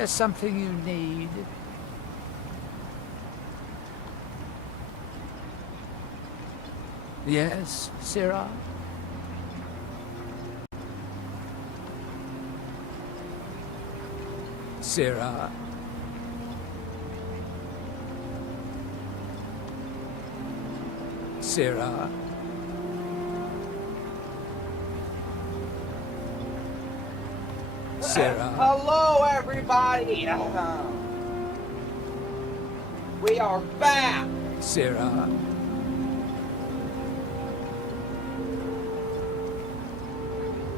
There's something you need. Yes, Sirrah? Sirrah? Sirrah? Sirrah? Hello, everybody! We are back! Sirrah?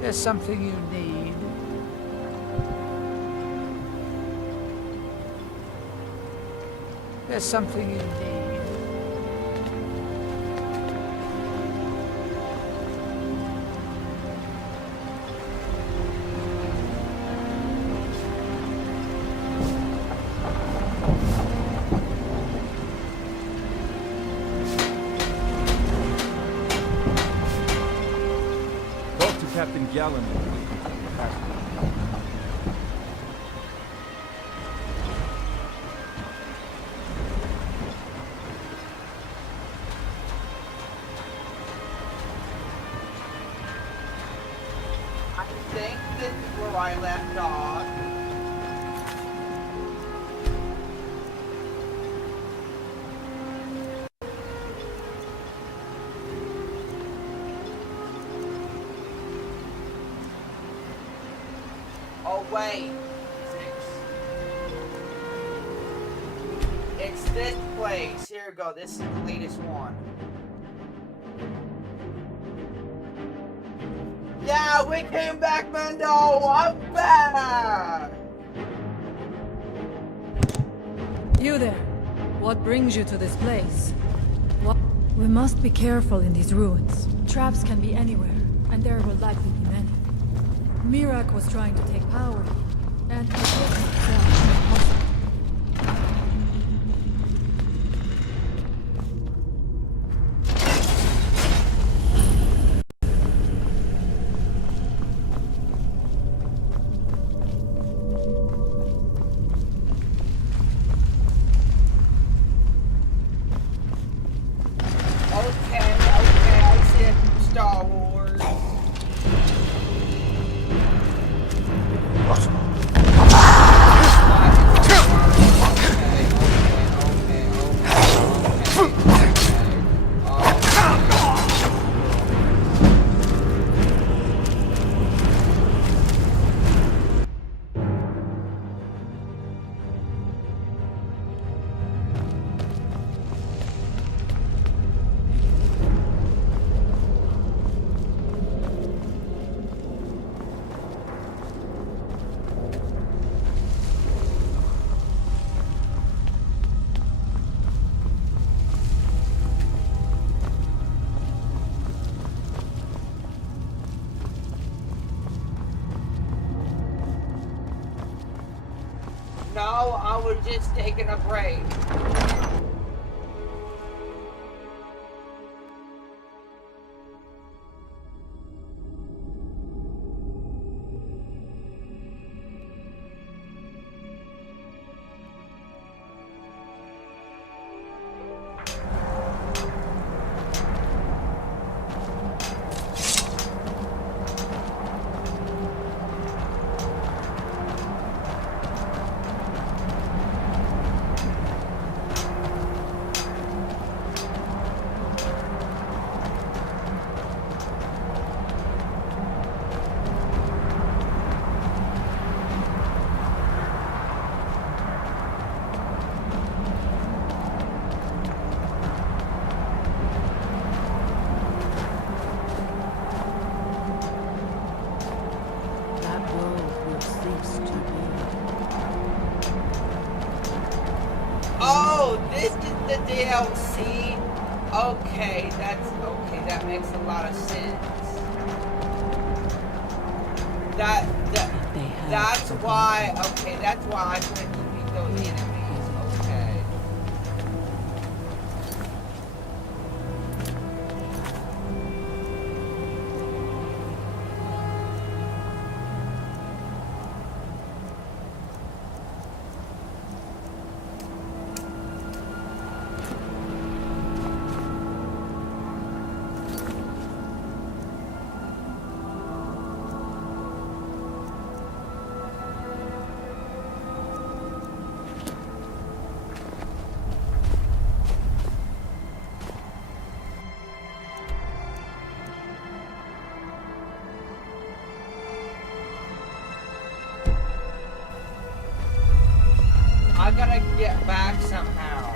There's something you need. There's something you need. Talk to Captain Gallen. I think this is where I left off. Oh wait, it's this place. Here we go. This is the latest one. Yeah, we came back, Mendo. I'm back. You there. What brings you to this place? What? We must be careful in these ruins. Traps can be anywhere, and there will likely be many. Mirak was trying to take power, and it wasn't impossible. Okay, I see it from Star Wars. No, I was just taking a break. Oh, this is the DLC. Okay, that makes a lot of sense. That's why. Okay, that's why I couldn't defeat those enemies. Okay. gotta get back somehow.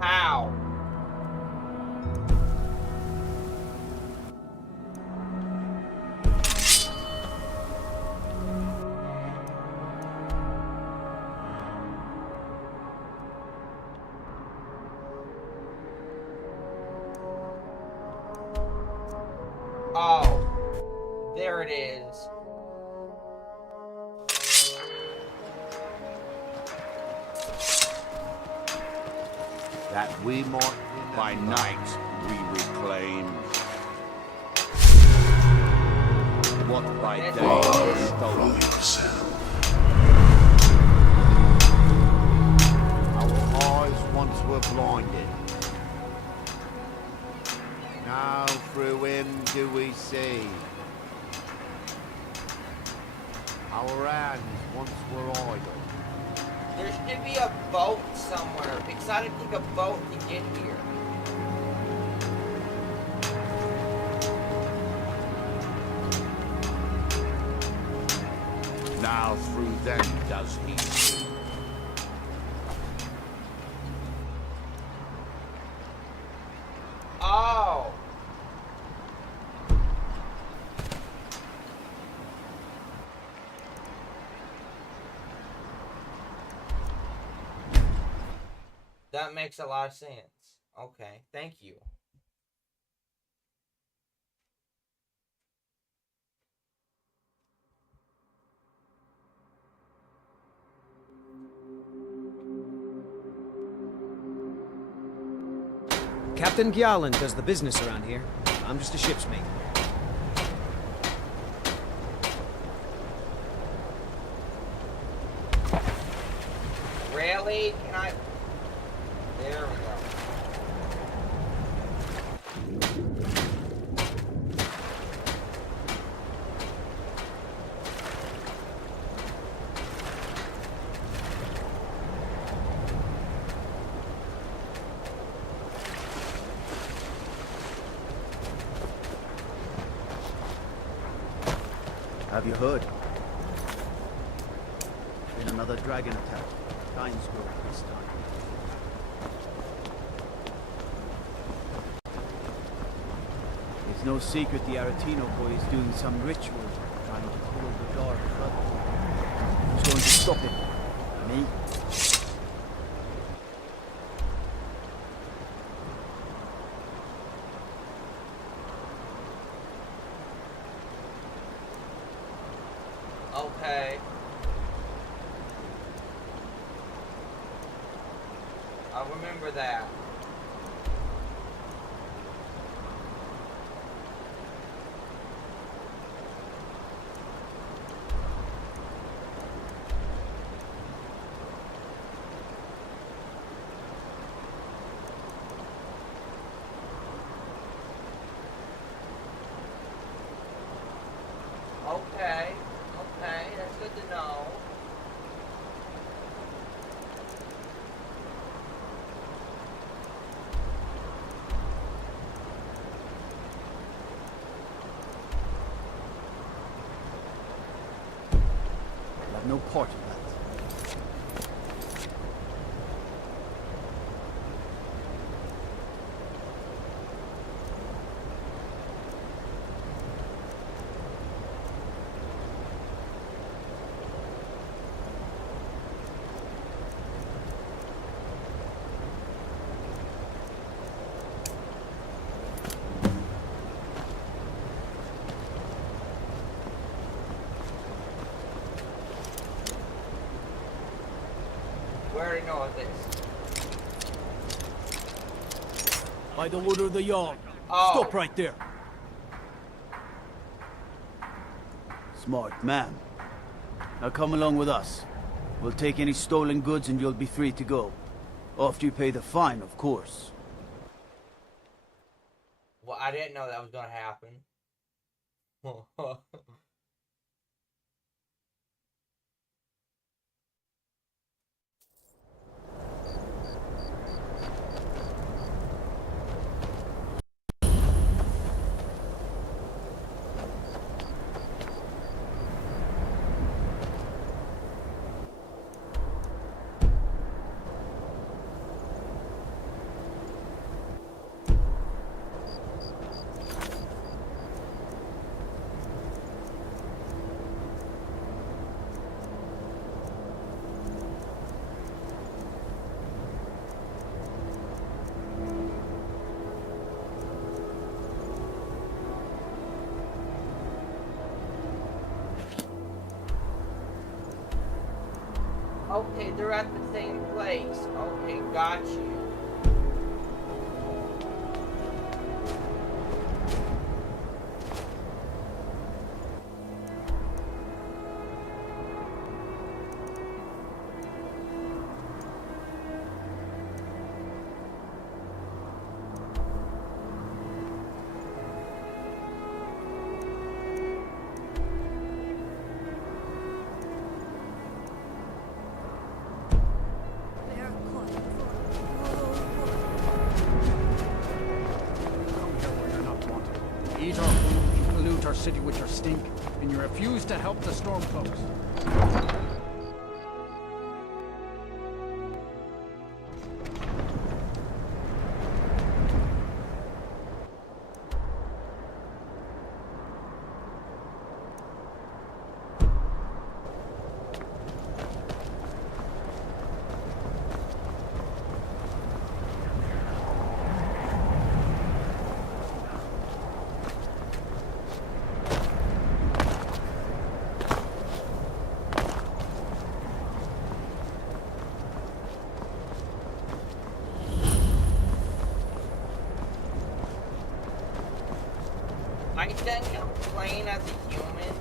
How? Oh, there it is. That we might by night we reclaim. What by day is stolen. Our eyes once were blinded. Now through him do we see. Our hands once were idle. There should be a boat somewhere because I didn't take a boat to get here. Now through them does he see. Oh. That makes a lot of sense. Okay, thank you. Captain Gjalland does the business around here. I'm just a ship's mate. Really? Can I... There we go. Have you heard? Been another dragon attack. Time's growing this time. It's no secret the Aretino boy is doing some ritual trying to pull the dark blood. Who's going to stop him? Me? Okay. I'll remember that. Okay. Okay, that's good to know. I'll have no part in that. all of this? By the order of the Jarl. Oh. Stop right there. Smart man. Now come along with us. We'll take any stolen goods and you'll be free to go. After you pay the fine, of course. Well, I didn't know that was gonna happen. Okay, they're at the same place. Okay, got you. Come here where you're not wanted. Eat our food, pollute our city with your stink, and you refuse to help the Stormcloaks. I think I'm playing as a human.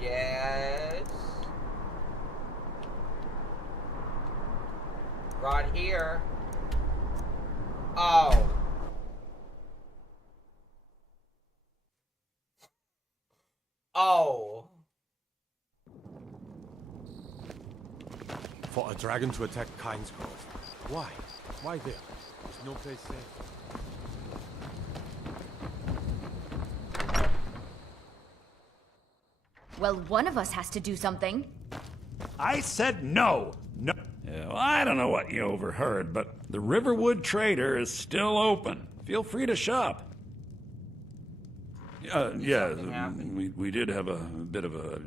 Yes. Right here. Oh. Oh. For a dragon to attack Kynesgrove. Why? Why there? There's no place safe. Well, one of us has to do something. I said no! No. Yeah, well, I don't know what you overheard, but the Riverwood Trader is still open. Feel free to shop. Yeah, we did have a bit of a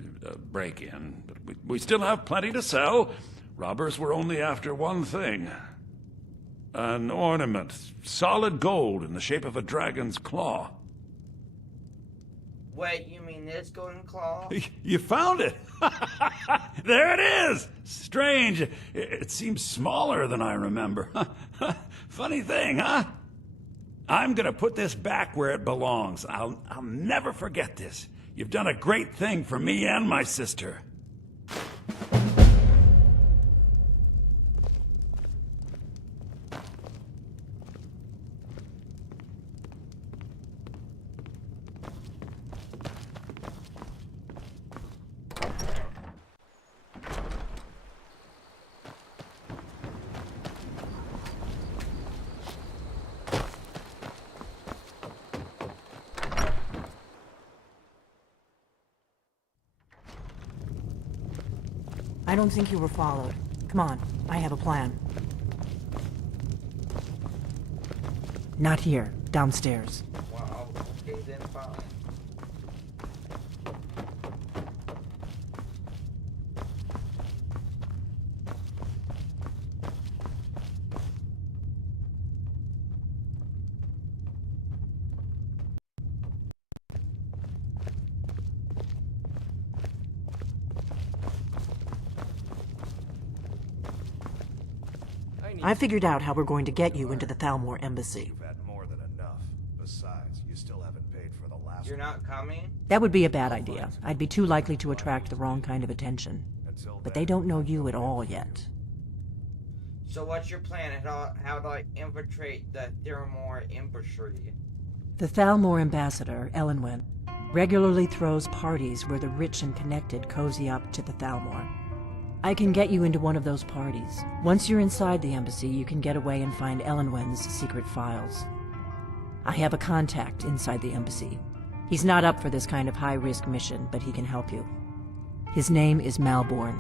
break-in, but we still have plenty to sell. Robbers were only after one thing. An ornament, solid gold in the shape of a dragon's claw. Wait, you mean this golden claw? You found it! There it is! Strange. It seems smaller than I remember. Funny thing, huh? I'm gonna put this back where it belongs. I'll never forget this. You've done a great thing for me and my sister. I don't think you were followed. Come on, I have a plan. Not here, downstairs. Wow, okay then fine. I figured out how we're going to get you into the Thalmor embassy. You've had more than enough. Besides, you still haven't paid for the last You're not coming? That would be a bad idea. I'd be too likely to attract the wrong kind of attention. But they don't know you at all yet. So what's your plan? How do I infiltrate the Thalmor embassy? The Thalmor ambassador, Elenwen, regularly throws parties where the rich and connected cozy up to the Thalmor. I can get you into one of those parties. Once you're inside the embassy, you can get away and find Elenwen's secret files. I have a contact inside the embassy. He's not up for this kind of high-risk mission, but he can help you. His name is Malborn.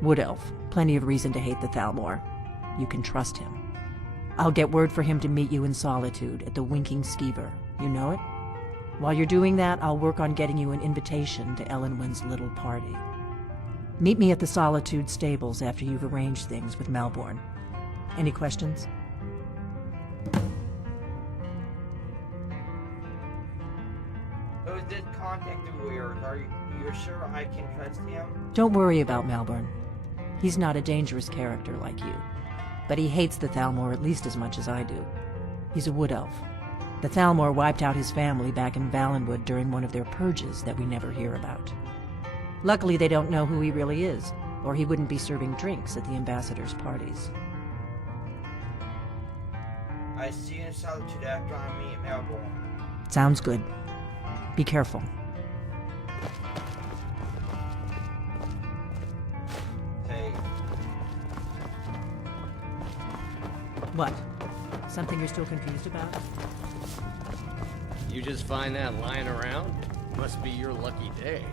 Wood Elf. Plenty of reason to hate the Thalmor. You can trust him. I'll get word for him to meet you in Solitude at the Winking Skeever. You know it? While you're doing that, I'll work on getting you an invitation to Elenwen's little party. Meet me at the Solitude stables after you've arranged things with Malborn. Any questions? Who is this contact of yours? Are you sure I can trust him? Don't worry about Malborn. He's not a dangerous character like you. But he hates the Thalmor at least as much as I do. He's a wood elf. The Thalmor wiped out his family back in Valenwood during one of their purges that we never hear about. Luckily, they don't know who he really is, or he wouldn't be serving drinks at the ambassador's parties. I see you in Solitude after I meet Malborn. Sounds good. Be careful. Hey. What? Something you're still confused about? You just find that lying around? Must be your lucky day.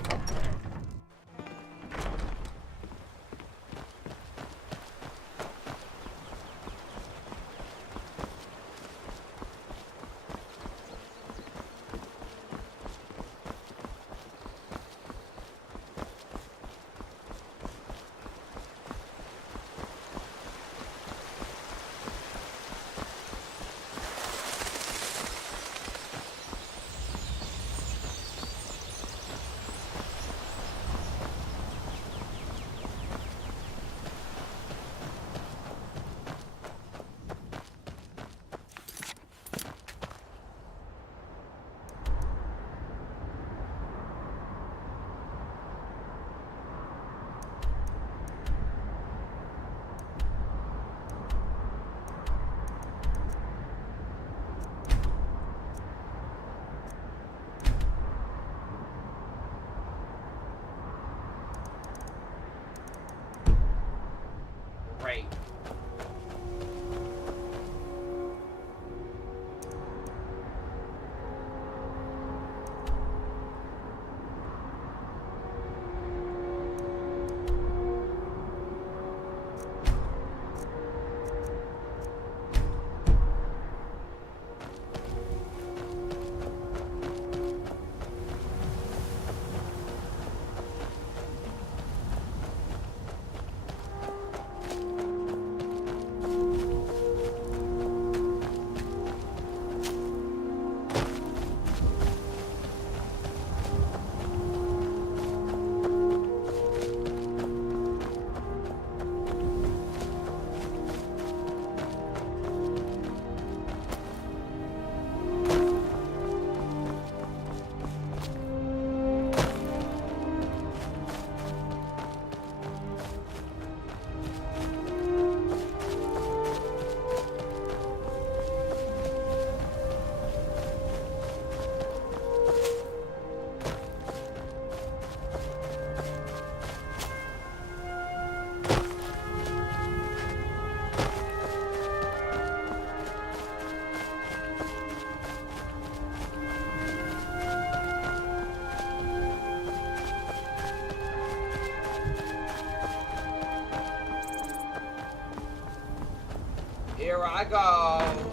Gotta go.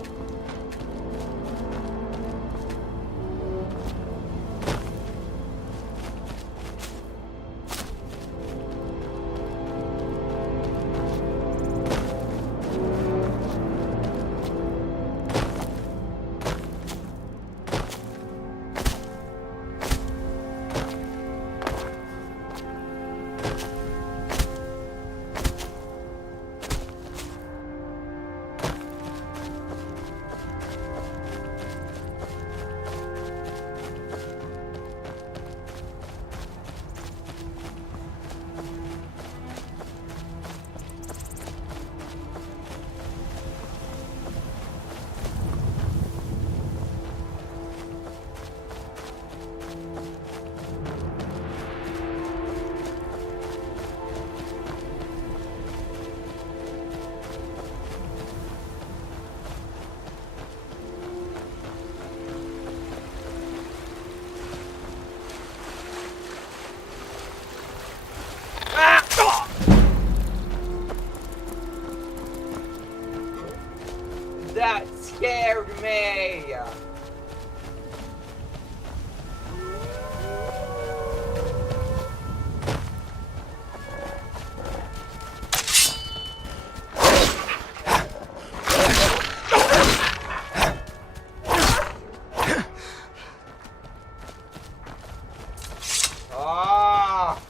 That scared me! Ah!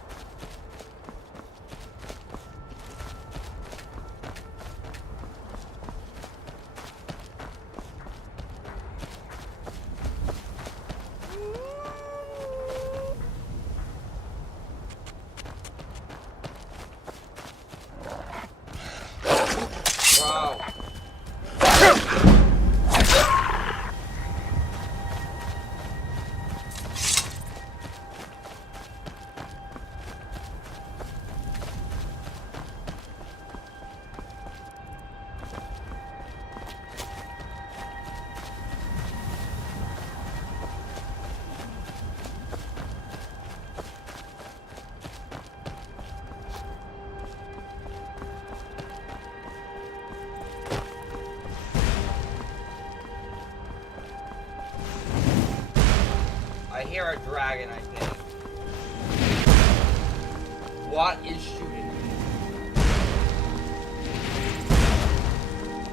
Wow. I hear a dragon, I think. What is shooting me?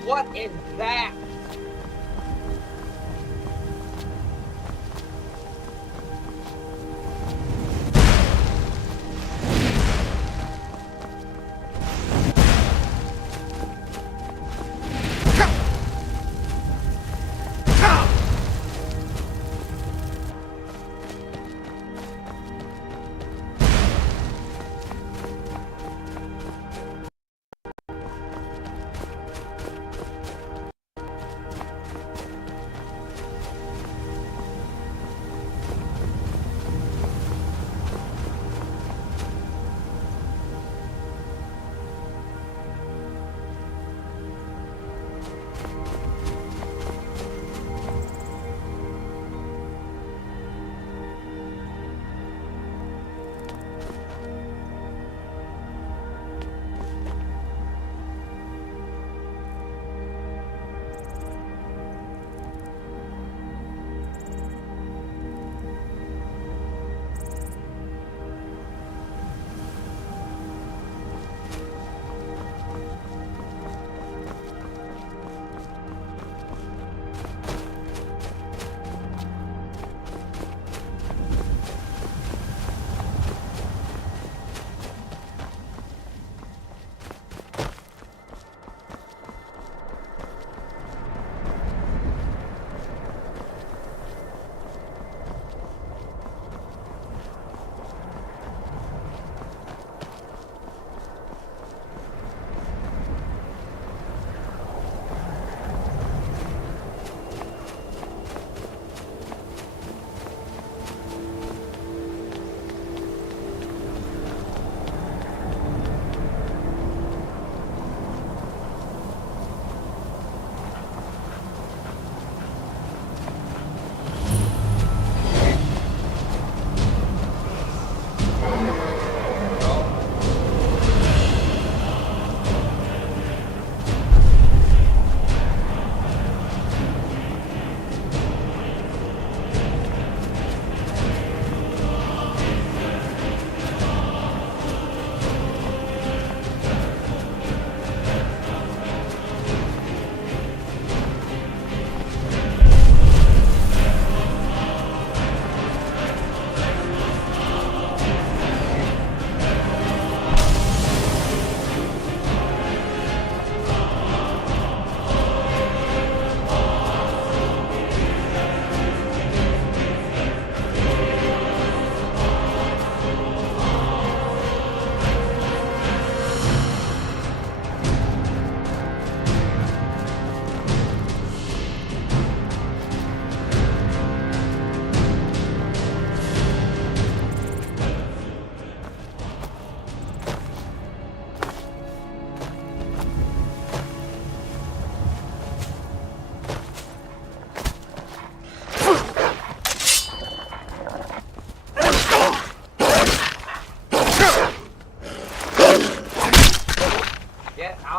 What is that?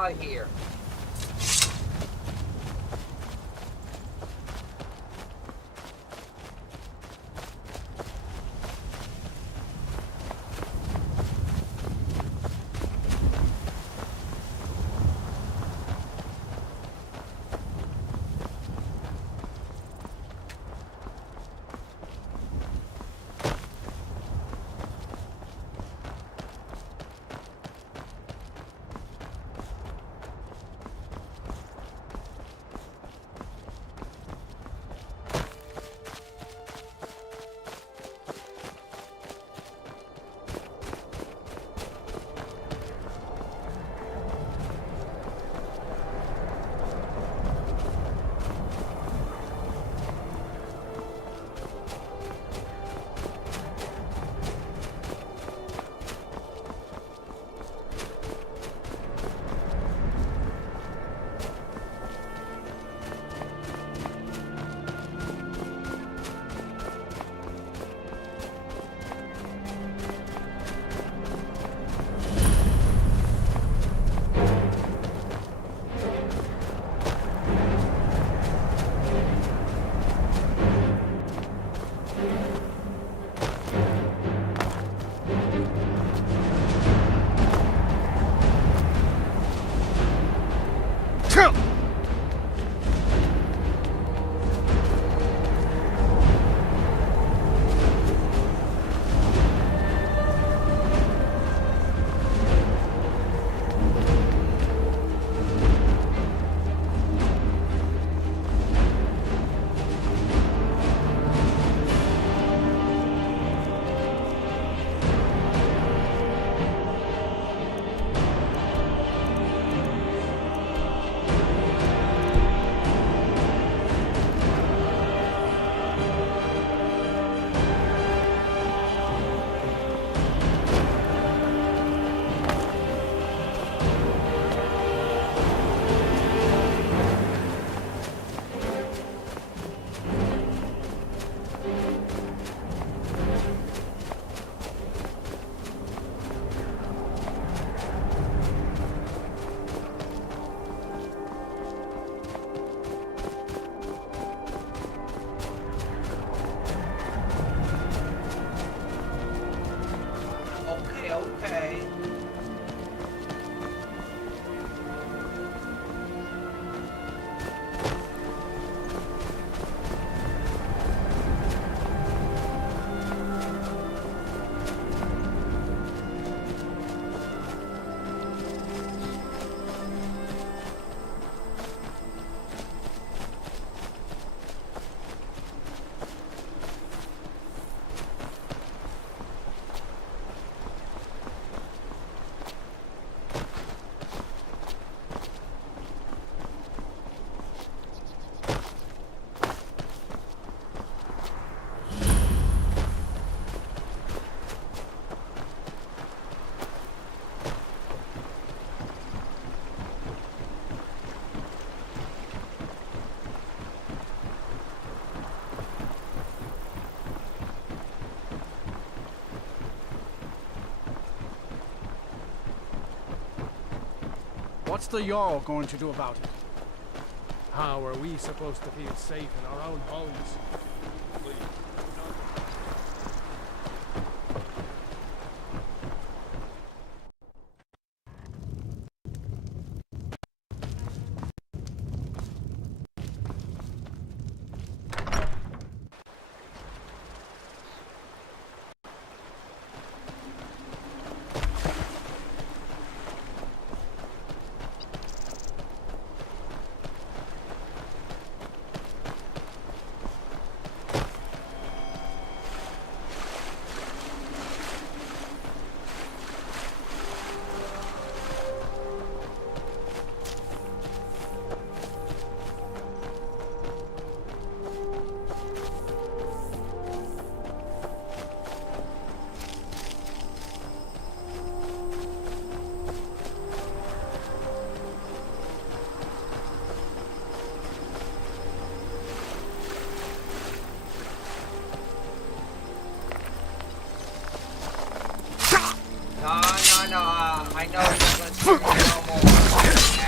out of here. What's the Jarl going to do about it? How are we supposed to feel safe in our own homes? Please. No, I know you're gonna scream no more.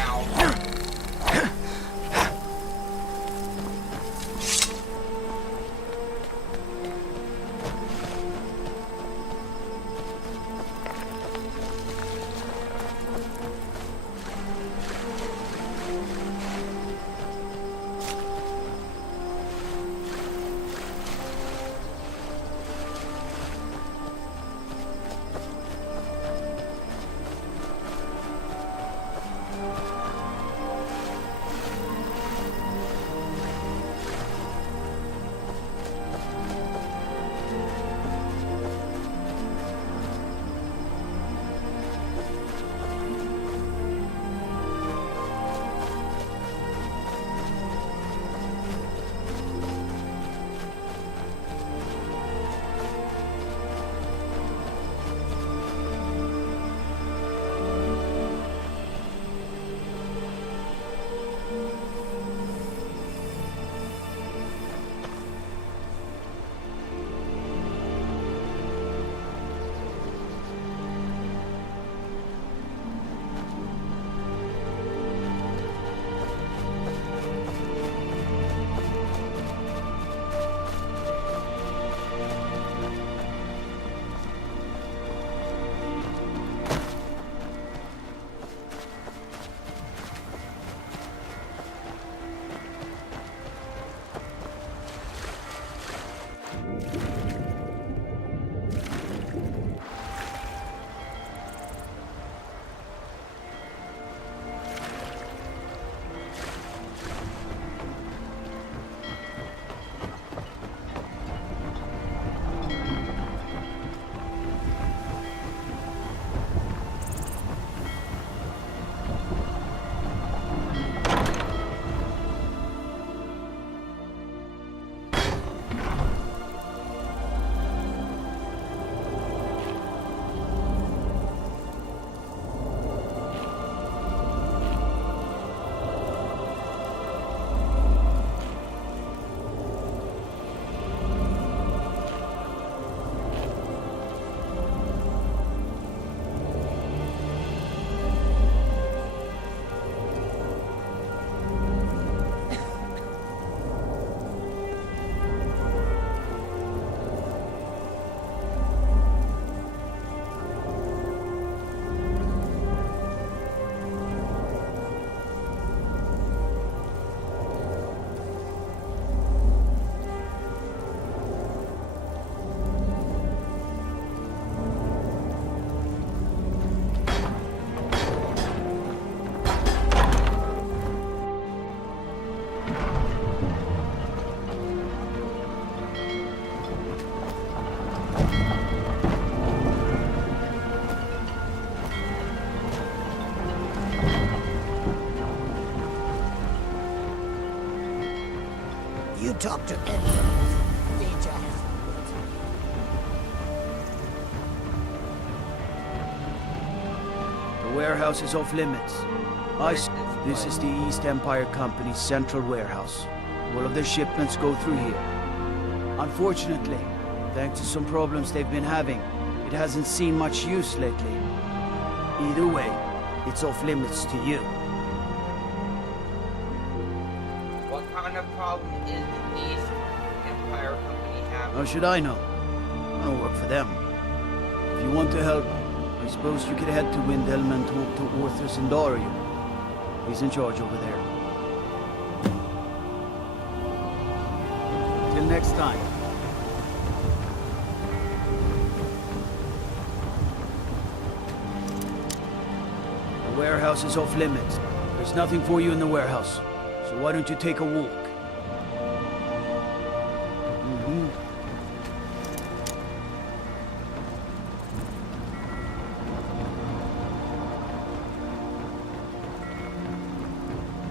talk to anyone. Danger has The warehouse is off limits. This is the East Empire Company's central warehouse. All of their shipments go through here. Unfortunately, thanks to some problems they've been having, it hasn't seen much use lately. Either way, it's off limits to you. What kind of problem is the East Empire Company having? How should I know? I don't work for them. If you want to help, I suppose you could head to Windhelm and talk to Orthus and Dario. He's in charge over there. Till next time. The warehouse is off limits. There's nothing for you in the warehouse. So why don't you take a walk?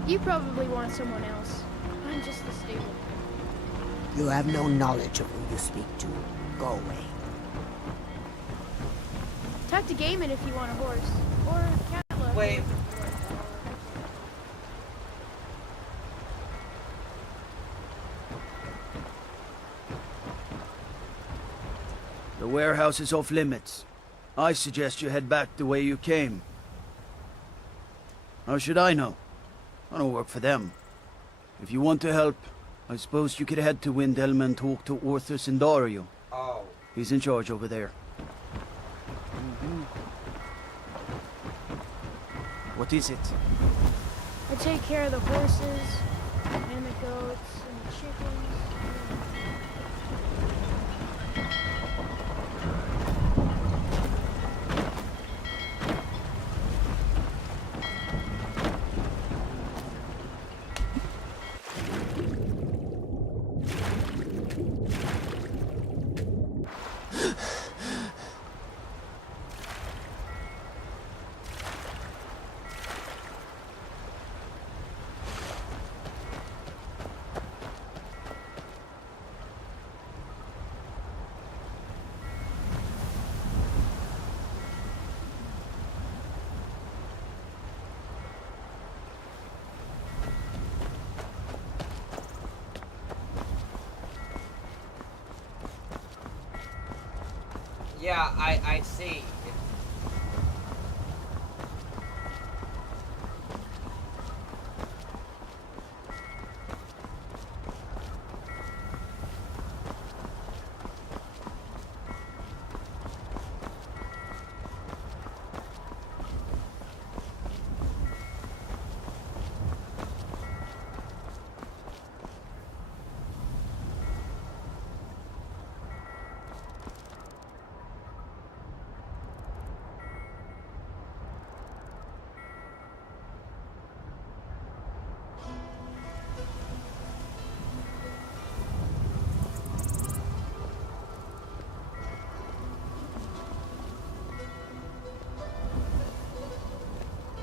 You probably want someone else. I'm just the stable. You have no knowledge of who you speak to. Go away. Talk to Gaiman if you want a horse. Or Catla. Wait. The warehouse is off limits. I suggest you head back the way you came. How should I know? I don't work for them. If you want to help, I suppose you could head to Windhelm and talk to Orthus and Dario. Oh. He's in charge over there. What is it? I take care of the horses, and the goats, and the chickens. Yeah, I see.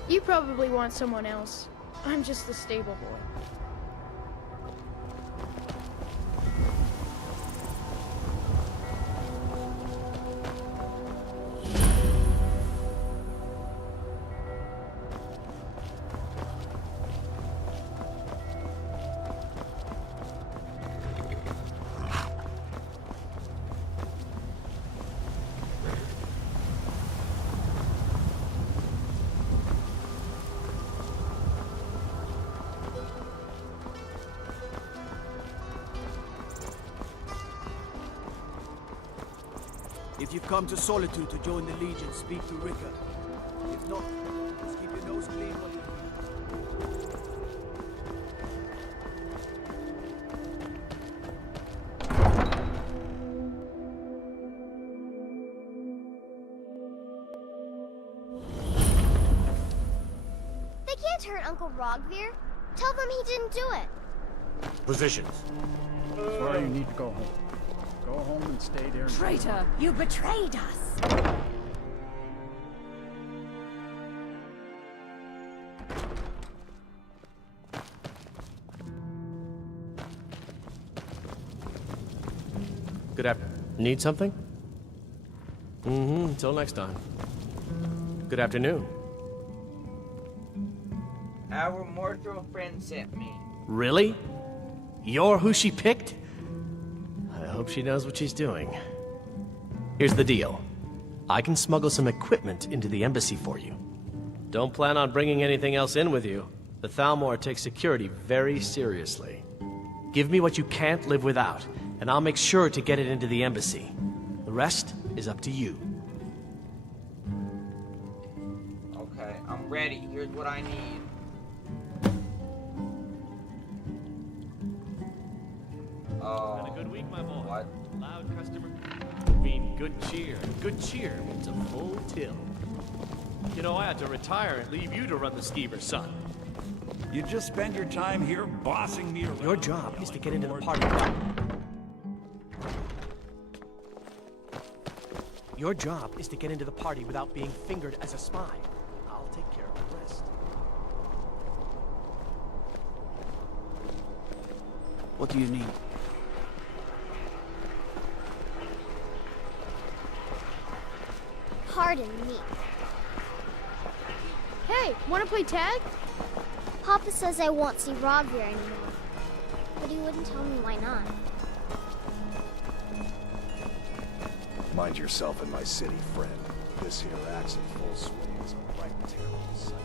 You probably want someone else. I'm just the stable boy. If you've come to Solitude to join the Legion, speak to Ricker. If not, just keep your nose clean while you're here. They can't hurt Uncle Rogvir. Tell them he didn't do it. Positions. Sorry, you need to go home. Go home and stay there. Traitor, you betrayed us. Good Need something? Mm-hmm. Until next time. Good afternoon. Our mortal friend sent me. Really? You're who she picked? I hope she knows what she's doing. Here's the deal. I can smuggle some equipment into the embassy for you. Don't plan on bringing anything else in with you. The Thalmor takes security very seriously. Give me what you can't live without, and I'll make sure to get it into the embassy. The rest is up to you. Okay, I'm ready. Here's what I need. Had a good week, my boy. What? Loud customer. Mean good cheer. Good cheer means a full till. You know, I had to retire and leave you to run the skeever, son. You just spend your time here bossing me around. Your job is to get into the party. Your job is to get into the party without being fingered as a spy. I'll take care of the rest. What do you need? Pardon me. Hey, wanna play tag? Papa says I won't see Rogvir anymore. But he wouldn't tell me why not. Mind yourself in my city, friend. This here axe in full swing is a right terrible sight.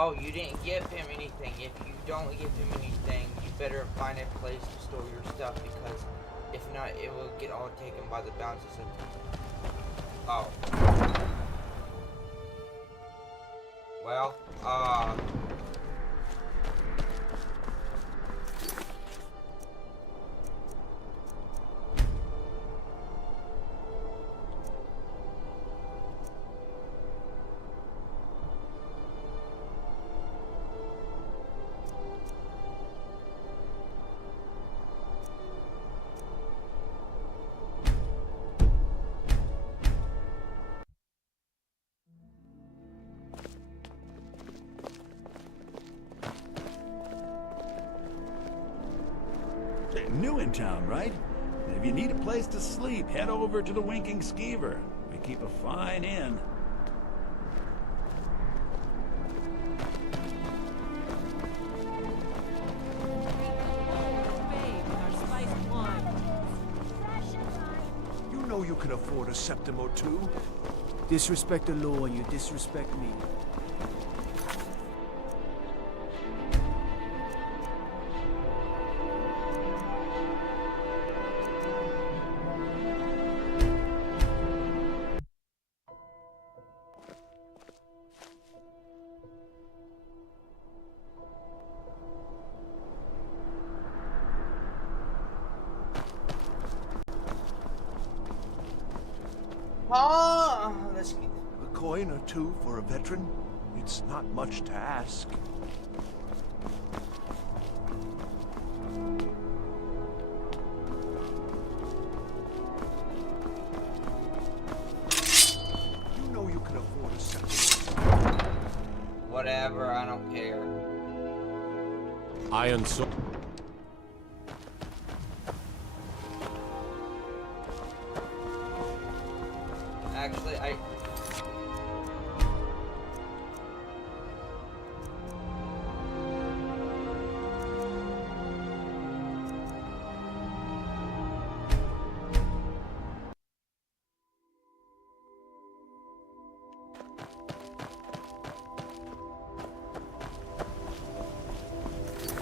Oh, you didn't give him anything. If you don't give him anything, you better find a place to store your stuff, because if not, it will get all taken by the bounty system. Oh. Well, New in town, right? And if you need a place to sleep, head over to the Winking Skeever. We keep a fine inn. You know you can afford a septim or two. Disrespect the law and you disrespect me. let's get A coin or two for a veteran? It's not much to ask. You know you can afford a septim. whatever, I don't care. Iron sword. Actually,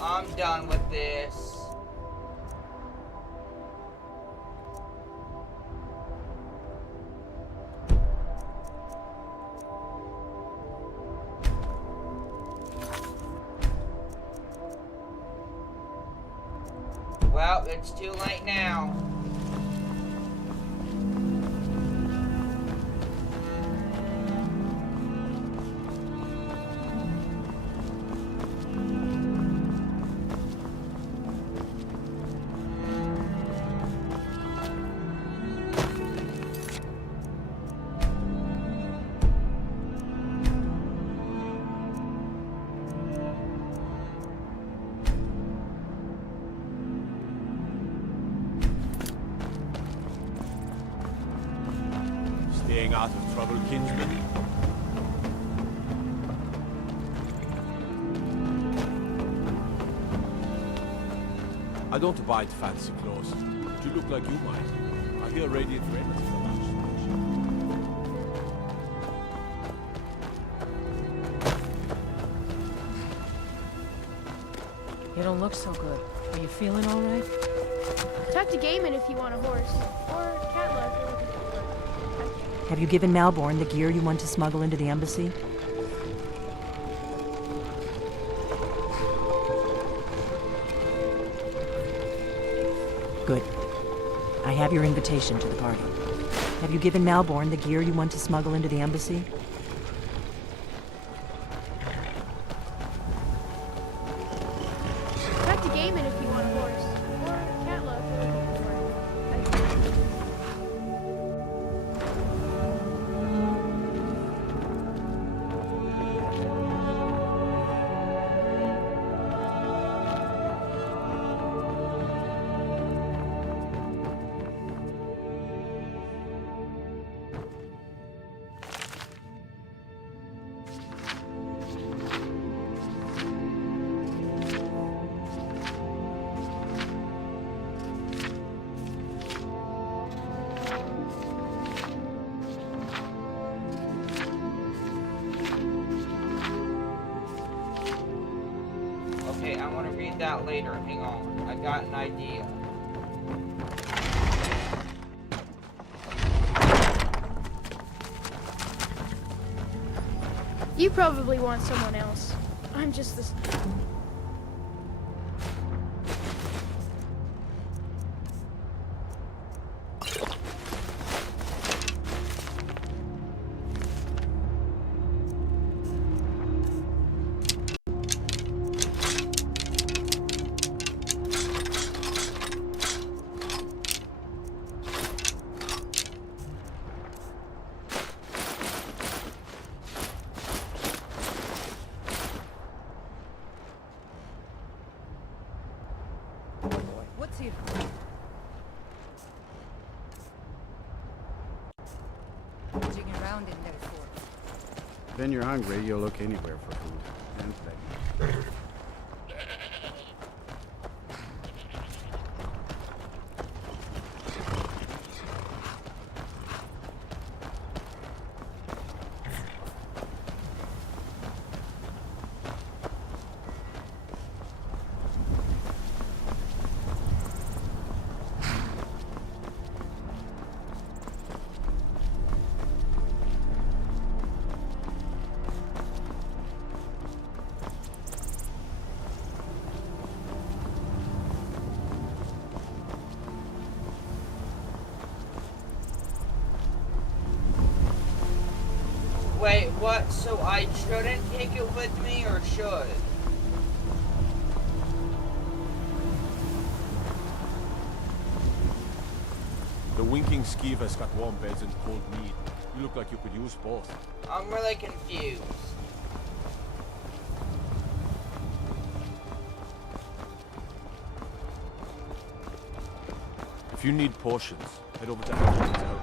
I'm done with this. Well, it's too late now. Staying out of trouble, kinsman? I don't abide fancy clothes, but you look like you might. I hear radiant raiment from that. You don't look so good. Are you feeling all right? Talk to Gaiman if you want a horse. Or Catla if you're looking for work. Have you given Malborn the gear you want to smuggle into the embassy? Good. I have your invitation to the party. Have you given Malborn the gear you want to smuggle into the embassy? Talk to Gaiman if you want a horse. Or Catla if you're looking for work. Okay, I want to read that later. Hang on. I got an idea. You probably want someone else. I'm just this. What's here? Jigging around in there for. When you're hungry, you'll look anywhere for food. And things. Wait, what? So I shouldn't take it with me, or should? The winking skeever's got warm beds and cold meat. You look like you could use both. I'm really confused. If you need potions, head over to Ashton's out.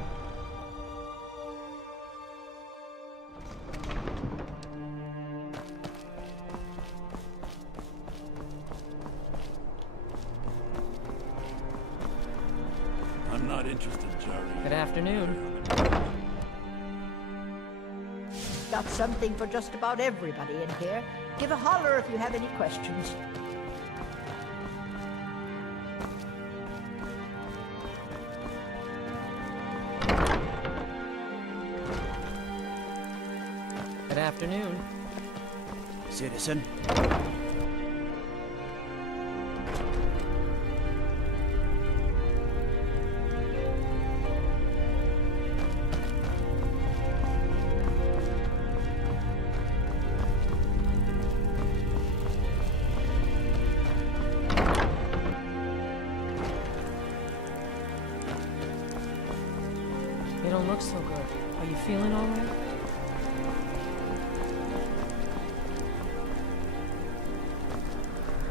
I'm not interested, Jerry. Good afternoon. Got something for just about everybody in here. Give a holler if you have any questions. Good afternoon. Citizen. You don't look so good. Are you feeling all right?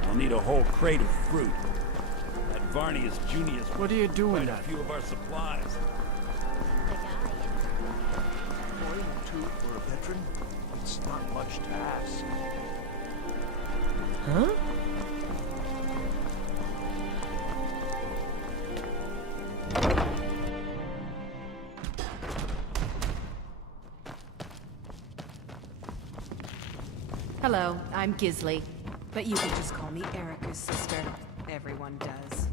I'll need a whole crate of fruit. That Varney is Junius. What are you doing A few of our supplies. children? It's not much to ask. Huh? Hello, I'm Gisley, but you can just call me Erica's sister. Everyone does.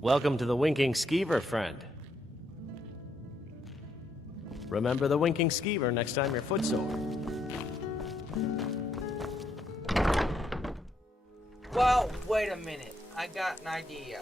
Welcome to the Winking Skeever, friend. Remember the Winking Skeever next time your foot's sore. Well, wait a minute. I got an idea.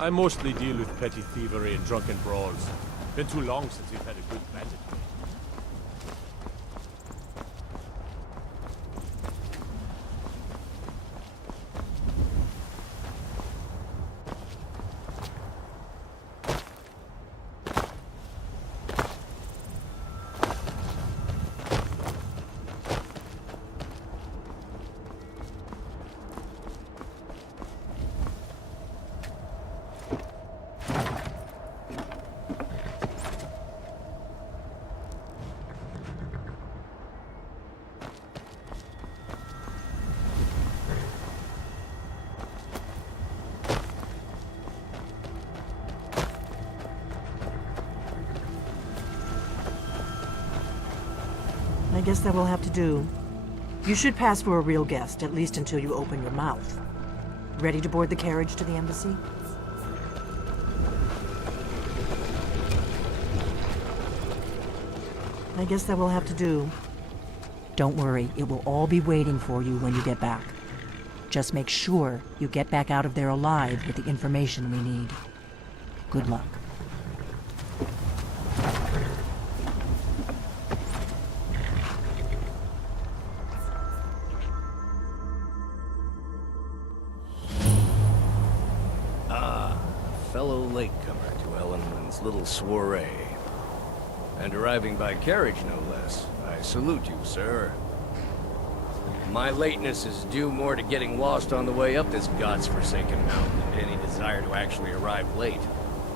I mostly deal with petty thievery and drunken brawls. Been too long since we've had a good bandit. I guess that will have to do. You should pass for a real guest, at least until you open your mouth. Ready to board the carriage to the embassy? I guess that will have to do. Don't worry, it will all be waiting for you when you get back. Just make sure you get back out of there alive with the information we need. Good luck. Fellow latecomer to Ellenman's little soiree. And arriving by carriage, no less. I salute you, sir. My lateness is due more to getting lost on the way up this god's-forsaken mountain than to any desire to actually arrive late.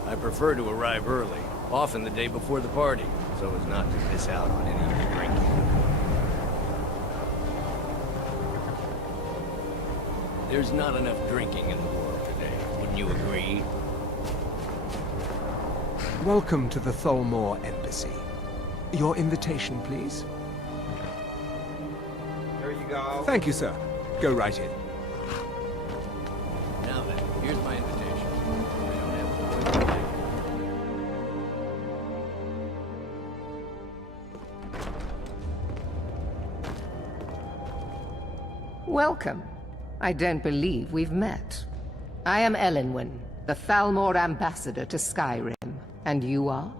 I prefer to arrive early, often the day before the party, so as not to miss out on any of the drinking. There's not enough drinking in the world today, wouldn't you agree? Welcome to the Tholmor Embassy. Your invitation, please. There you go. Thank you, sir. Go right in. Now then, here's my invitation. Welcome. I don't believe we've met. I am Elenwen, the Thalmor ambassador to Skyrim. And you are?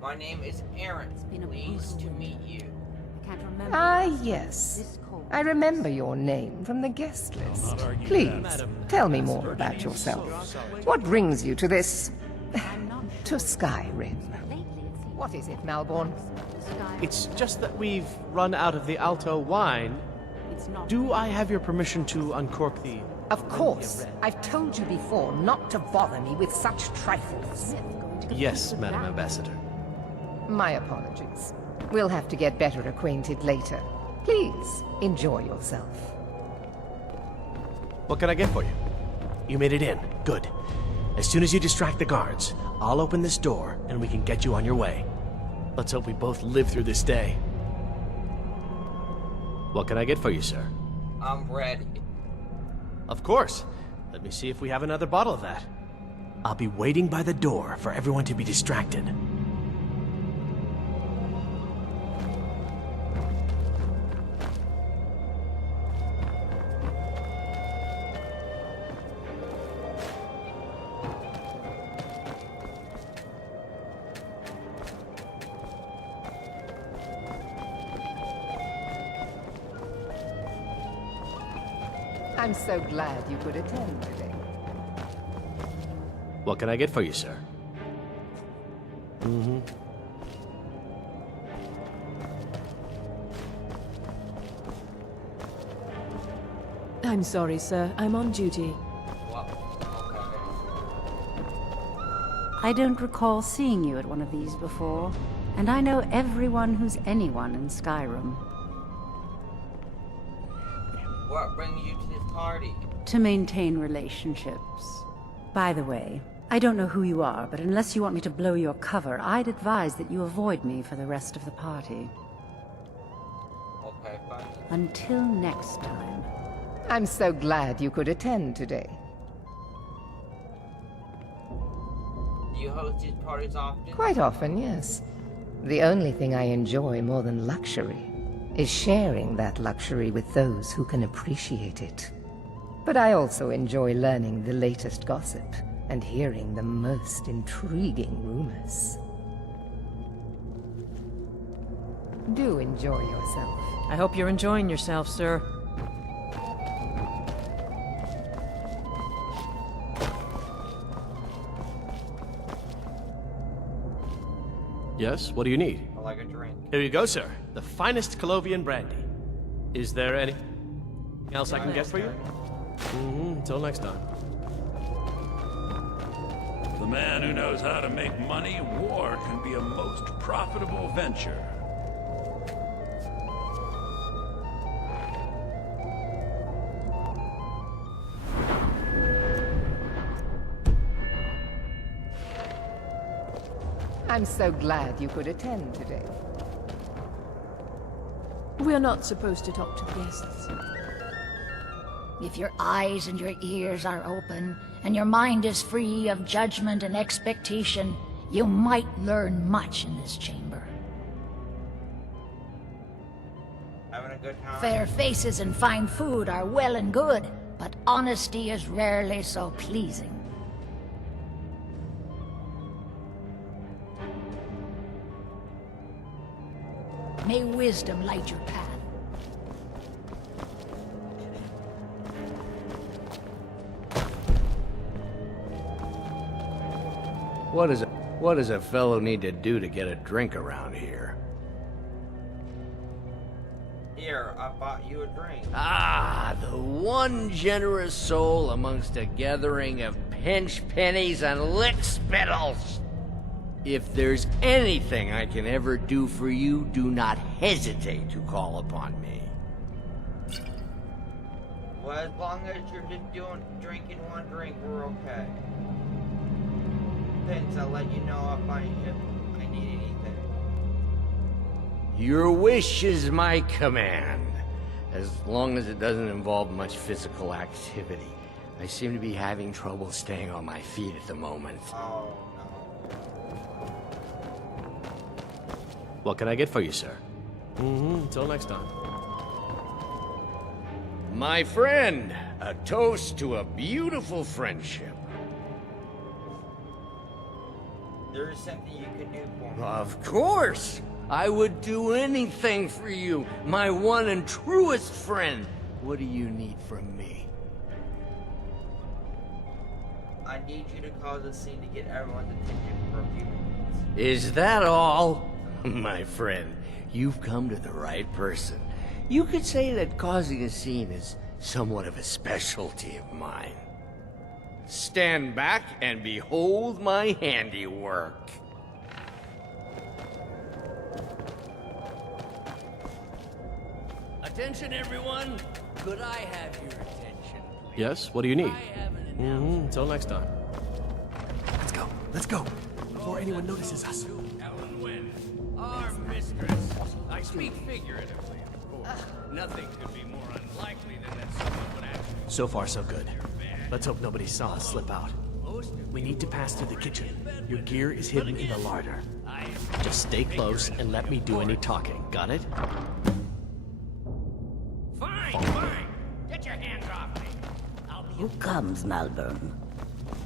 My name is Aaron. Pleased to meet you. Ah, yes. I remember your name from the guest list. Please, tell me more about yourself. What brings you to this To Skyrim. What is it, Malborn? It's just that we've run out of the Alto wine. Do I have your permission to uncork the... Of course. I've told you before not to bother me with such trifles. Yes, Madam Ambassador. My apologies. We'll have to get better acquainted later. Please, enjoy yourself. What can I get for you? You made it in. Good. As soon as you distract the guards, I'll open this door and we can get you on your way. Let's hope we both live through this day. What can I get for you, sir? I'm ready. Of course. Let me see if we have another bottle of that. I'll be waiting by the door for everyone to be distracted. I'm so glad you could attend today. What can I get for you, sir? I'm sorry, sir. I'm on duty. I don't recall seeing you at one of these before, and I know everyone who's anyone in Skyrim. What brings you to this party? To maintain relationships. By the way, I don't know who you are, but unless you want me to blow your cover, I'd advise that you avoid me for the rest of the party. Okay, fine. Until next time. I'm so glad you could attend today. Do you host these parties often? Quite often, yes. The only thing I enjoy more than luxury is sharing that luxury with those who can appreciate it. But I also enjoy learning the latest gossip and hearing the most intriguing rumors. Do enjoy yourself. I hope you're enjoying yourself, sir. Yes, what do you need? I like a drink. Here you go, sir. The finest Colovian brandy. Is there anything else I can get for you? Until next time. The man who knows how to make money, war can be a most profitable venture. I'm so glad you could attend today. We're not supposed to talk to guests. If your eyes and your ears are open, and your mind is free of judgment and expectation, you might learn much in this chamber. Having a good time? Fair faces and fine food are well and good, but honesty is rarely so pleasing. May wisdom light your path. What does a fellow need to do to get a drink around here? Here, I bought you a drink. Ah, the one generous soul amongst a gathering of pinch pennies and lick spittles. If there's anything I can ever do for you, do not hesitate to call upon me. Well, as long as you're just drinking one drink, we're okay. Thanks, I'll let you know if I need anything. Your wish is my command, as long as it doesn't involve much physical activity. I seem to be having trouble staying on my feet at the moment. Oh, What can I get for you, sir? Until next time. My friend, a toast to a beautiful friendship. There is something you could do for me. Of course! I would do anything for you, my one and truest friend. What do you need from me? I need you to cause a scene to get everyone's attention for a few minutes. Is that all? My friend, you've come to the right person. You could say that causing a scene is somewhat of a specialty of mine. Stand back and behold my handiwork. Attention, everyone. Could I have your attention, please? Yes, what do you need? Until next time. Let's go, before anyone notices us. Ellen Wynn, our mistress. I speak figuratively, of course. Nothing could be more unlikely than that someone would actually... So far, so good. Let's hope nobody saw us slip out. We need to pass through the kitchen. Your gear is hidden in the larder. Just stay close and let me do any talking. Got it? Fine. Get your hands off me. Who comes, Malvern?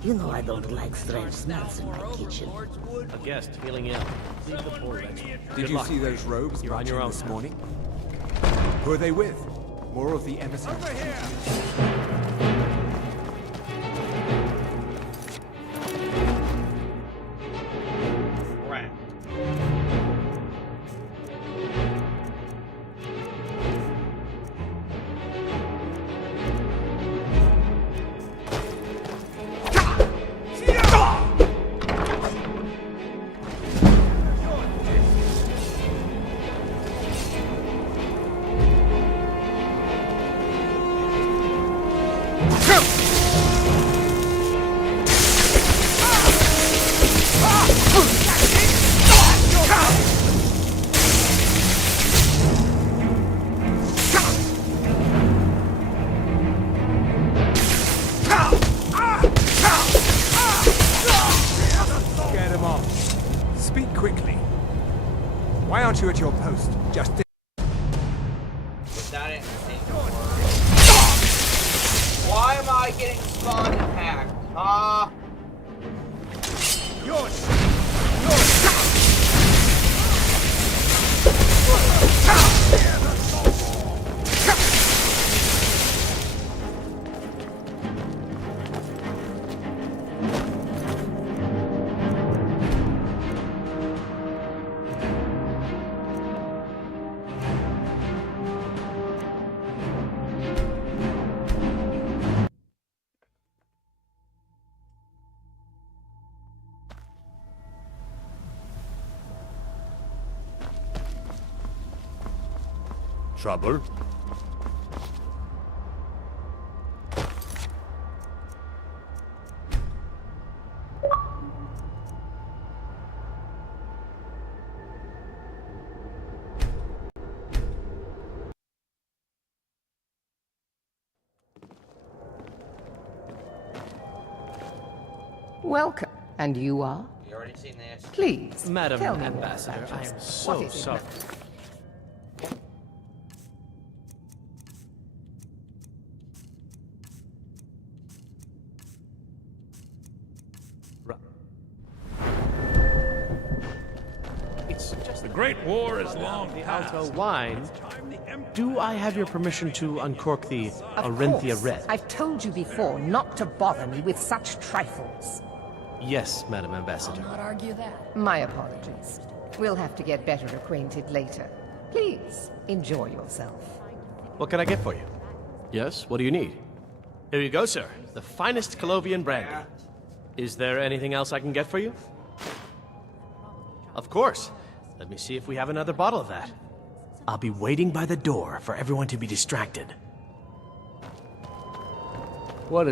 You know I don't like strange smells in my kitchen. A guest feeling ill. Leave the poor wretch. Did you see those robes You're on marching your own. this morning? Who are they with? More of the emissary. Over here! Get him off. Speak quickly. Why aren't you at your post? Just That ain't the same door. Why am I getting spawn attacked? Huh? Trouble? Welcome. And you are? You already seen this. Please, Madam tell me Ambassador, more about I am yourself. so What is it sorry. It's just The Great War is long the past. Alto wine. Do I have your permission to uncork the Of Arinthia course. Red? I've told you before not to bother me with such trifles. Yes, Madam Ambassador. Not argue that. My apologies. We'll have to get better acquainted later. Please, enjoy yourself. What can I get for you? Yes, what do you need? Here you go, sir. The finest Colovian brandy. Is there anything else I can get for you? Of course. Let me see if we have another bottle of that. I'll be waiting by the door for everyone to be distracted. What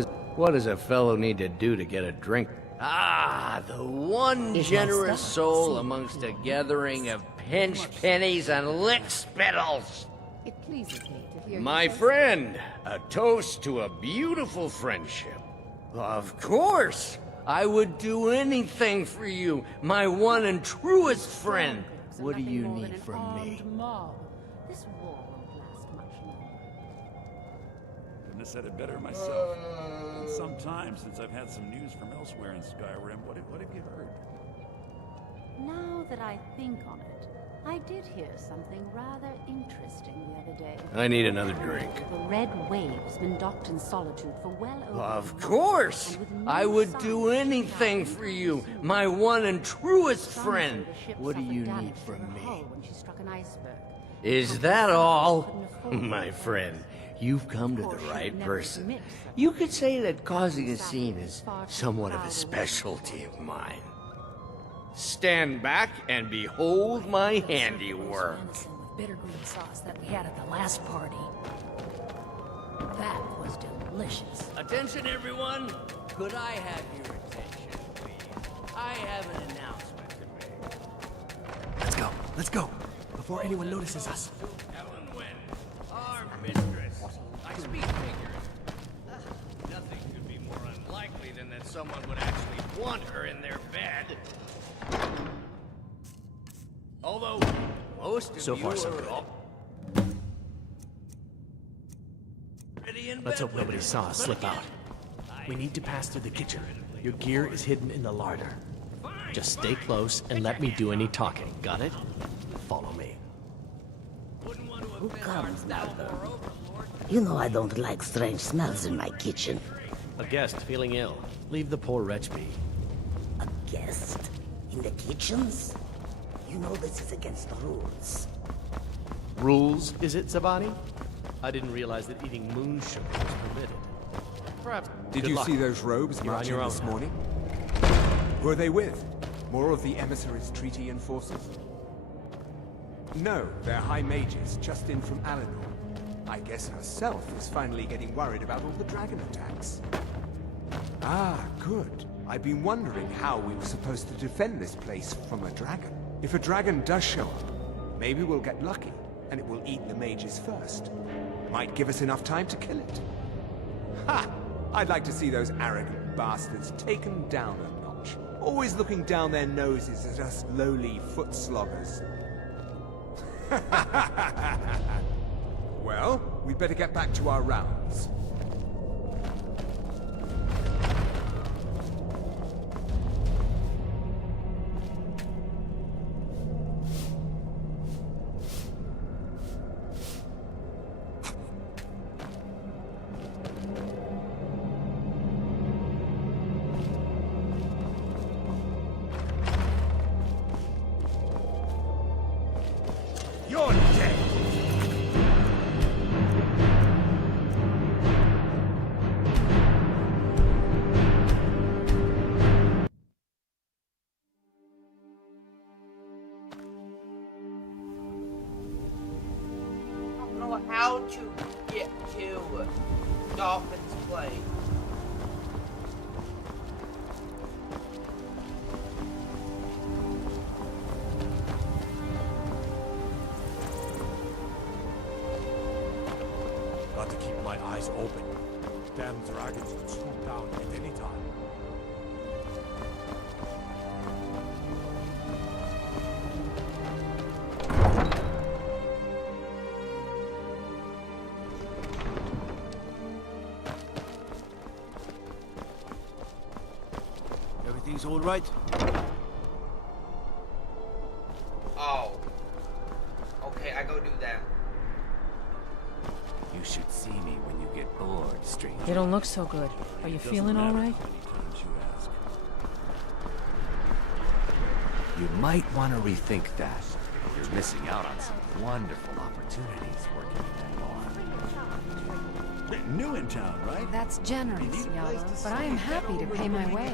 does a fellow need to do to get a drink? Ah, the one generous soul amongst a gathering of pinch pennies and lick spittles. It pleases me to hear My you say friend, a toast to a beautiful friendship. Of course, I would do anything for you, my one and truest friend. What do you need from me? This war won't last much longer. Couldn't have said it better myself. It's been some time since I've had some news from elsewhere in Skyrim. What have you heard? Now that I think on it, I did hear something rather interesting the other day. I need another drink. The Red Wave's been docked in Solitude for well over Of course! I would do anything for you, my one and truest friend. What do you need from me? Is that all? My friend, you've come to the right person. You could say that causing a scene is somewhat of a specialty of mine. Stand back and behold my handiwork. With bitter green sauce that we had at the last party. That was delicious. Attention, everyone! Could I have your attention, please? I have an announcement to make. Let's go, before anyone notices us. Ellen Wynn, our mistress. I speak figures. Nothing could be more unlikely than that someone would actually want her in their bed. Although, most of So you far, so are good. already in Let's bed hope nobody with saw her. us slip out. We need to pass through the kitchen. Your gear is hidden in the larder. Just stay close and let me do any talking. Got it? Follow me. Who comes, Malcolm? You know I don't like strange smells in my kitchen. A guest feeling ill. Leave the poor wretch be. A guest? In the kitchens? You know this is against the rules. Rules, is it, Zavani? I didn't realize that eating moon sugar was permitted. Perhaps. Did Good you luck. see those robes You're on marching your own this now. morning? Who are they with? More of the emissaries' treaty enforcers? No, they're high mages, just in from Alinor. I guess herself is finally getting worried about all the dragon attacks. Ah, good. I've been wondering how we were supposed to defend this place from a dragon. If a dragon does show up, maybe we'll get lucky, and it will eat the mages first. Might give us enough time to kill it. Ha! I'd like to see those arrogant bastards taken down a notch. Always looking down their noses at us lowly foot sloggers. Well, we'd better get back to our rounds. You're dead! I don't know how to get to Dolphin's place. Got to keep my eyes open. Damn dragons could swoop down at any time. Everything's all right? Oh. Okay, I go do that. You should see me when you get bored, stranger. You don't look so good. Are you feeling all right? You might want to rethink that. You're missing out on some wonderful opportunities working in that bar. New in town, right? That's generous, Yellow, but I am happy to pay my way.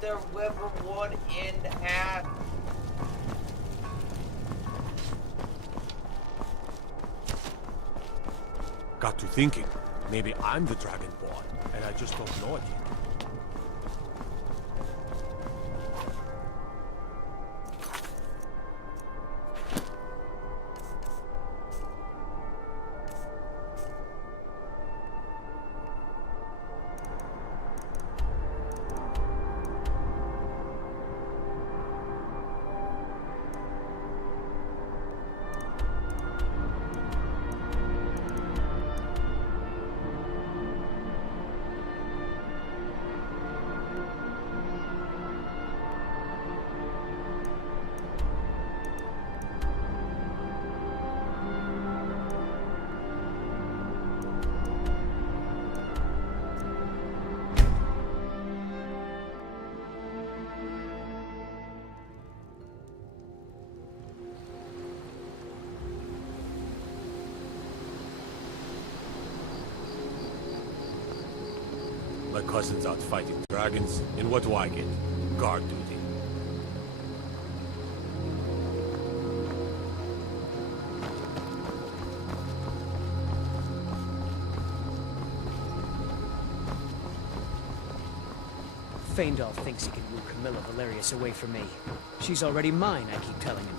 the river wood in half. Got to thinking. Maybe I'm the Dragonborn, and I just don't know it yet. My cousin's out fighting dragons, and what do I get? Guard duty. Faendal thinks he can woo Camilla Valerius away from me. She's already mine, I keep telling him.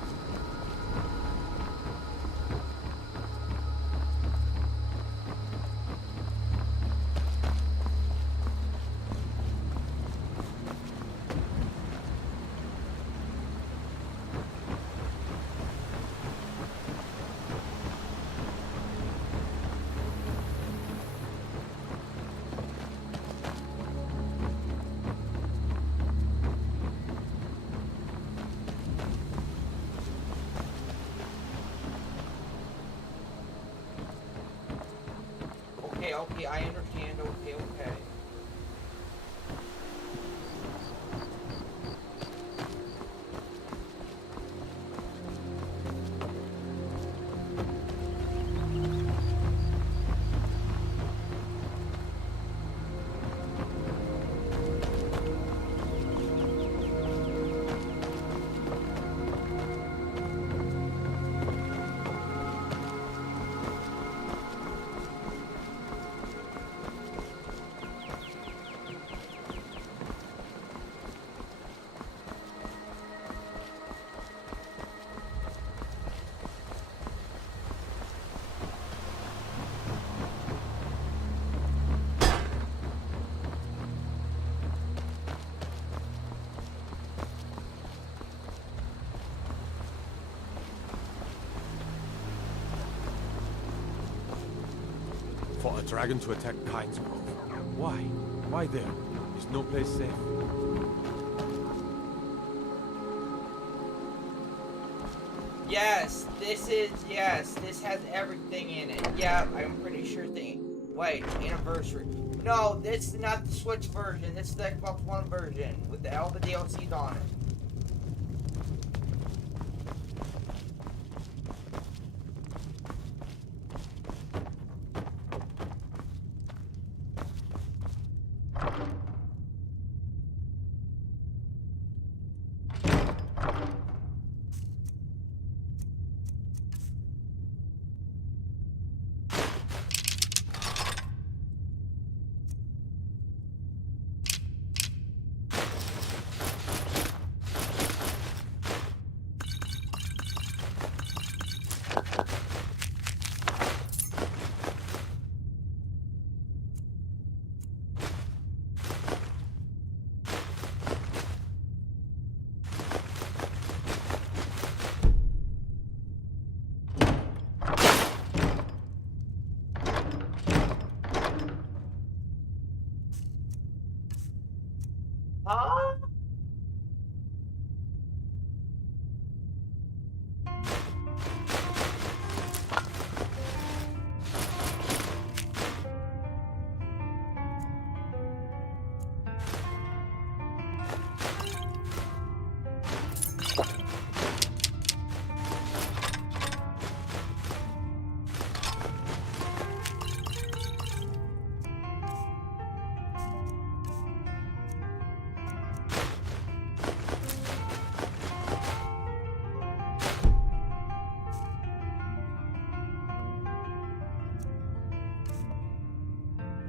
Okay, I understand. Okay. For a dragon to attack Kyne's Grove. Why? Why there? Is no place safe? Yes, this has everything in it. Yeah, I'm pretty sure wait, anniversary. No, this is not the Switch version, this is the Xbox One version with all the DLCs on it.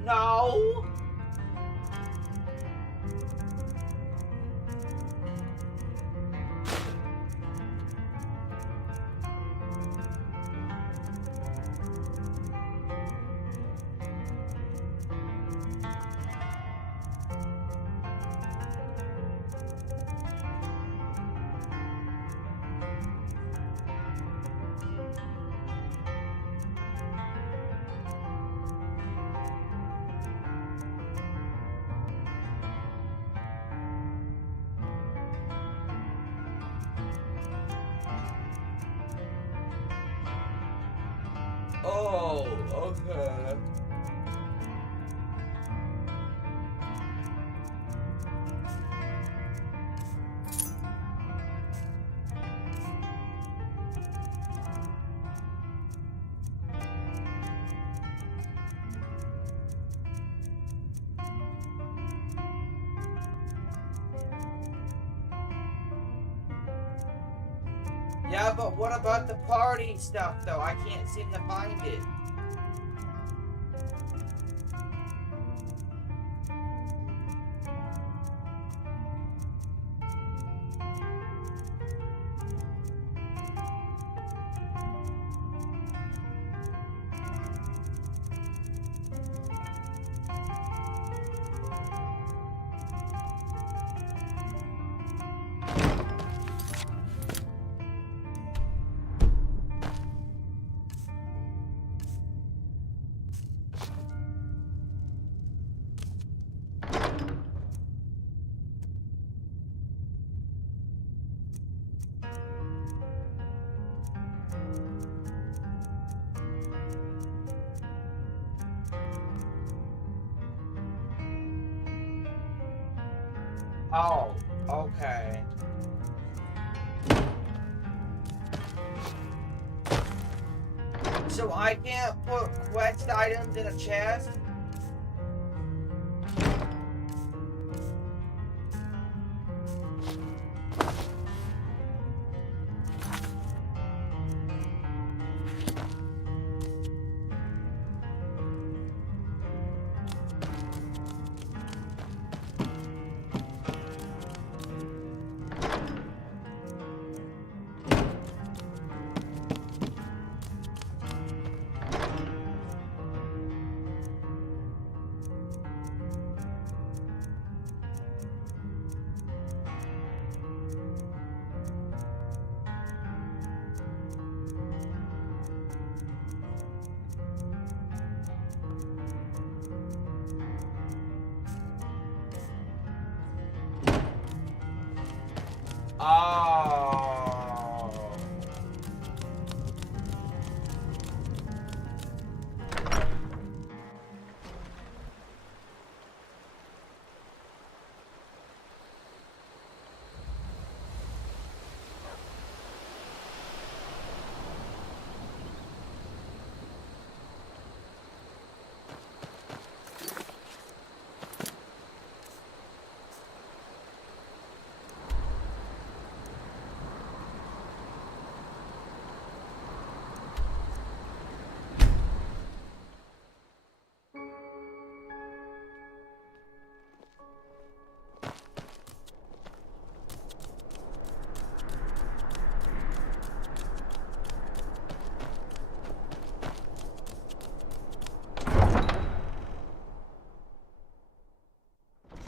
No! Oh, okay. Yeah, but what about the party stuff, though? I can't seem to find it. Oh, okay. So I can't put quest items in a chest? Oh.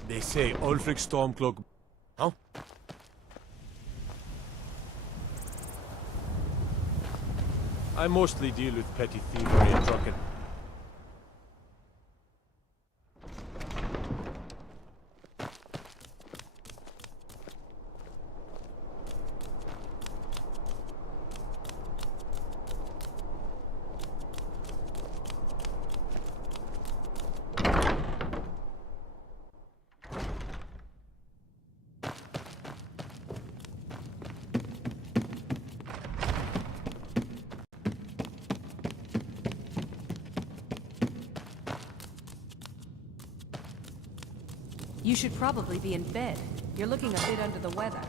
They say Ulfric Stormcloak... Huh? I mostly deal with petty thievery and drunken... You should probably be in bed. You're looking a bit under the weather.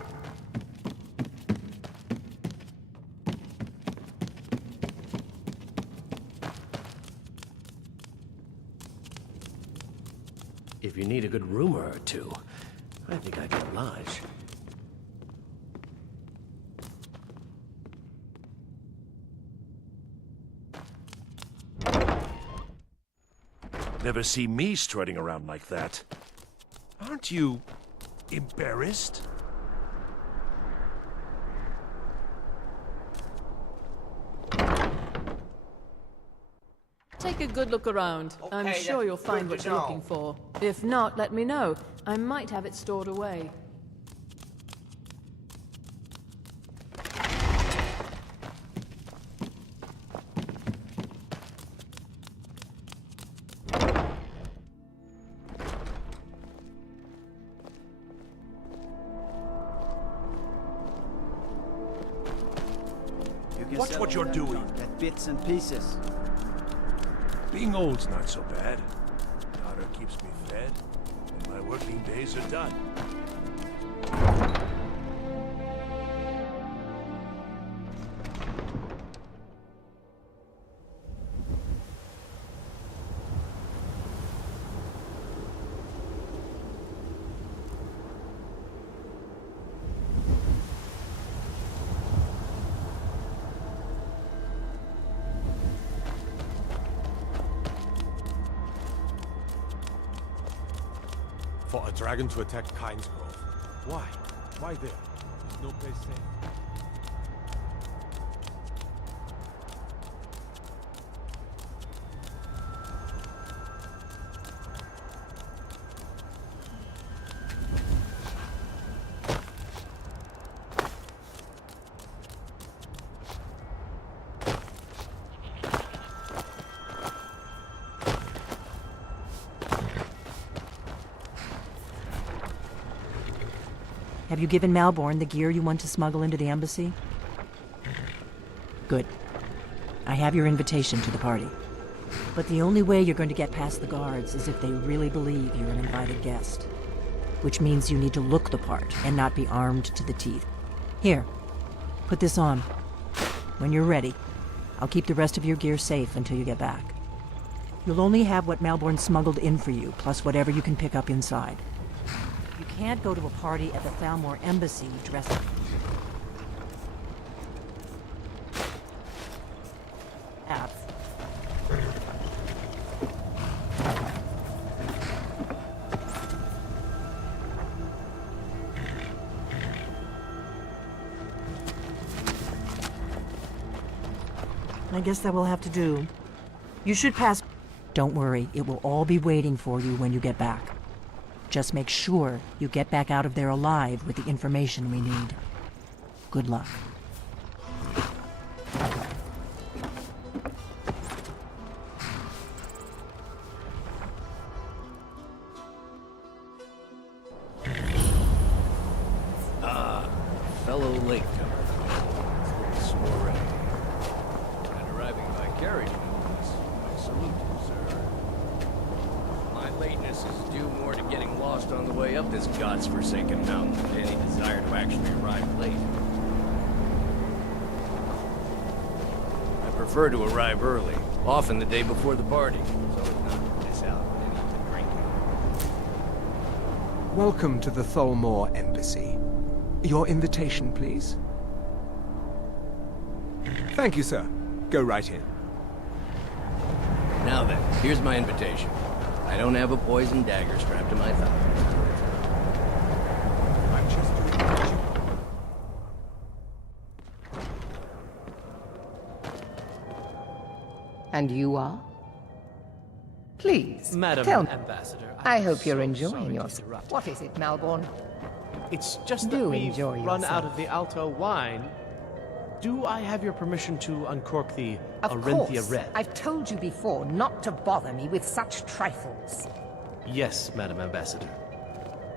If you need a good rumor or two, I think I can oblige. Never see me strutting around like that. Aren't you embarrassed? Take a good look around. I'm sure you'll find what you're looking for. If not, let me know. I might have it stored away. Watch what you're doing. Get bits and pieces. Being old's not so bad. Daughter keeps me fed, and my working days are done. For a dragon to attack Kyne's Grove. Why? Why there? There's no place safe. Have you given Malborn the gear you want to smuggle into the embassy? Good. I have your invitation to the party. But the only way you're going to get past the guards is if they really believe you're an invited guest. Which means you need to look the part and not be armed to the teeth. Here, put this on. When you're ready, I'll keep the rest of your gear safe until you get back. You'll only have what Malborn smuggled in for you, plus whatever you can pick up inside. You can't go to a party at the Thalmor embassy dressed up. I guess that will have to do. You should pass. Don't worry, it will all be waiting for you when you get back. Just make sure you get back out of there alive with the information we need. Good luck. Fellow latecomer. Soiree. And arriving by carriage, I salute you, sir. My lateness is due more to getting lost on the way up this god's-forsaken mountain than any desire to actually arrive late. I prefer to arrive early, often the day before the party, so as not to miss out on any of the drinking. Welcome to the Thalmor Embassy. Your invitation, please. Thank you, sir. Go right in. Now then, here's my invitation. I don't have a poison dagger strapped to my thigh. I'm just doing what you... And you are? Please, Madam tell me. Ambassador, I hope you're so enjoying sorry to yourself. interrupt. What is it, Malborn? It's just that Do we've enjoy run out yourself. of the Alto wine. Do I have your permission to uncork the Of Arinthia course. Red? I've told you before not to bother me with such trifles. Yes, Madam Ambassador.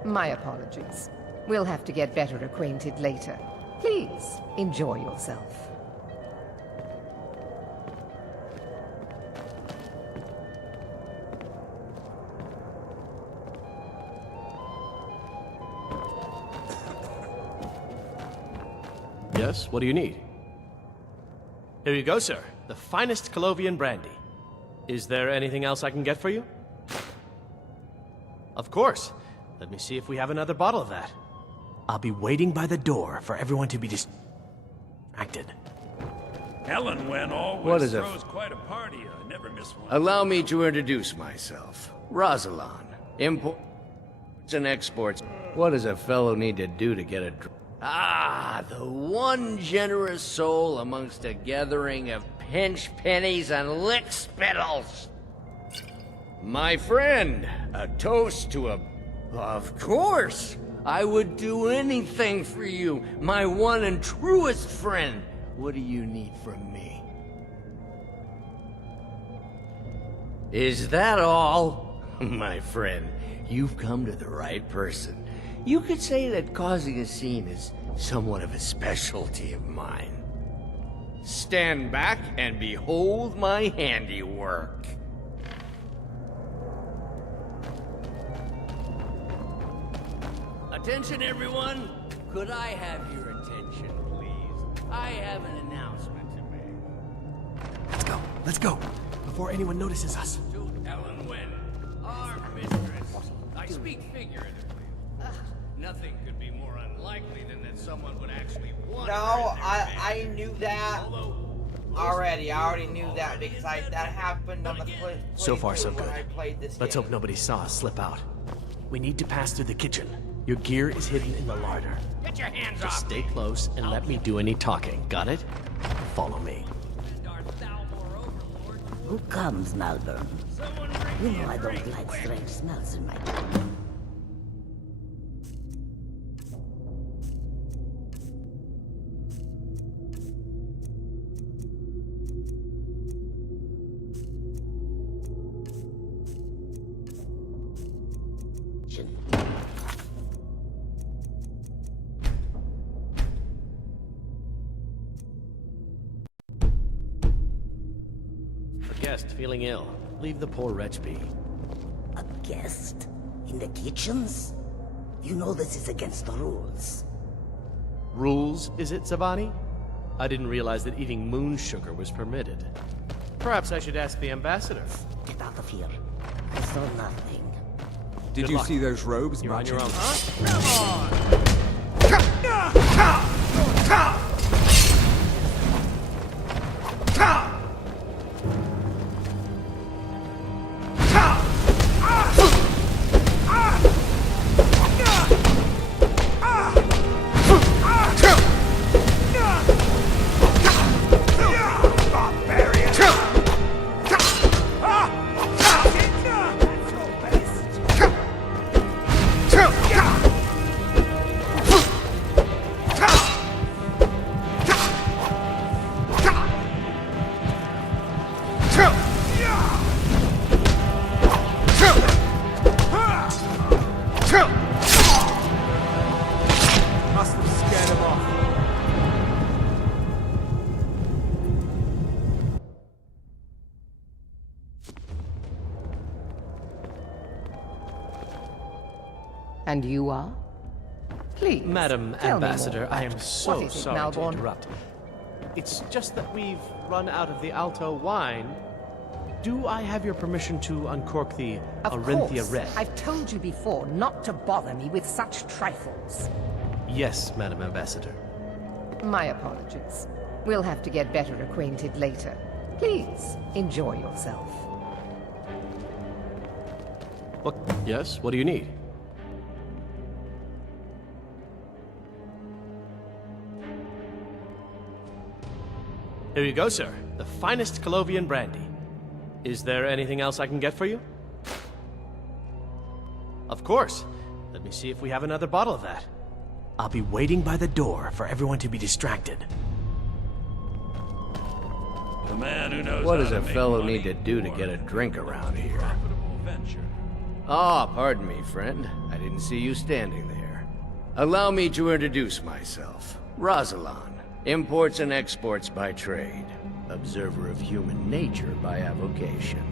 My apologies. We'll have to get better acquainted later. Please, enjoy yourself. Yes, what do you need? Here you go, sir. The finest Colovian brandy. Is there anything else I can get for you? Of course. Let me see if we have another bottle of that. I'll be waiting by the door for everyone to be distracted. Elenwen always What is it? throws quite a party. I never miss one. Allow me to introduce myself. Rosalind. Imports and exports. What does a fellow need to do to get a drink? Ah, the one generous soul amongst a gathering of pinch pennies and lick spittles. My friend, a toast to a... Of course! I would do anything for you, my one and truest friend. What do you need from me? Is that all? My friend, you've come to the right person. You could say that causing a scene is somewhat of a specialty of mine. Stand back and behold my handiwork. Attention, everyone! Could I have your attention, please? I have an announcement to make. Let's go, before anyone notices us. To Elenwen, our mistress. I speak figuratively. Nothing could be more unlikely than that someone would actually want No, her in their I knew that already. I already knew that because that happened on the flip. So far, so good. When I played this Let's game. hope nobody saw us slip out. We need to pass through the kitchen. Your gear is hidden in the larder. Get your hands Just off stay me. close and let me do any talking. Got it? Follow me. Who comes, Malvern? You know I don't like strange smells in my kitchen. Guest feeling ill. Leave the poor wretch be. A guest? In the kitchens? You know this is against the rules. Rules, is it, Zavani? I didn't realize that eating moon sugar was permitted. Perhaps I should ask the ambassador. Get out of here. I saw nothing. Did Good you luck. see those robes You're on marching? your own. Must have scared him off. And you are? Please, Madam tell me Ambassador, more. I am so What is it, sorry to Malborn? interrupt. It's just that we've run out of the Alto wine. Do I have your permission to uncork the Of Arinthia course. Red? I've told you before not to bother me with such trifles. Yes, Madam Ambassador. My apologies. We'll have to get better acquainted later. Please, enjoy yourself. What? Yes, what do you need? Here you go, sir. The finest Colovian brandy. Is there anything else I can get for you? Of course. Let me see if we have another bottle of that. I'll be waiting by the door for everyone to be distracted. The man who knows What how does to a make fellow money need to do to get a drink around here? profitable venture. Ah, pardon me, friend. I didn't see you standing there. Allow me to introduce myself. Rosalind. Imports and exports by trade. Observer of human nature by avocation.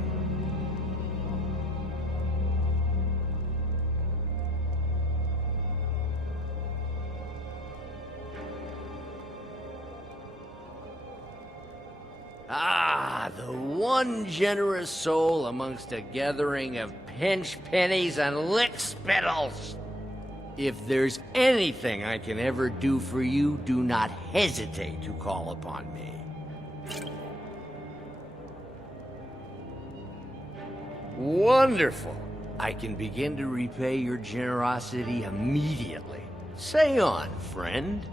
Ah, the one generous soul amongst a gathering of pinch pennies and lick spittles. If there's anything I can ever do for you, do not hesitate to call upon me. Wonderful. I can begin to repay your generosity immediately. Say on, friend.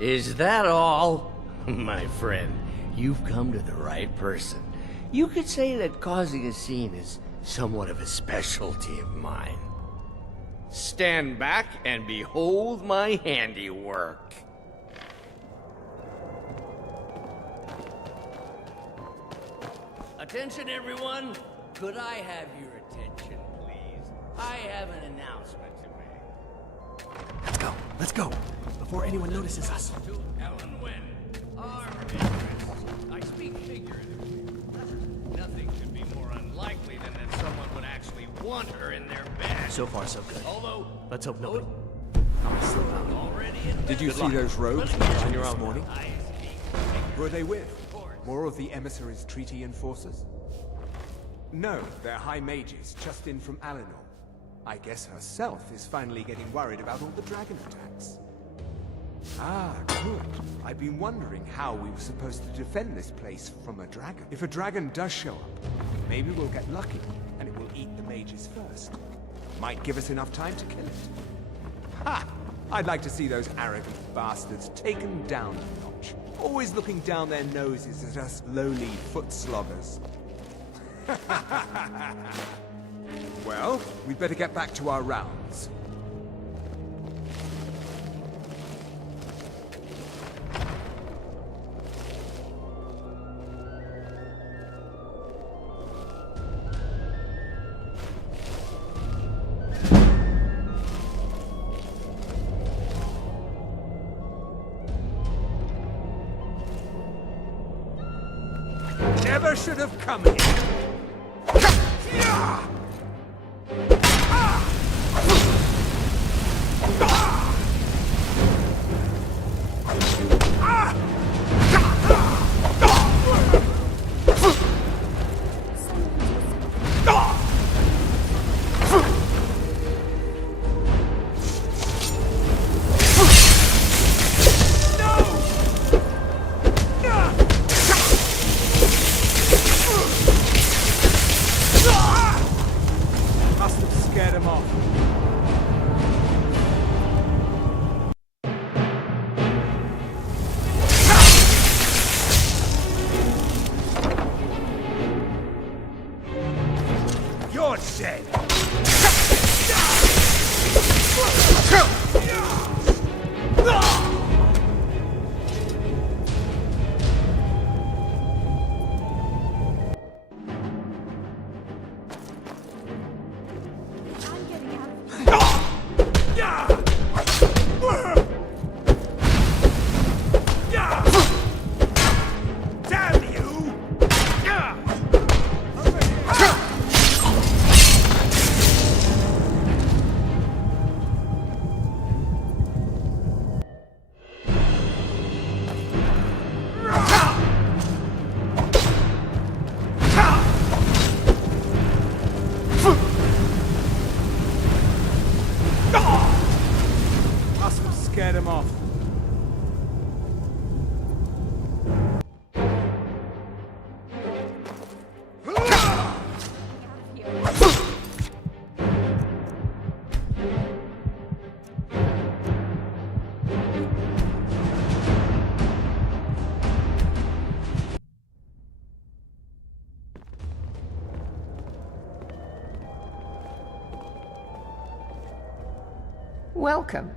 Is that all? My friend, you've come to the right person. You could say that causing a scene is somewhat of a specialty of mine. Stand back and behold my handiwork. Attention, everyone. Could I have your attention, please? I have an announcement to make. Let's go. Let's go. Before anyone notices us. To Ellen Wynn, our mistress. I speak figuratively. Nothing could be more unlikely than that someone would actually want her in their bed. So far, so good. Although, let's hope nobody. already in Did you bed. see those rogues On your this own. morning? Who are they with? More of the emissaries' treaty enforcers? No, they're high mages, just in from Alinor. I guess herself is finally getting worried about all the dragon attacks. Ah, good. I've been wondering how we were supposed to defend this place from a dragon. If a dragon does show up, maybe we'll get lucky, and it will eat the mages first. Might give us enough time to kill it. Ha! I'd like to see those arrogant bastards taken down a notch. Always looking down their noses at us lowly foot sloggers. Well, we'd better get back to our rounds. Never should have come here. Must have scared him off. You're dead. Damn you! Must have scared him off. Welcome.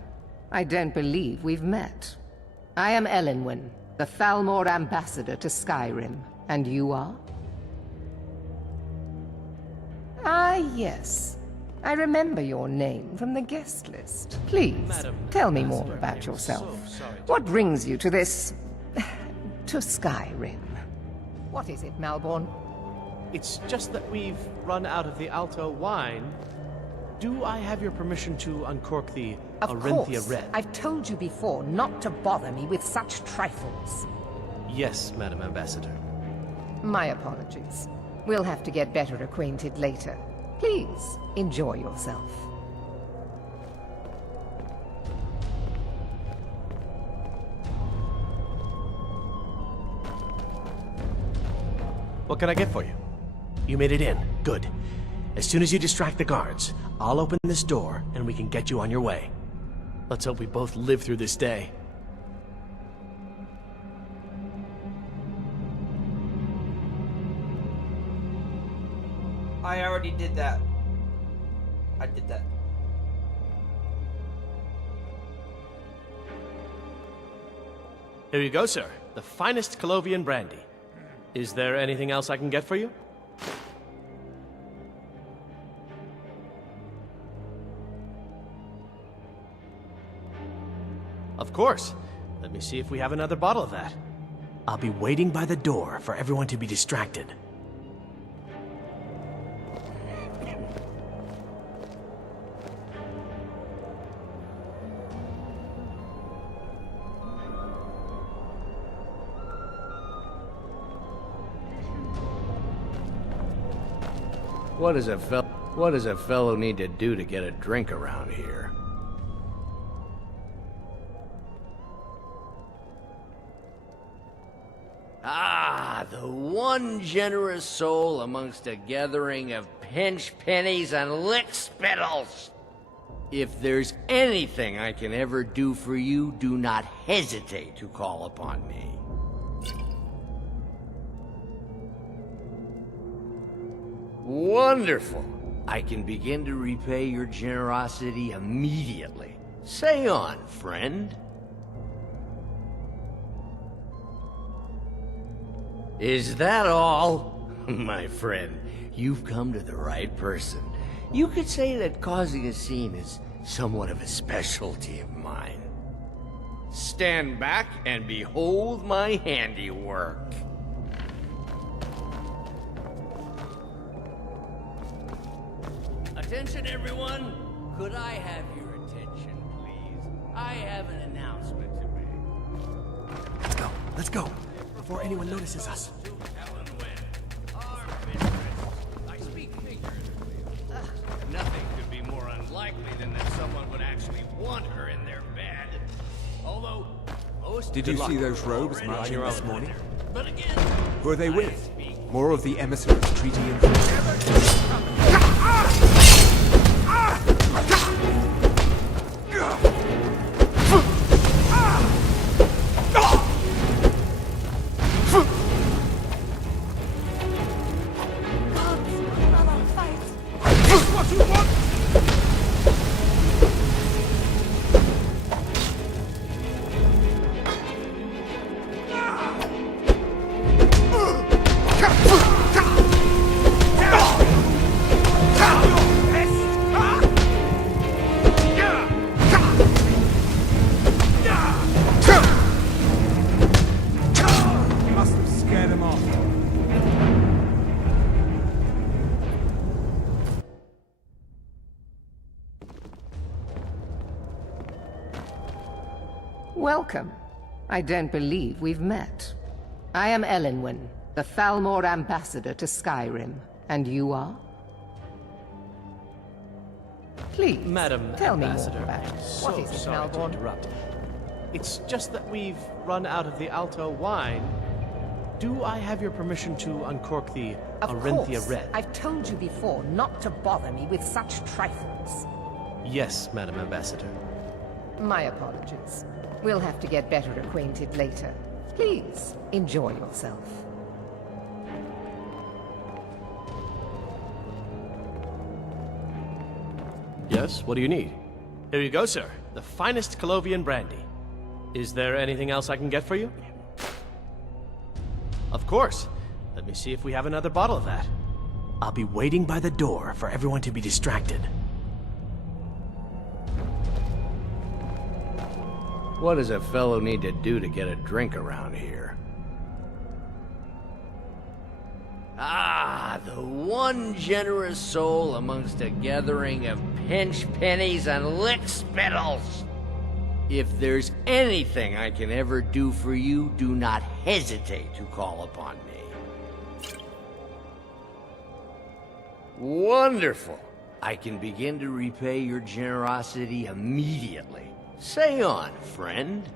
I don't believe we've met. I am Elenwen, the Thalmor ambassador to Skyrim. And you are? Ah, yes. I remember your name from the guest list. Please, Madam tell me more Ambassador, about I'm yourself. so sorry to- What brings you to this... to Skyrim? What is it, Malborn? It's just that we've run out of the Alto wine. Do I have your permission to uncork the Of Arinthia course. Red? I've told you before not to bother me with such trifles. Yes, Madam Ambassador. My apologies. We'll have to get better acquainted later. Please, enjoy yourself. What can I get for you? You made it in. Good. As soon as you distract the guards, I'll open this door and we can get you on your way. Let's hope we both live through this day. I already did that. I did that. Here you go, sir. The finest Colovian brandy. Is there anything else I can get for you? Of course. Let me see if we have another bottle of that. I'll be waiting by the door for everyone to be distracted. What does a fellow need to do to get a drink around here? Ah, the one generous soul amongst a gathering of pinch pennies and lick spittles. If there's anything I can ever do for you, do not hesitate to call upon me. Wonderful. I can begin to repay your generosity immediately. Say on, friend. Is that all? My friend, you've come to the right person. You could say that causing a scene is somewhat of a specialty of mine. Stand back and behold my handiwork. Attention, everyone. Could I have your attention, please? I have an announcement to make. Let's go. Let's go. Before anyone notices us. I speak figuratively. Nothing could be more unlikely than that someone would actually want her in their bed. Although, most Did you see those rogues marching this morning? But again, Who are they with? More of the emissaries treaty infantry. Welcome. I don't believe we've met. I am Elenwen, the Thalmor ambassador to Skyrim. And you are? Please, Madam tell Ambassador, me more about it. so What is it, sorry to Malborn? interrupt. It's just that we've run out of the Alto wine. Do I have your permission to uncork the Of Arinthia course. Red? I've told you before not to bother me with such trifles. Yes, Madam Ambassador. My apologies. We'll have to get better acquainted later. Please, enjoy yourself. Yes, what do you need? Here you go, sir. The finest Colovian brandy. Is there anything else I can get for you? Of course. Let me see if we have another bottle of that. I'll be waiting by the door for everyone to be distracted. What does a fellow need to do to get a drink around here? Ah, the one generous soul amongst a gathering of pinch pennies and lick spittles. If there's anything I can ever do for you, do not hesitate to call upon me. Wonderful. I can begin to repay your generosity immediately. Say on, friend.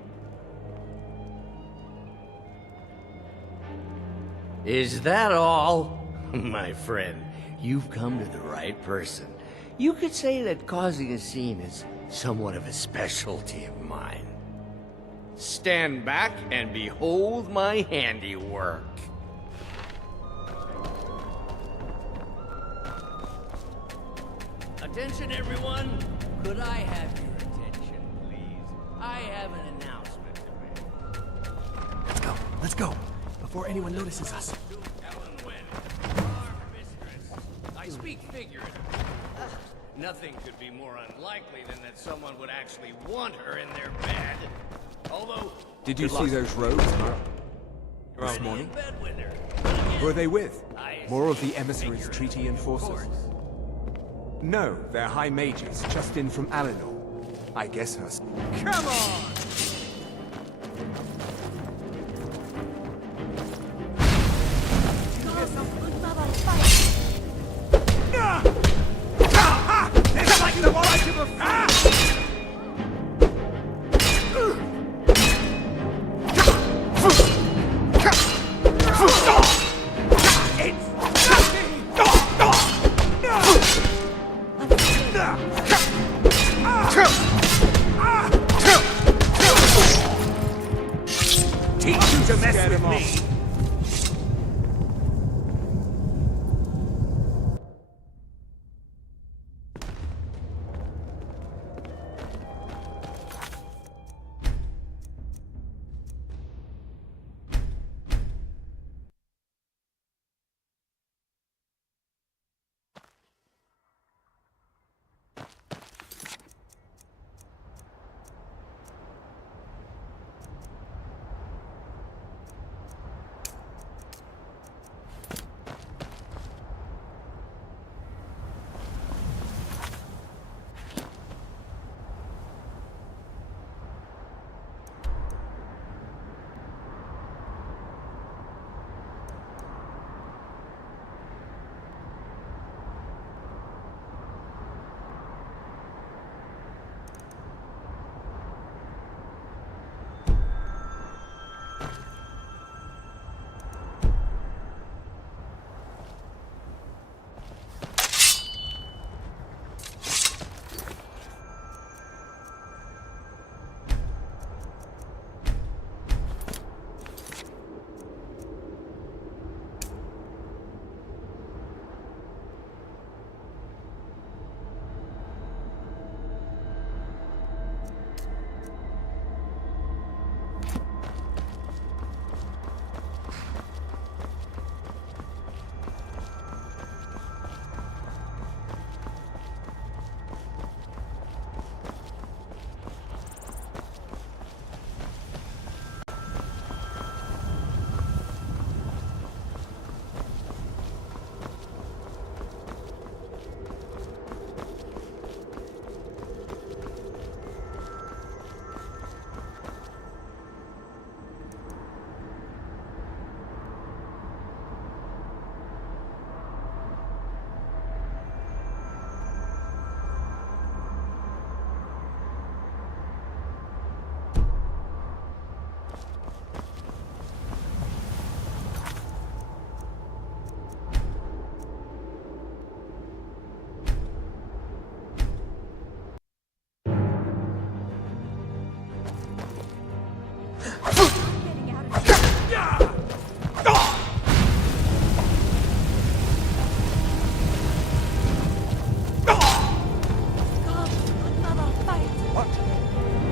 Is that all? My friend, you've come to the right person. You could say that causing a scene is somewhat of a specialty of mine. Stand back and behold my handiwork. Attention, everyone. Could I have your attention, please? I have an announcement to make. Let's go, before anyone notices us. I speak figuratively. Nothing could be more unlikely than that someone would actually want her in their bed. Although... Did you see those rogues, Mara? This morning? Who are they with? More of the emissaries' treaty enforcers? No, they're high mages, just in from Alinor. I guess her... Come on! It's like the more I give a teach you to mess with me.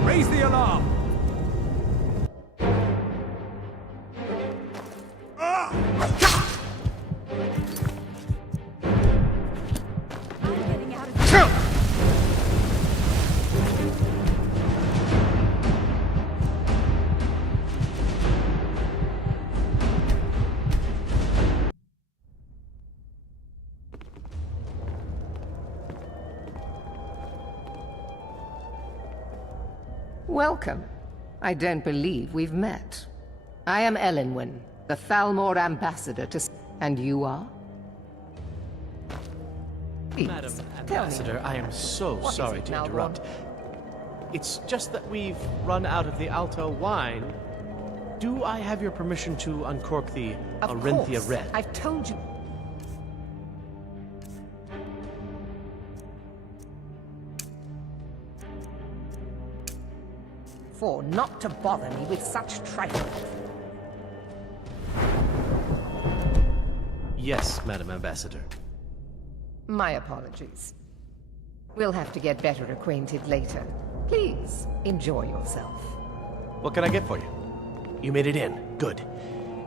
Raise the alarm! Welcome. I don't believe we've met. I am Elenwen, the Thalmor ambassador to... And you are? Please, Madam tell me. Ambassador, I am so What is sorry it to now, interrupt. It's just that we've run out of the Alto wine. Do I have your permission to uncork the Of Arinthia course. Red? I've told you. For not to bother me with such trifle. Yes, Madam Ambassador. My apologies. We'll have to get better acquainted later. Please, enjoy yourself. What can I get for you? You made it in. Good.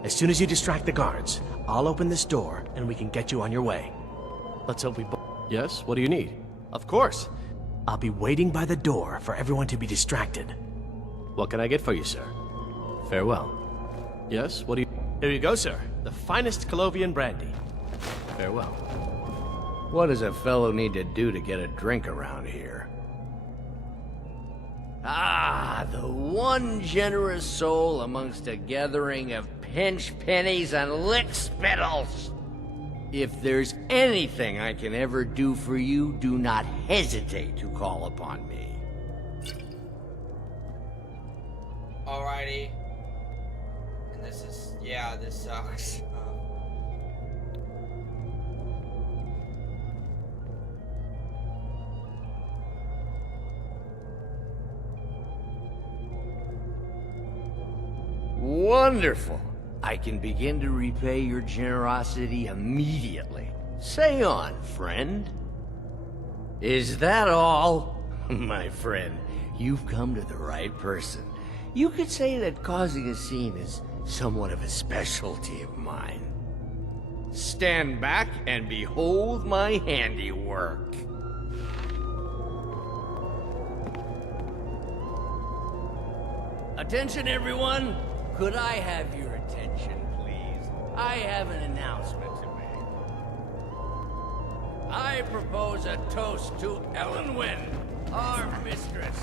As soon as you distract the guards, I'll open this door and we can get you on your way. Let's hope we Yes, what do you need? Of course. I'll be waiting by the door for everyone to be distracted. What can I get for you, sir? Farewell. Yes, what do you... Here you go, sir. The finest Colovian brandy. Farewell. What does a fellow need to do to get a drink around here? Ah, the one generous soul amongst a gathering of pinch pennies and lick spittles. If there's anything I can ever do for you, do not hesitate to call upon me. Alrighty. And this is, yeah, this sucks. Wonderful. I can begin to repay your generosity immediately. Say on, friend. Is that all? My friend, you've come to the right person. You could say that causing a scene is somewhat of a specialty of mine. Stand back and behold my handiwork. Attention, everyone. Could I have your attention, please? I have an announcement to make. I propose a toast to Elenwen, our mistress.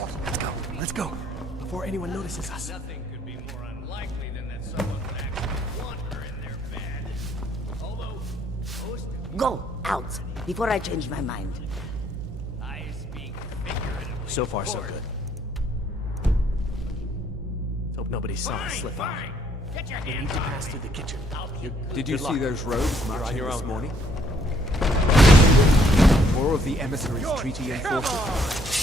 Let's go. Before anyone notices us. Nothing could be more unlikely than that someone would actually want her in their bed. Although, most... Go out before I change my mind. I speak figuratively. So far, so good. Hope nobody saw us slip out. We need to pass through the kitchen. Did you see those rogues marching this morning? More of the emissaries' treaty enforcers.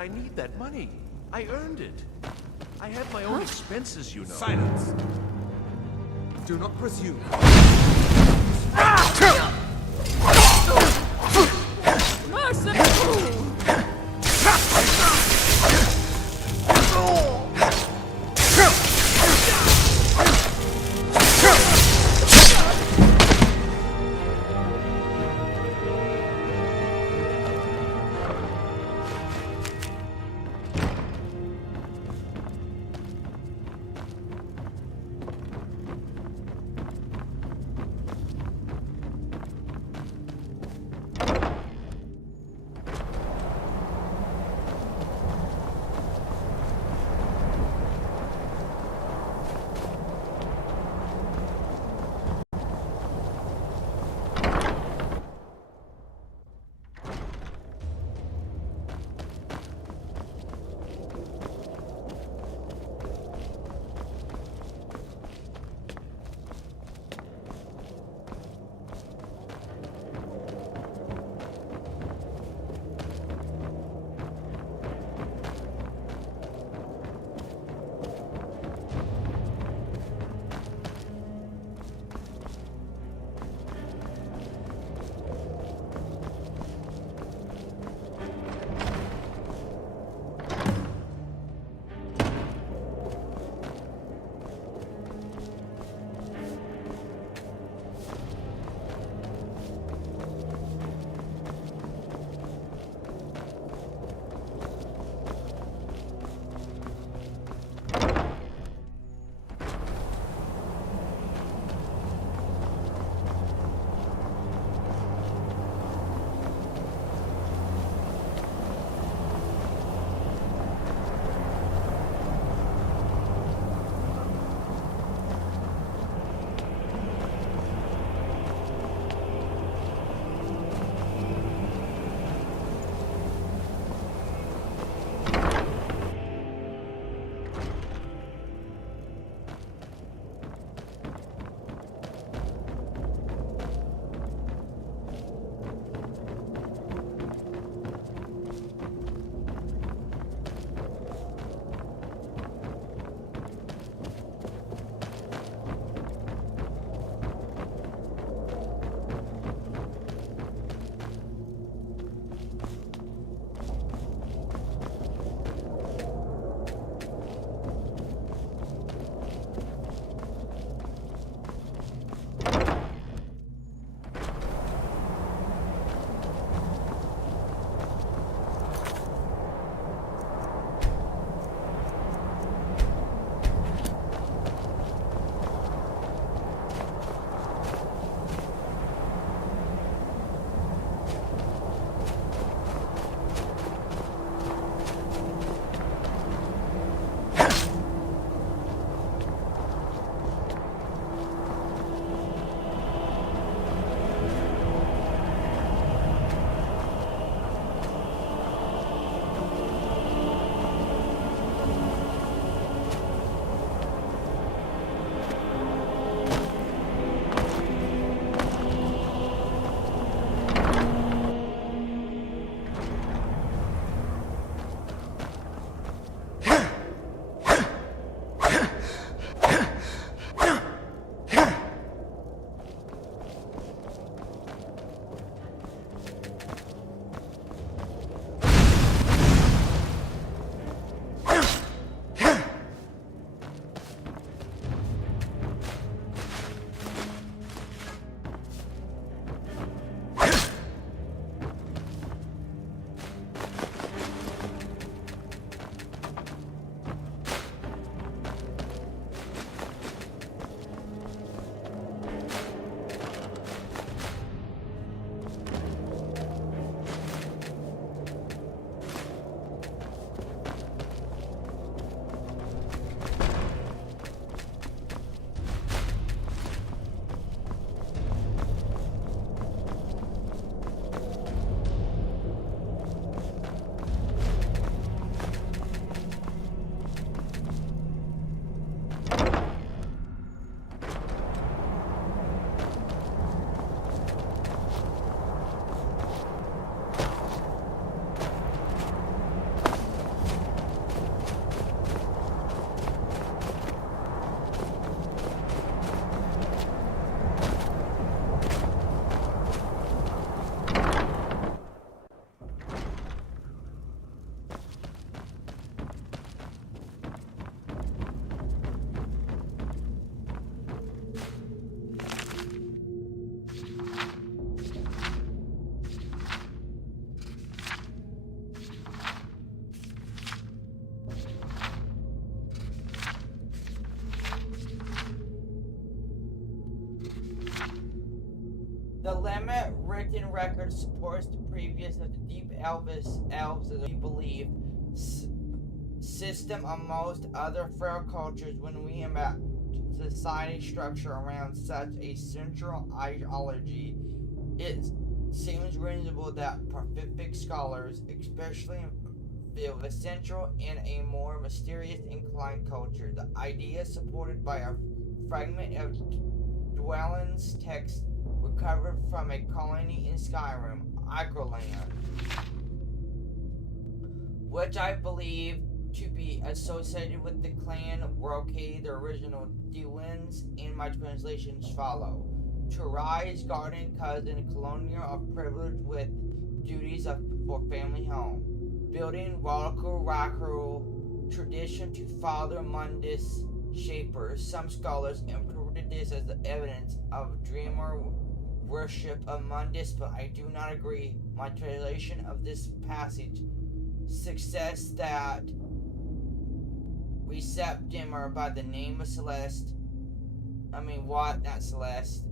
I need that money. I earned it. I had my own expenses, you know. Silence! Do not presume. The limit written record supports the previous of the deep elves as we believe system of most other frail cultures when we imagine society structure around such a central ideology. It seems reasonable that prolific scholars, especially feel essential in a more mysterious inclined culture. The idea supported by a fragment of Dwellin's text recovered from a colony in Skyrim, Iceland, which I believe to be associated with the clan Roke, the original Dwellins, and my translations follow. To rise, guardian, cousin, colonial of privilege with duties for family home. Building Raku tradition to Father Mundus Shapers. Some scholars interpreted this as the evidence of dreamer worship of Mundus, but I do not agree. My translation of this passage suggests that Receptimer by the name of Celeste, not Celeste,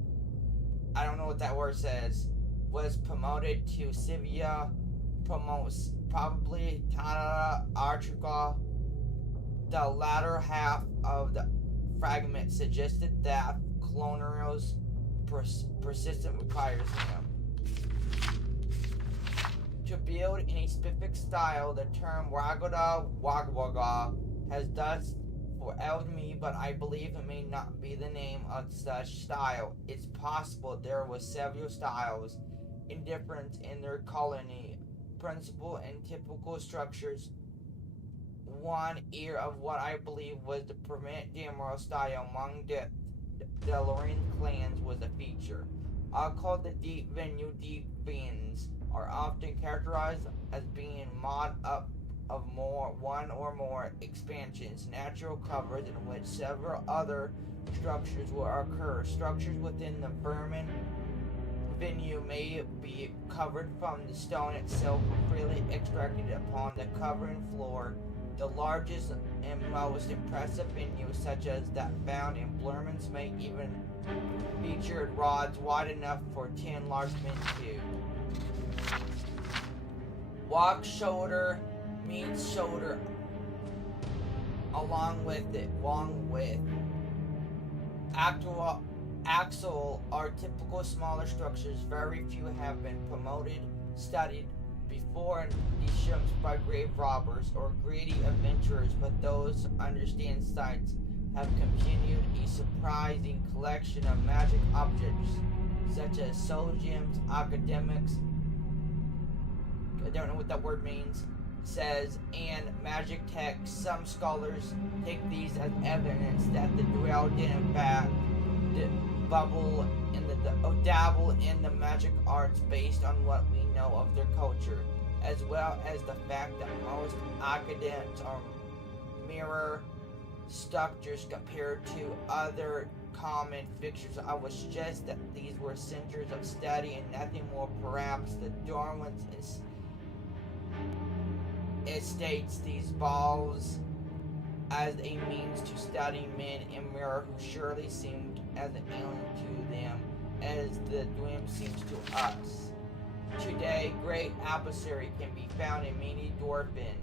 I don't know what that word says, was promoted to Sivia, promotes probably Tana Archika. The latter half of the fragment suggested that Colonial's persistent requires him to build in a specific style. The term Wagoda Wagwaga has thus forever me, but I believe it may not be the name of such style. It's possible there were several styles, indifferent in their colony, principal and typical structures. One ear of what I believe was the permanent Daimaro style among the Lorraine clans was a feature. I'll call the deep venue deep veins are often characterized as being mod up of one or more expansions, natural covers in which several other structures will occur. Structures within the vermin venue may be covered from the stone itself or freely extracted upon the covering floor. The largest and most impressive venues, such as that found in Blurman's, may even feature rods wide enough for 10 large men to walk shoulder meets shoulder along with axle are typical smaller structures. Very few have been studied before in these ships by grave robbers or greedy adventurers, but those who understand science have continued a surprising collection of magic objects, such as soul gems. Academics, I don't know what that word means, says, and magic texts. Some scholars take these as evidence that the Dwell did in fact dabble in the magic arts based on what we know of their culture, as well as the fact that most academics are mirror structures compared to other common fixtures. I would suggest that these were centers of study and nothing more. Perhaps the Darwin's it states these balls as a means to study men in mirror who surely seemed as alien to them as the Dwim seems to us. Today, great adversary can be found in many dwarven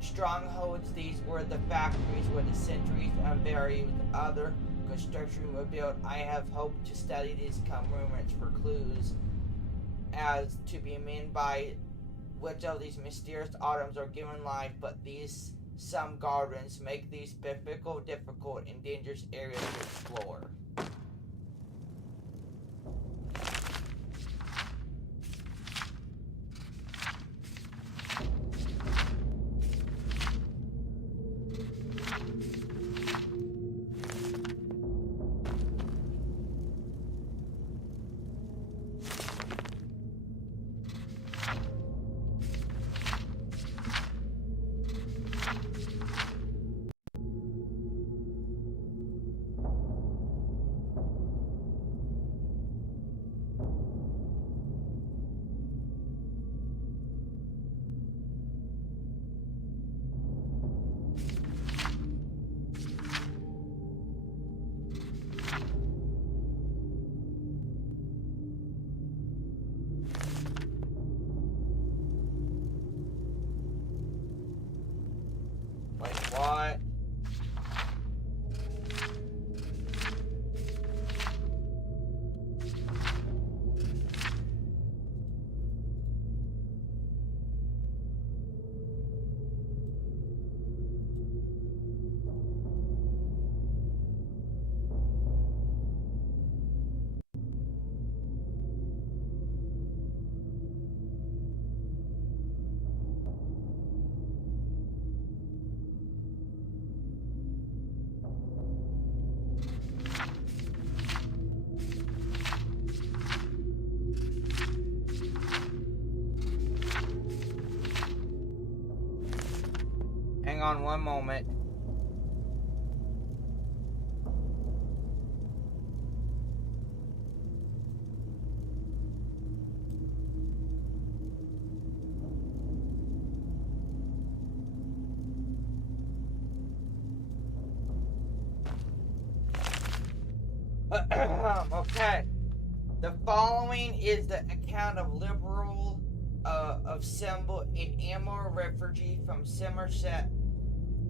strongholds. These were the factories where the centuries of various other construction were built. I have hoped to study these rumors for clues as to be meant by which of these mysterious items are given life, but these some guardians make these difficult and dangerous areas to explore. on one moment. Okay. The following is the account of liberal of Symbol, an Amor refugee from Somerset,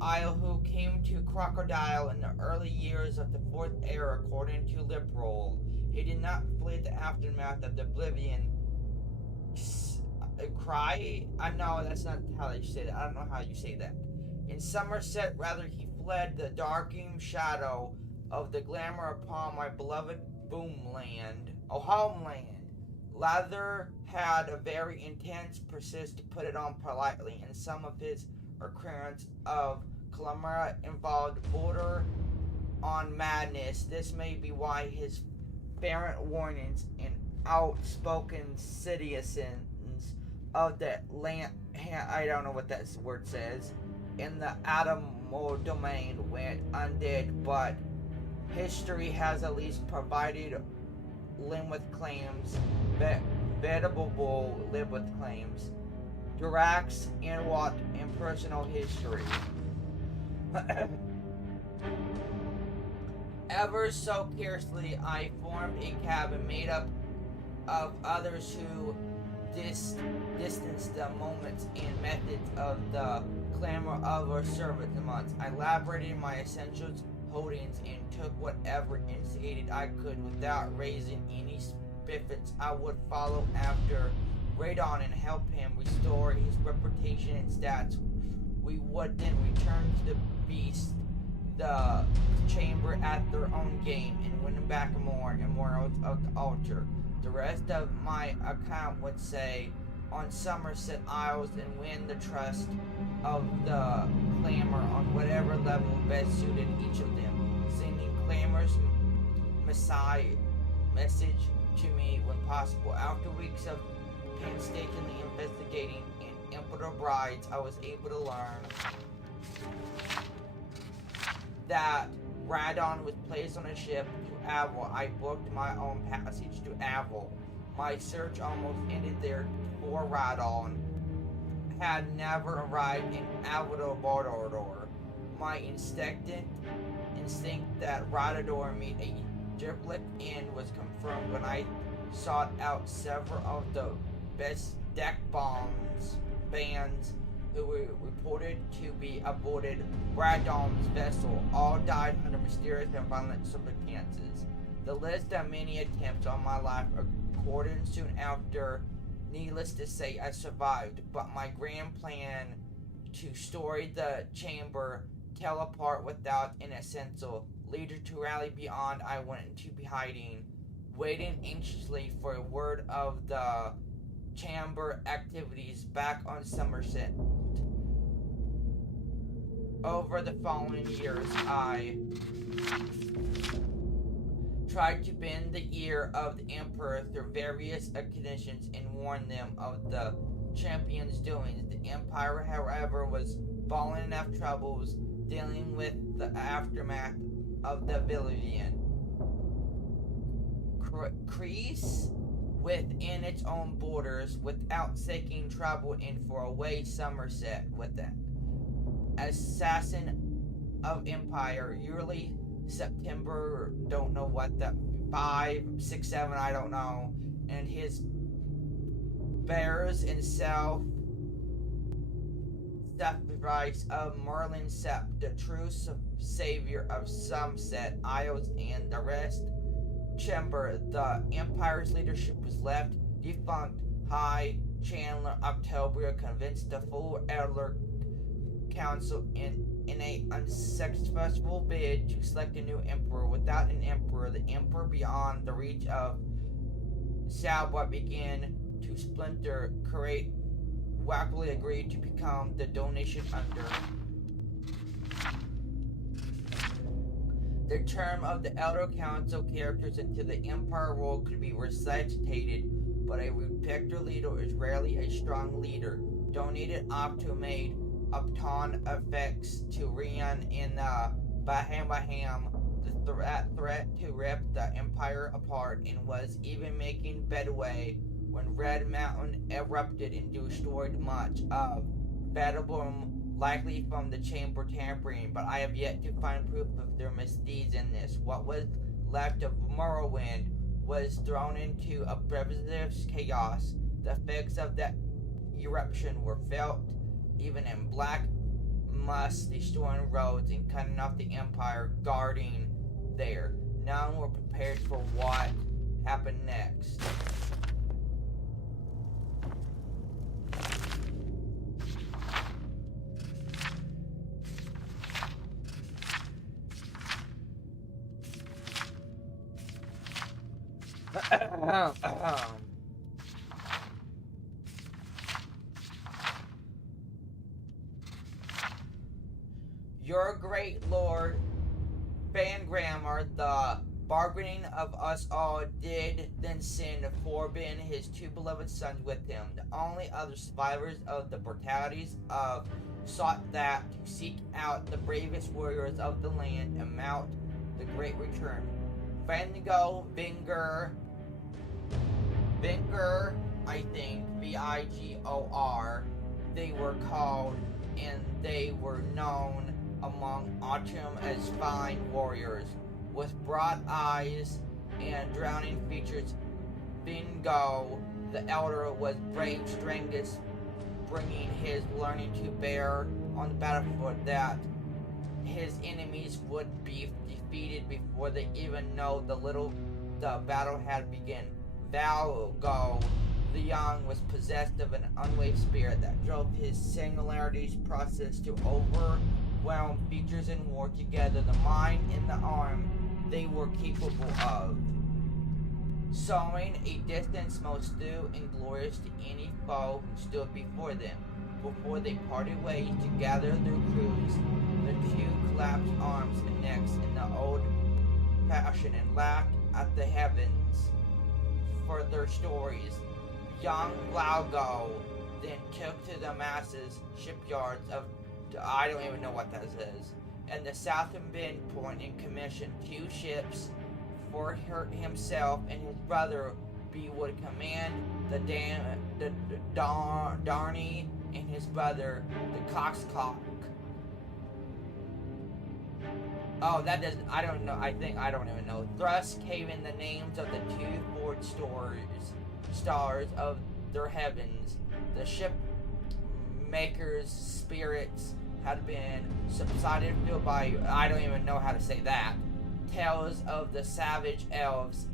Isle, who came to Crocodile in the early years of the Fourth Era, according to Liberal. He did not flee the aftermath of the Oblivion cry. I know that's not how they say that. I don't know how you say that. In Somerset, rather, he fled the darkening shadow of the glamour upon my beloved homeland. Lather had a very intense persist, to put it on politely, and some of his occurrence of Calamara involved border on madness. This may be why his fervent warnings and outspoken citizens of the land, I don't know what that word says, in the Adamo domain went undead, but history has at least provided Limwith claims, veritable Limwith claims, Durax, and what in personal history. Ever so carelessly, I formed a cabin made up of others who distanced the moments and methods of the clamor of our servants months. I elaborated my essentials holdings and took whatever instigated I could without raising any spiffets. I would follow after Radon and help him restore his reputation and stats. We would then return to the beast, the chamber at their own game, and win back more and more of the altar. The rest of my account would say on Somerset Isles and win the trust of the clamor on whatever level best suited each of them, sending clamor's message to me when possible. After weeks of painstakingly investigating and Emperor brides, I was able to learn that Radon was placed on a ship to Aval. I booked my own passage to Aval. My search almost ended there, for Radon had never arrived in Avalor. My instinct that Radador meet a Giblet Inn was confirmed when I sought out several of the best deck bands who were reported to be aboard Radon's vessel. All died under mysterious and violent circumstances. The list of many attempts on my life accorded soon after. Needless to say, I survived, but my grand plan to story the chamber, tell apart without an essential leader to rally beyond, I went into hiding, waiting anxiously for a word of the chamber activities back on Somerset. Over the following years, I tried to bend the ear of the Emperor through various conditions and warn them of the champion's doings. The Empire, however, was falling enough troubles dealing with the aftermath of the Oblivion. Crease within its own borders without seeking trouble in for away Somerset with the assassin of Empire yearly September, don't know what that 5, 6, 7, I don't know, and his bears and sacrifice of Merlin Sept, the true savior of Somerset Isles and the rest chamber. The Empire's leadership was left defunct. High Chandler October convinced the full elder council in a unsuccessful bid to select a new emperor. Without an emperor, the emperor beyond the reach of Salwa began to splinter. Create wackily agreed to become the donation under. The term of the Elder Council characters until the Empire rule could be resuscitated, but a respected leader is rarely a strong leader. Donated off to a maid upon effects to Rian in Baham, the threat to rip the Empire apart, and was even making headway when Red Mountain erupted and destroyed much of Fedibum, likely from the chamber tampering, but I have yet to find proof of their misdeeds in this. What was left of Morrowind was thrown into a breathless chaos. The effects of that eruption were felt even in black must, destroying roads and cutting off the Empire guarding there. None were prepared for what happened next. Your great lord, Fangrammar, the bargaining of us all, did then send Forbin his two beloved sons with him. The only other survivors of the brutalities of sought that to seek out the bravest warriors of the land and mount the great return. Vengo, Vigor, I think, Vigor, they were called, and they were known among Autumn as fine warriors. With broad eyes and drowning features, Bingo, the elder, was brave, strongest, bringing his learning to bear on the battlefield that his enemies would be defeated before they even know the battle had begun. Valgo, the young, was possessed of an unwavering spirit that drove his singularities process to overwhelm features in war together, the mind and the arm they were capable of. Sowing a distance most due and glorious to any foe who stood before them. Before they parted ways to gather their crews, the two collapsed arms and necks in the old passion and laughed at the heavens for their stories. Young Glaugo then took to the masses shipyards of, I don't even know what that is, and the southern bend point and commissioned two ships for himself and his brother be would command the Darney and his brother the Coxcock. Oh, that doesn't, I don't know, I don't even know. Thus came in the names of the two forward stars of their heavens. The ship makers' spirits had been subsided, filled by, I don't even know how to say that, tales of the savage elves,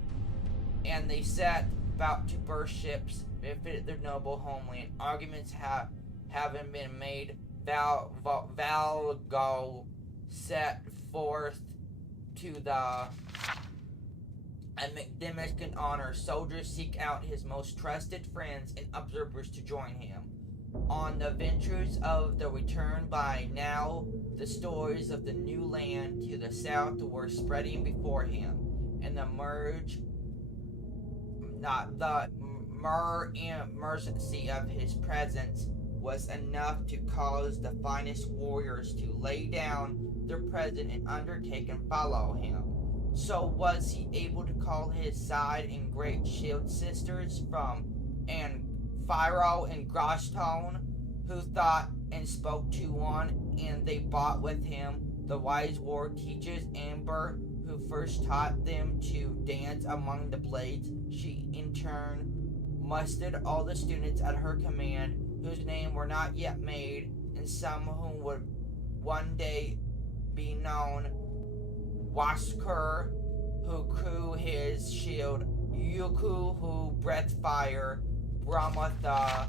and they set about to burst ships, befit their noble homeland. Arguments having been made, Valgo set forth to the Demican honor. Soldiers seek out his most trusted friends and observers to join him on the ventures of the return. By now, the stories of the new land to the south were spreading before him, and the emergency of his presence was enough to cause the finest warriors to lay down their present and undertake and follow him. So was he able to call his side and great shield sisters from Phiro and Grostone, who thought and spoke to one, and they bought with him the wise war teachers Amber, who first taught them to dance among the blades. She in turn mustered all the students at her command, whose names were not yet made, and some whom would one day be known. Wasker, who crew his shield, Yuku, who breathed fire, Brahmatha,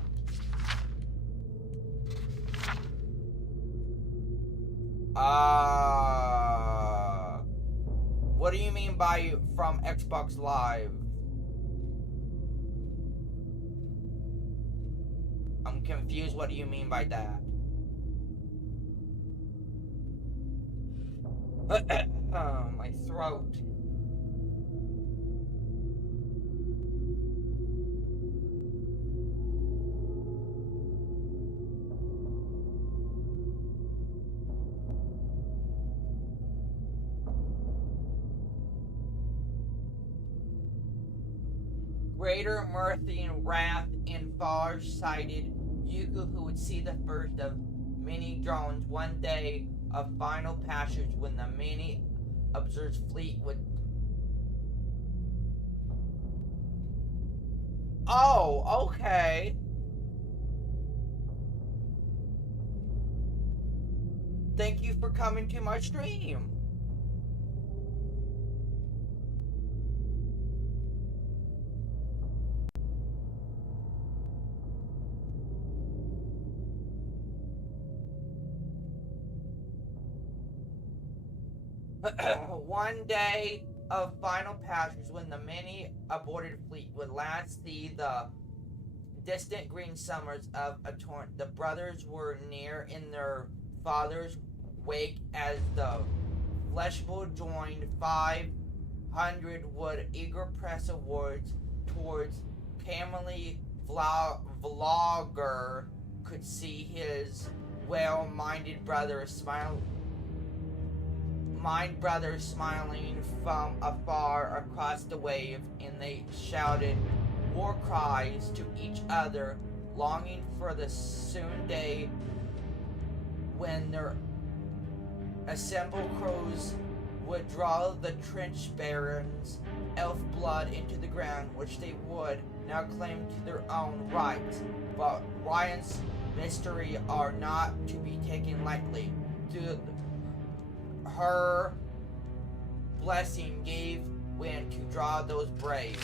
what do you mean by from Xbox Live? I'm confused. What do you mean by that? My throat. Raider, Murthian, Wrath, and far-sighted Yuku, who would see the first of many drones one day of final passage when the many observed fleet would... Oh, okay. Thank you for coming to my stream. One day of final passage when the many aborted fleet would last see the distant green summers of a torrent. The brothers were near in their father's wake as the Fleshful joined 500 would eager press awards towards Camely Vlogger could see his well-minded brother smiling from afar across the wave, and they shouted war cries to each other, longing for the soon day when their assembled crews would draw the trench barons' elf blood into the ground, which they would now claim to their own right. But Ryan's mystery are not to be taken lightly. Her blessing gave wind to draw those brave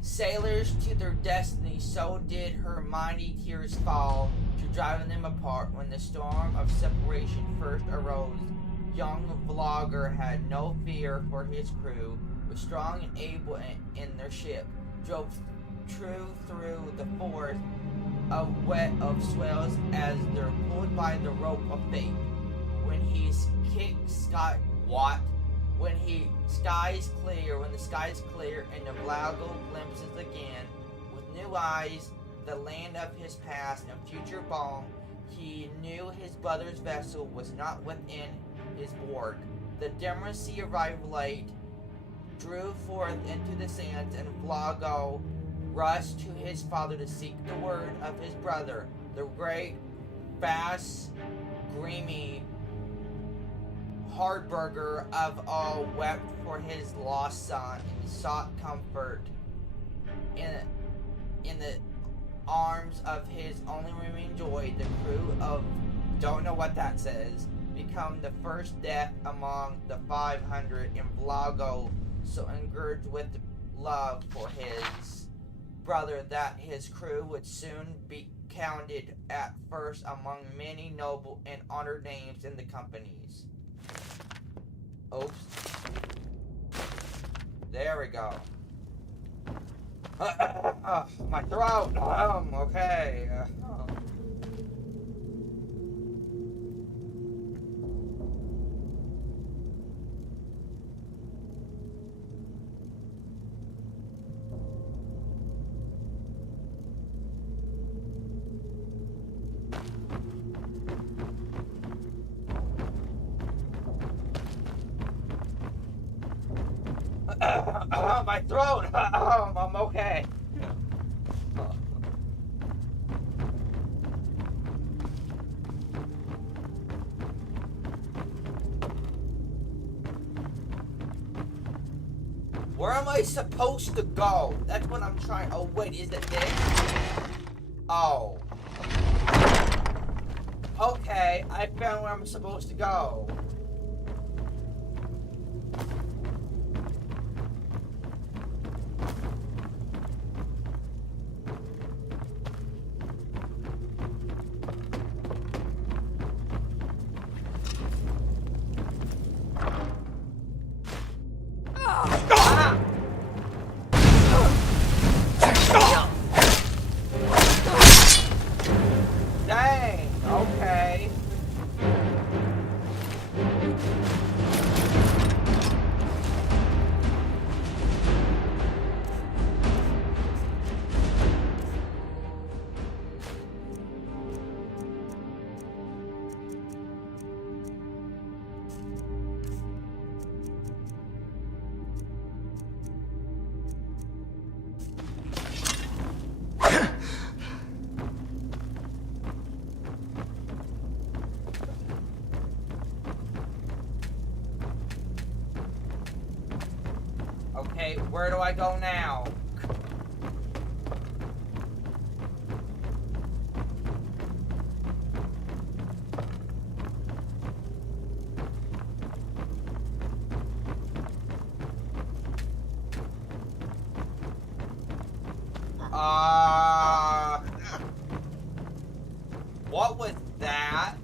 sailors to their destiny, so did her mighty tears fall to driving them apart when the storm of separation first arose. Young Vlogger had no fear, for his crew was strong and able in their ship, drove true through the forest of wet of swells as they're pulled by the rope of fate. When he's kicked sky when the sky's clear and the Vlago glimpses again with new eyes the land of his past and future balm, he knew his brother's vessel was not within his board. The Democracy arrived late, drew forth into the sands, and Vlago rushed to his father to seek the word of his brother. The great, fast, grimy Hardburger of all wept for his lost son and sought comfort in the arms of his only remaining joy. The crew of don't know what that says become the first death among the 500, and Vlago so engaged with love for his brother that his crew would soon be counted at first among many noble and honored names in the companies. Oops. There we go. My throat. Okay. My throat! I'm okay. Where am I supposed to go? That's what I'm trying. Oh, wait, is it this? Oh. Okay, I found where I'm supposed to go. Dang, okay. Okay, where do I go now? What was that?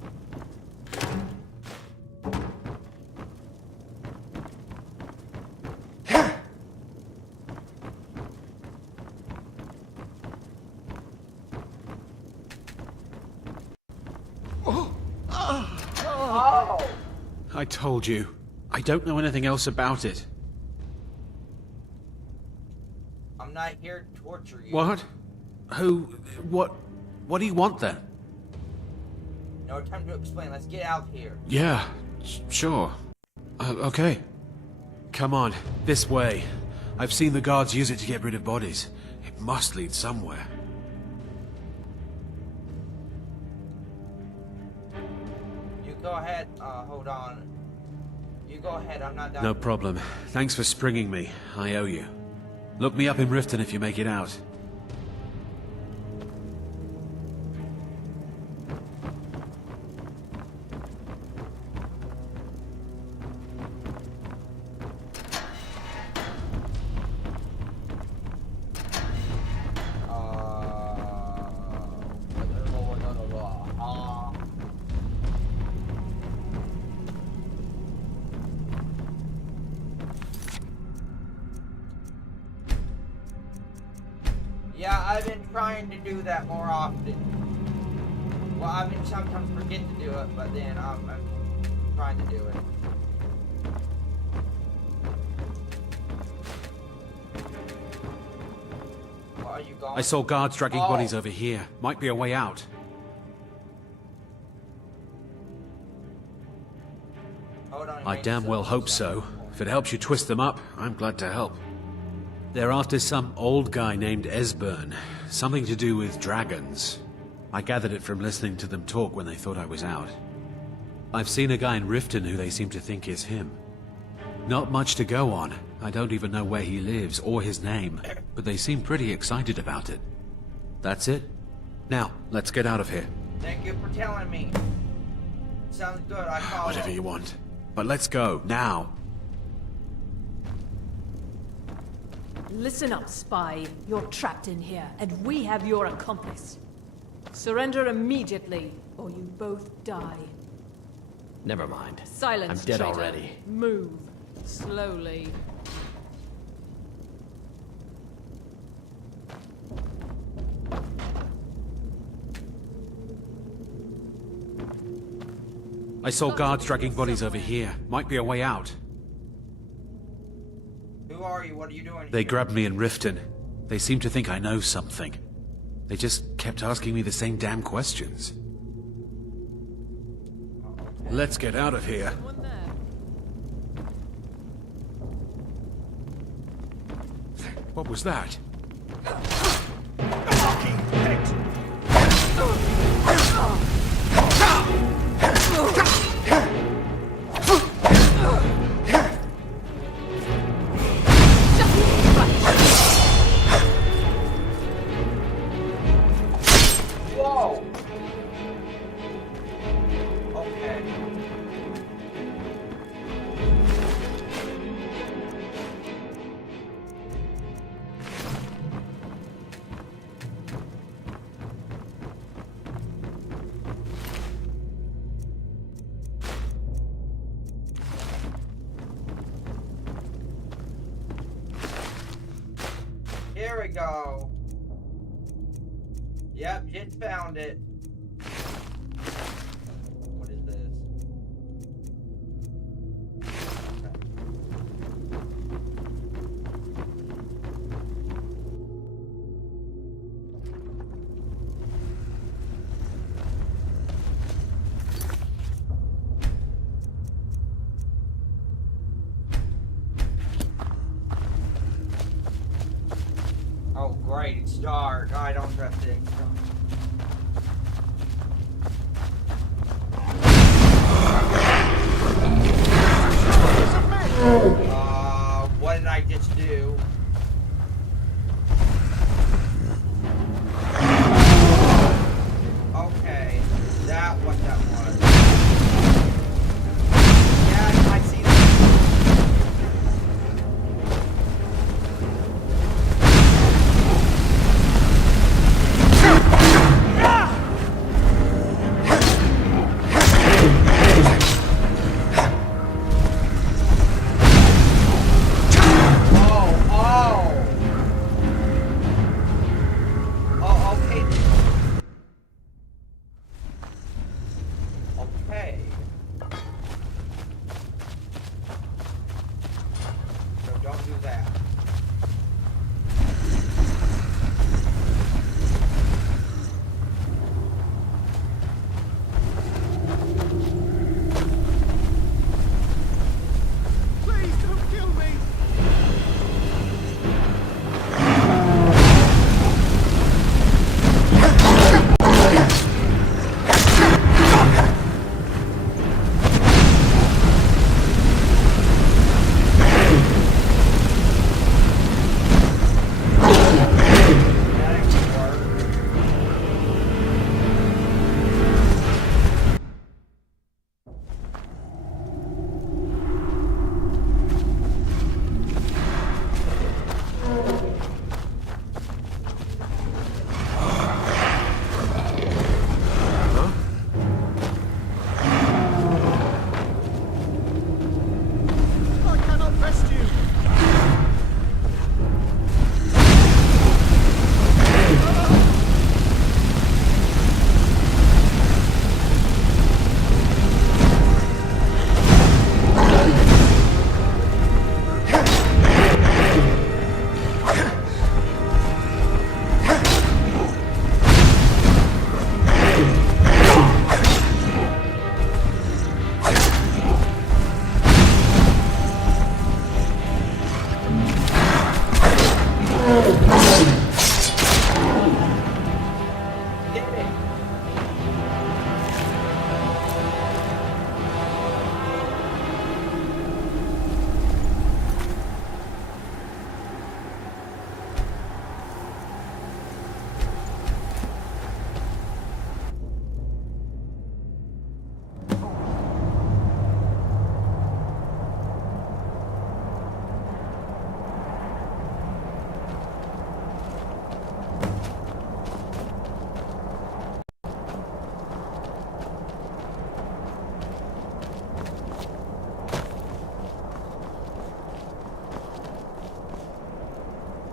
I told you. I don't know anything else about it. I'm not here to torture you. What? Who? What do you want then? No time to explain. Let's get out here. Yeah, sure. Okay. Come on, this way. I've seen the guards use it to get rid of bodies. It must lead somewhere. You go ahead. Hold on. You go ahead. I'm not done. No problem. Thanks for springing me. I owe you. Look me up in Riften if you make it out. Yeah, I've been trying to do that more often. Well, I mean, sometimes forget to do it, but then I'm trying to do it. Well, are you going? I saw guards dragging Oh. bodies over here. Might be a way out. Hold on, I mate. damn well hope so. If it helps you twist them up, I'm glad to help. They're after some old guy named Esbern. Something to do with dragons. I gathered it from listening to them talk when they thought I was out. I've seen a guy in Riften who they seem to think is him. Not much to go on. I don't even know where he lives or his name, but they seem pretty excited about it. That's it. Now, let's get out of here. Thank you for telling me. Sounds good. I follow. Whatever you want. But let's go, now. Listen up, spy. You're trapped in here, and we have your accomplice. Surrender immediately, or you both die. Never mind. Silence, I'm dead traitor. already. Move. Slowly. I saw guards dragging bodies over here. Might be a way out. Who are you? What are you doing? They grabbed me in Riften. They seem to think I know something. They just kept asking me the same damn questions. Let's get out of here. What was that? Whoa! Okay. Here we go. Yep, just found it. What is this? Oh great, it's dark. I don't trust it. What did I just do? that what that was? Yeah, I see that.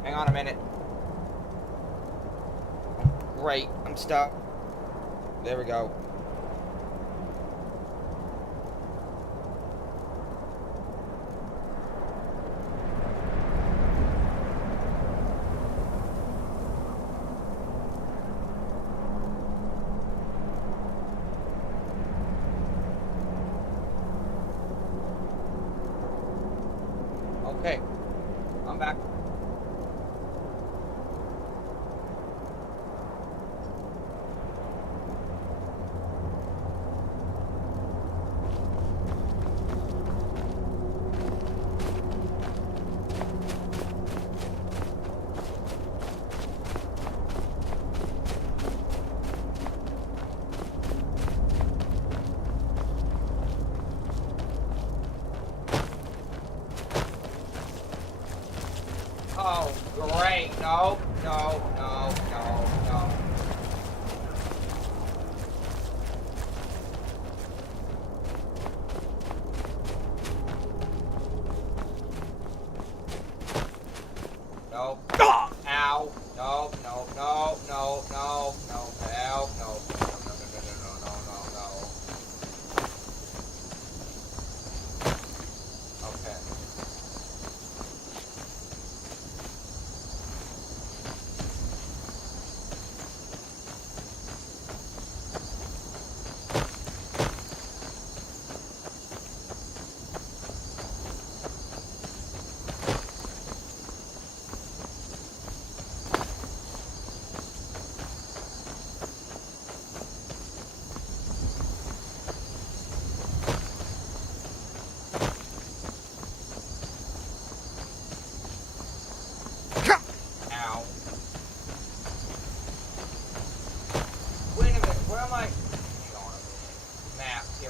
Hang on a minute. Great, I'm stuck. There we go. Okay, I'm back.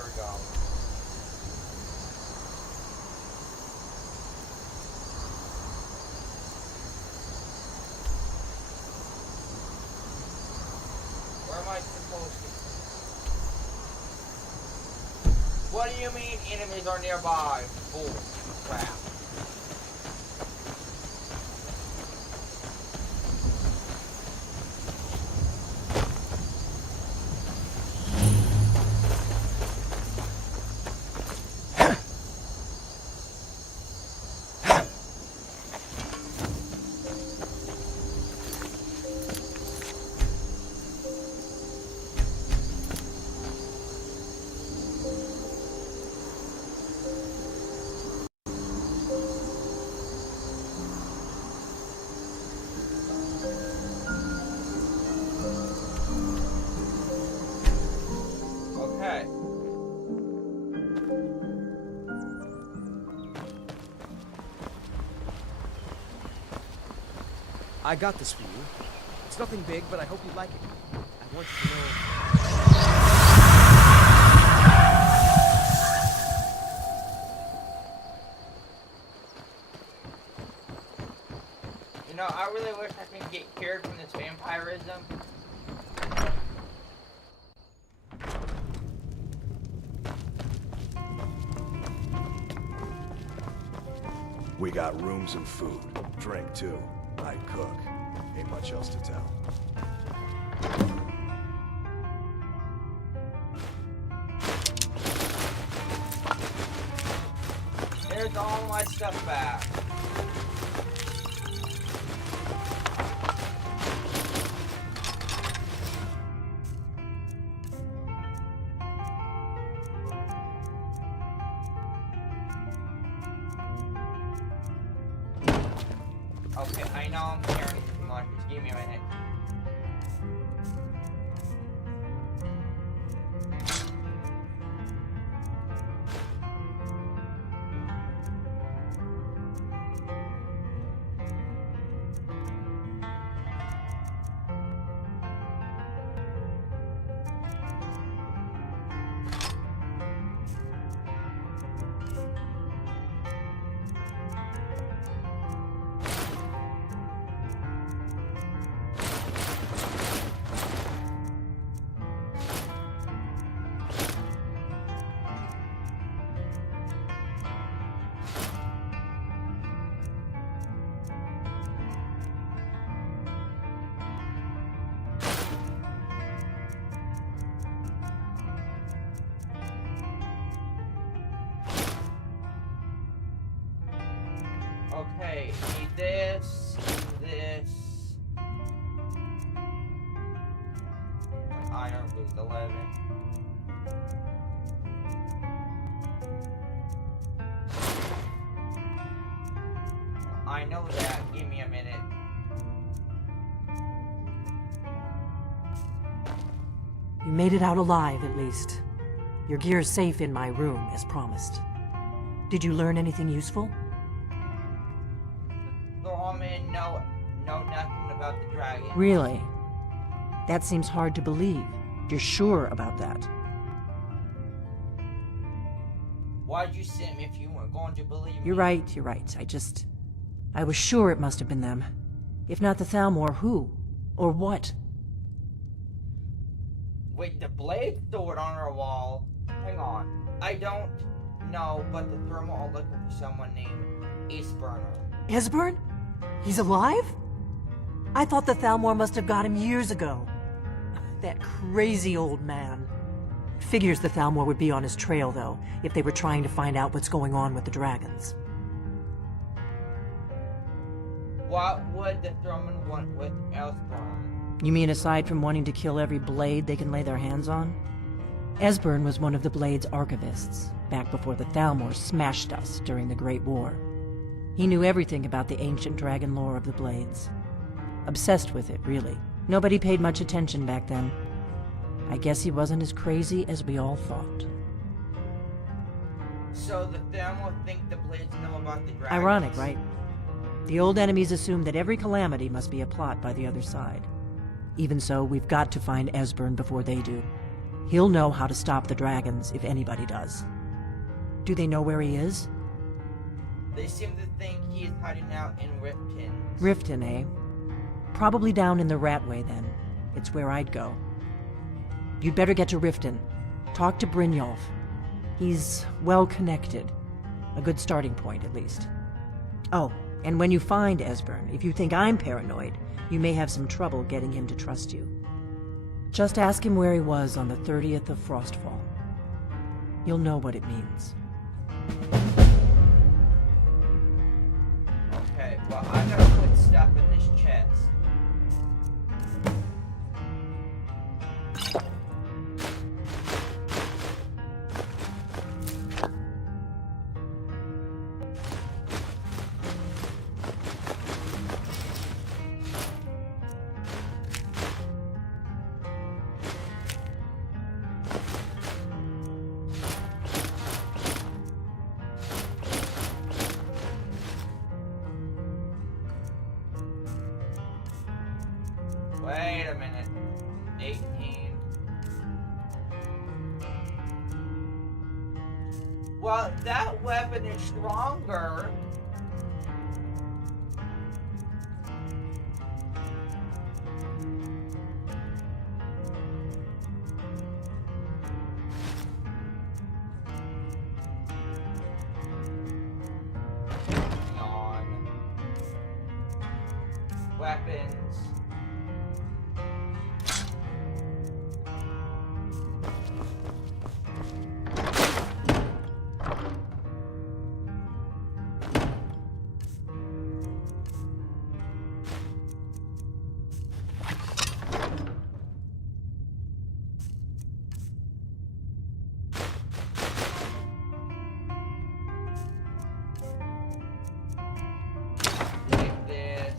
we go. Where am I supposed to? What do you mean enemies are nearby? Bull crap. I got this for you. It's nothing big, but I hope you like it. I want you to know... You know, I really wish I could get cured from this vampirism. We got rooms and food. Drink, too. I cook. Ain't much else to tell. There's all my stuff back. Okay, I know I'm carrying too much. Just give me a minute. Okay, need this, this. Iron boost 11. I know that. Give me a minute. You made it out alive, at least. Your gear's safe in my room, as promised. Did you learn anything useful? Lawman know nothing about the dragon. Really? That seems hard to believe. You're sure about that? Why'd you send me if you weren't going to believe me? You're right. I was sure it must have been them. If not the Thalmor, who? Or what? Wait, the blade sword on our wall? Hang on. I don't know, but the thermal are looking for someone named Aceburner. Esbern? He's alive? I thought the Thalmor must have got him years ago. That crazy old man. Figures the Thalmor would be on his trail, though, if they were trying to find out what's going on with the dragons. What would the Thrumman want with Esbern? You mean aside from wanting to kill every blade they can lay their hands on? Esbern was one of the Blade's archivists, back before the Thalmor smashed us during the Great War. He knew everything about the ancient dragon lore of the Blades. Obsessed with it, really. Nobody paid much attention back then. I guess he wasn't as crazy as we all thought. So the Thalmor think the Blades know about the dragons? Ironic, right? The old enemies assume that every calamity must be a plot by the other side. Even so, we've got to find Esbern before they do. He'll know how to stop the dragons if anybody does. Do they know where he is? They seem to think he is hiding out in Riften. Riften, eh? Probably down in the Ratway, then. It's where I'd go. You'd better get to Riften. Talk to Brynjolf. He's well-connected. A good starting point, at least. Oh, and when you find Esbern, if you think I'm paranoid, you may have some trouble getting him to trust you. Just ask him where he was on the 30th of Frostfall. You'll know what it means. Okay, well, I gotta put stuff in this chest. Wait a minute. 18. Well, that weapon is stronger. Hang on. Weapons. Take this.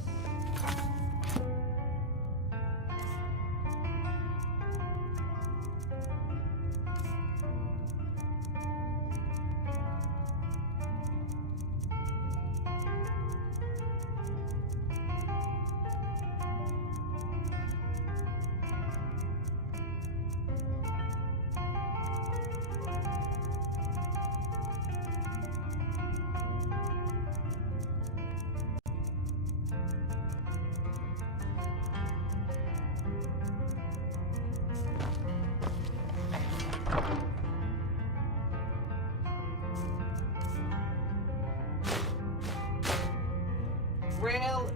Real.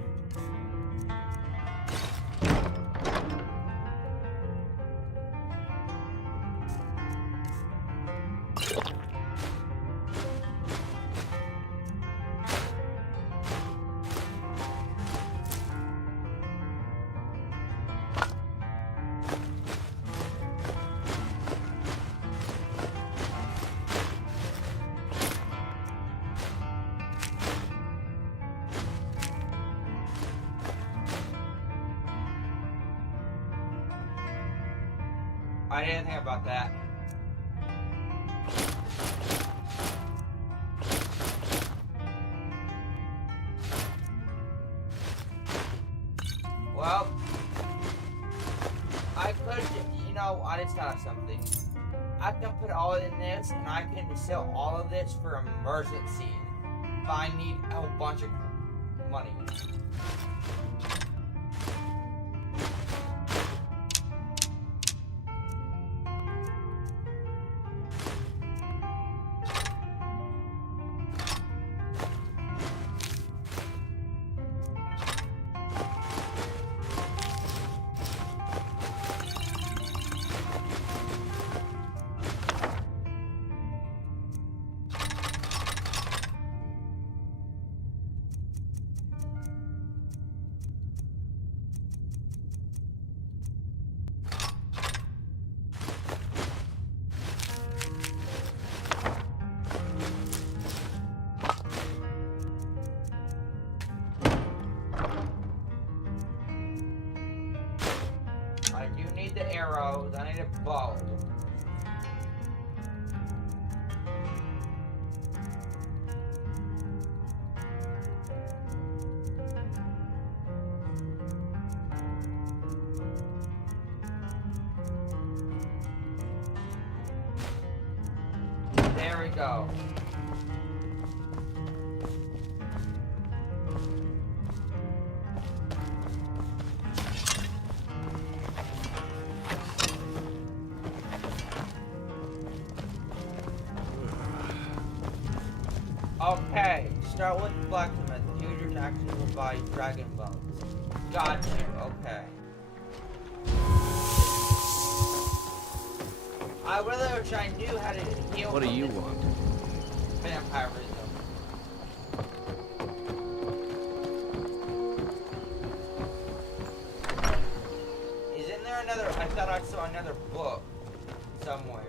I didn't think about that. Well, I could, you know, I just thought of something. I can put all in this, and I can sell all of this for emergency if I need a whole bunch of money. I do need the arrows. I need a bow. it go? Okay, start with blacksmith. Use your action to buy dragon bones. Got you, okay. I really wish I knew how to heal. What do you want? Vampirism. Isn't there another? I thought I saw another book somewhere.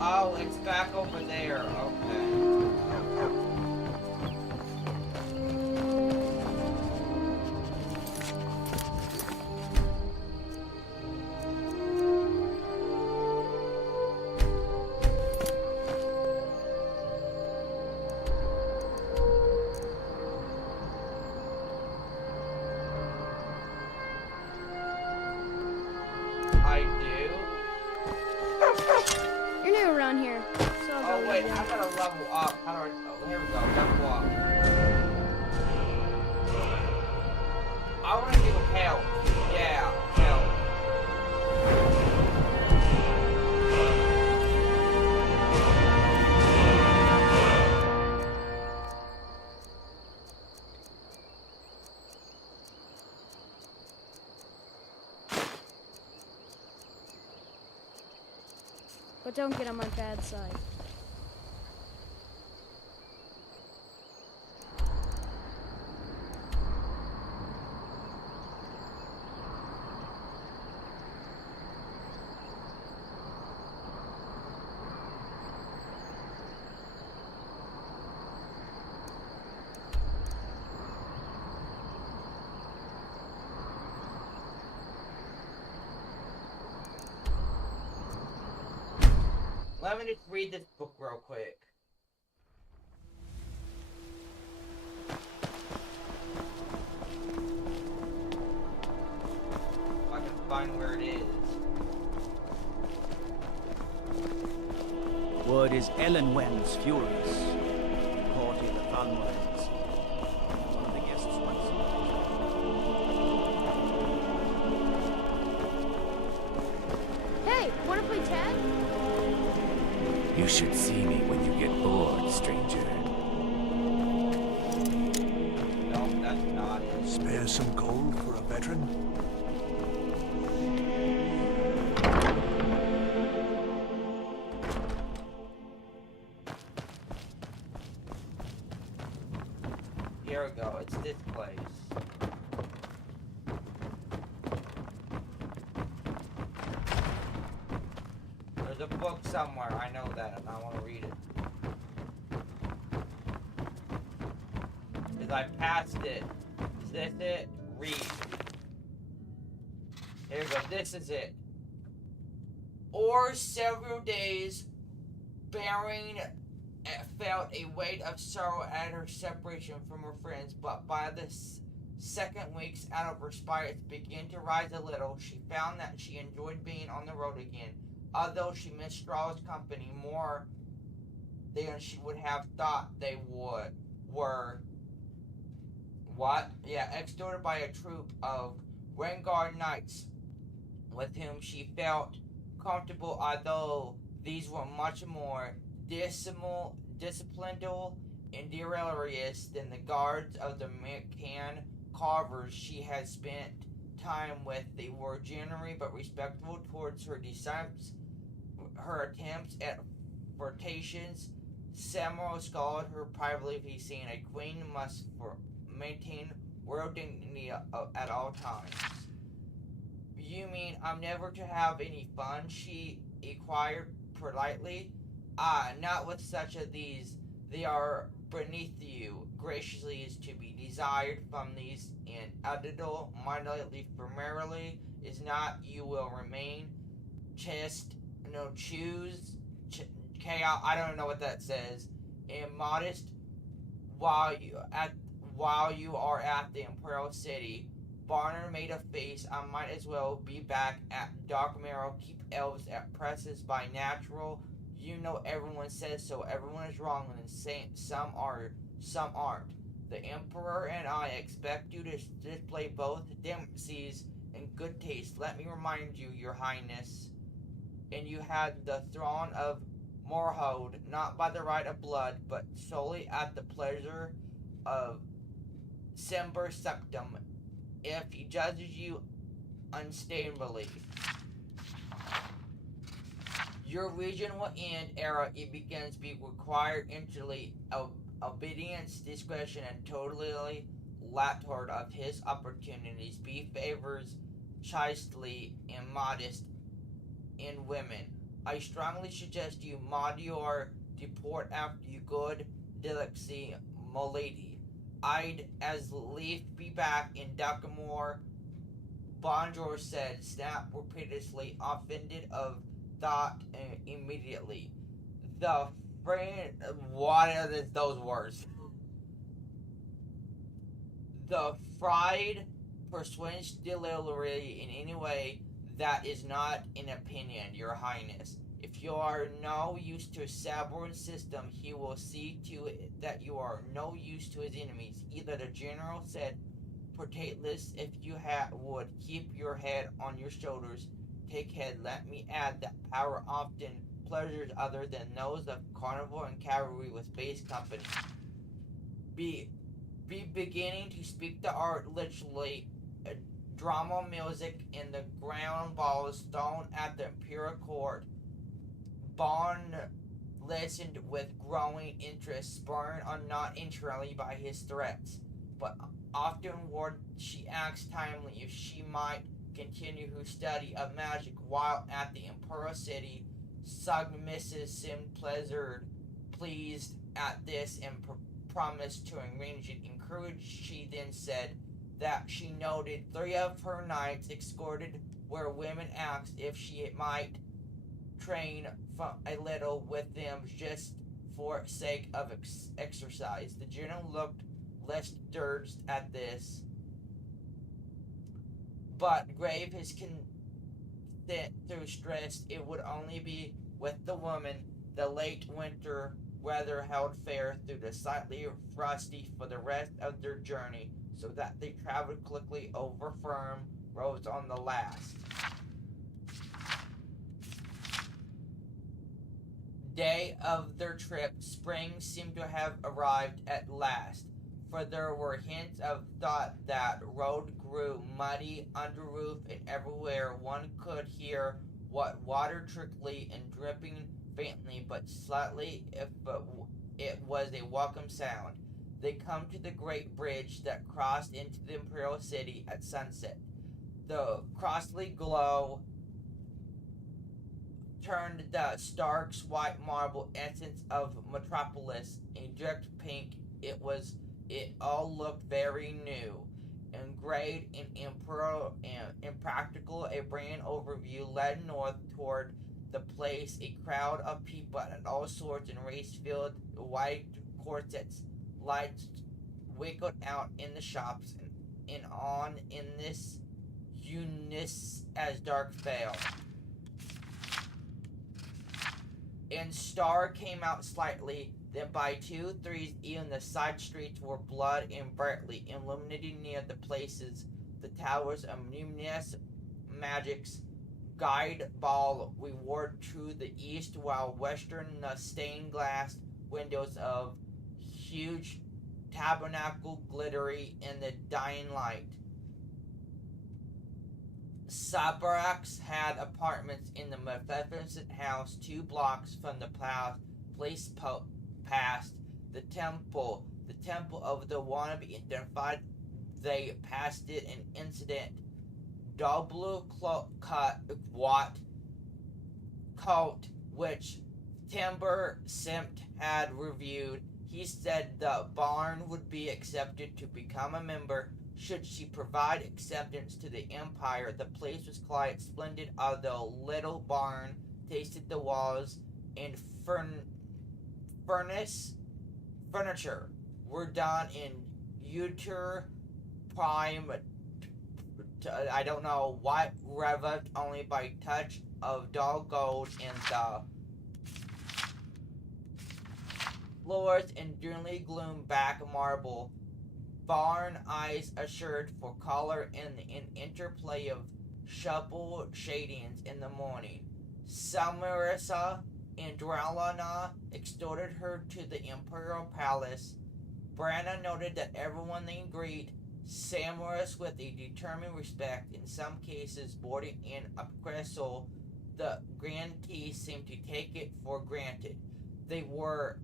Oh, it's back over there. Okay. I do. You're new around here, so I'll Oh go wait, with I you. gotta level up. How do I? Oh, here we go. Level up. I want to do help. Yeah, help. But don't get on my bad side. Let me just read this book real quick. If I can find where it is. Word is Ellenwen's furious. The party of the Thalmorans. One of the guests once. Hey, wanna play tag? You should see me when you get bored, stranger. No, that's not it. Spare some gold for a veteran? Here we go. It's this place. There's a book somewhere. I know that, and I want to read it. Because I passed it. Is this it? Read. Here we go. This is it. Or several days bearing felt a weight of sorrow at her separation from her friends, but by the second weeks out of her spirits began to rise a little. She found that she enjoyed being on the road again, although she missed Straw's company more than she would have thought they were. What? Yeah, extorted by a troop of Vanguard knights with whom she felt comfortable, although these were much more disciplined and delirious than the guards of the McCann carvers she had spent time with. They were generally but respectful towards her disciples. Her attempts at flirtations, Samuel scolded her privately if he seen a queen must maintain royal dignity at all times. You mean I'm never to have any fun? She inquired politely. Ah, not with such as these. They are beneath you, graciously is to be desired from these and idle, mightily primarily is not you will remain. Chest, no choose, chaos, I don't know what that says. And modest, while you are at the Imperial City. Barner made a face. I might as well be back at Dark Marrow. Keep elves at presses by natural. You know everyone says so. Everyone is wrong, and some are, some aren't. The Emperor and I expect you to display both decencies and good taste. Let me remind you, Your Highness, and you had the throne of Morholt, not by the right of blood, but solely at the pleasure of Semper Sectum, if he judges you unstably. Your region will end ere it begins to be required entirely of obedience, discretion, and totally latitude of his opportunities. Be favors chastely and modest in women. I strongly suggest you mod your deport after you good delicacy, m'lady. I'd as lief be back in Duckamore. Bonjour said, Snap repeatedly, offended of thought immediately. The friend, what are those words? The fried persuades delivery in any way that is not an opinion, Your Highness. If you are no use to a Saborn system, he will see to it that you are no use to his enemies. Either the general said, Portateless, if you would keep your head on your shoulders, take head. Let me add that power often pleasures other than those of carnivore and cavalry with base company. Be beginning to speak the art literally. Drama music in the ground balls thrown at the imperial court. Bond listened with growing interest, spurred on not entirely by his threats, but afterward she asked timely if she might continue her study of magic while at the Imperial City. Sug Mrs. Sim pleased at this and promised to arrange it. Encouraged, she then said that she noted 3 of her knights escorted where women asked if she might train a little with them just for sake of exercise. The general looked less stirred at this, but grave his consent through stress. It would only be with the woman. The late winter weather held fair through the slightly frosty for the rest of their journey, so that they traveled quickly over firm roads on the last day of their trip. Spring seemed to have arrived at last, for there were hints of thought. That road grew muddy under roof, and everywhere one could hear what water trickling and dripping faintly but slightly, if it was a welcome sound. They come to the great bridge that crossed into the Imperial City at sunset. The costly glow turned the Stark's white marble essence of Metropolis a direct pink. It all looked very new, engraved in imperial and impractical. A brand overview led north toward the place. A crowd of people at all sorts and race filled white corsets. Lights wiggled out in the shops and on in this Eunice as dark fell. And Star came out slightly, then by 2-3 even the side streets were blood and brightly illuminated near the places. The towers of numerous magics guide ball reward to the east, while western the stained glass windows of huge tabernacle glittery in the dying light. Sabarax had apartments in the magnificent house 2 blocks from the place past the temple of the wannabe identified. They passed it an incident. Double cut coat which Timber Simpt had reviewed. He said the barn would be accepted to become a member should she provide acceptance to the Empire. The place was quite splendid, although little barn tasted the walls and furniture were done in Uter prime. I don't know what, revved only by touch of dull gold, and the floors enduringly gloom back marble. Barn eyes assured for color and an interplay of shuffle shadings in the morning. Samarissa and Dralana extorted her to the imperial palace. Branna noted that everyone they greet Samaris with a determined respect, in some cases boarding in appraisal. The grantees seemed to take it for granted. They were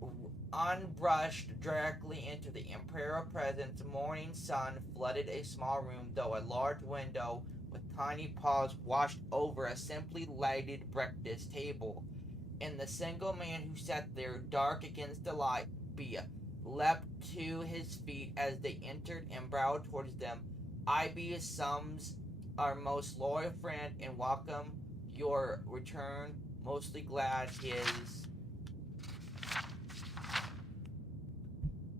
unbrushed directly into the imperial presence. Morning sun flooded a small room, though a large window with tiny paws washed over a simply lighted breakfast table. And the single man who sat there, dark against the light, leapt to his feet as they entered and bowed towards them. I be Sums, our most loyal friend, and welcome your return. Mostly glad his...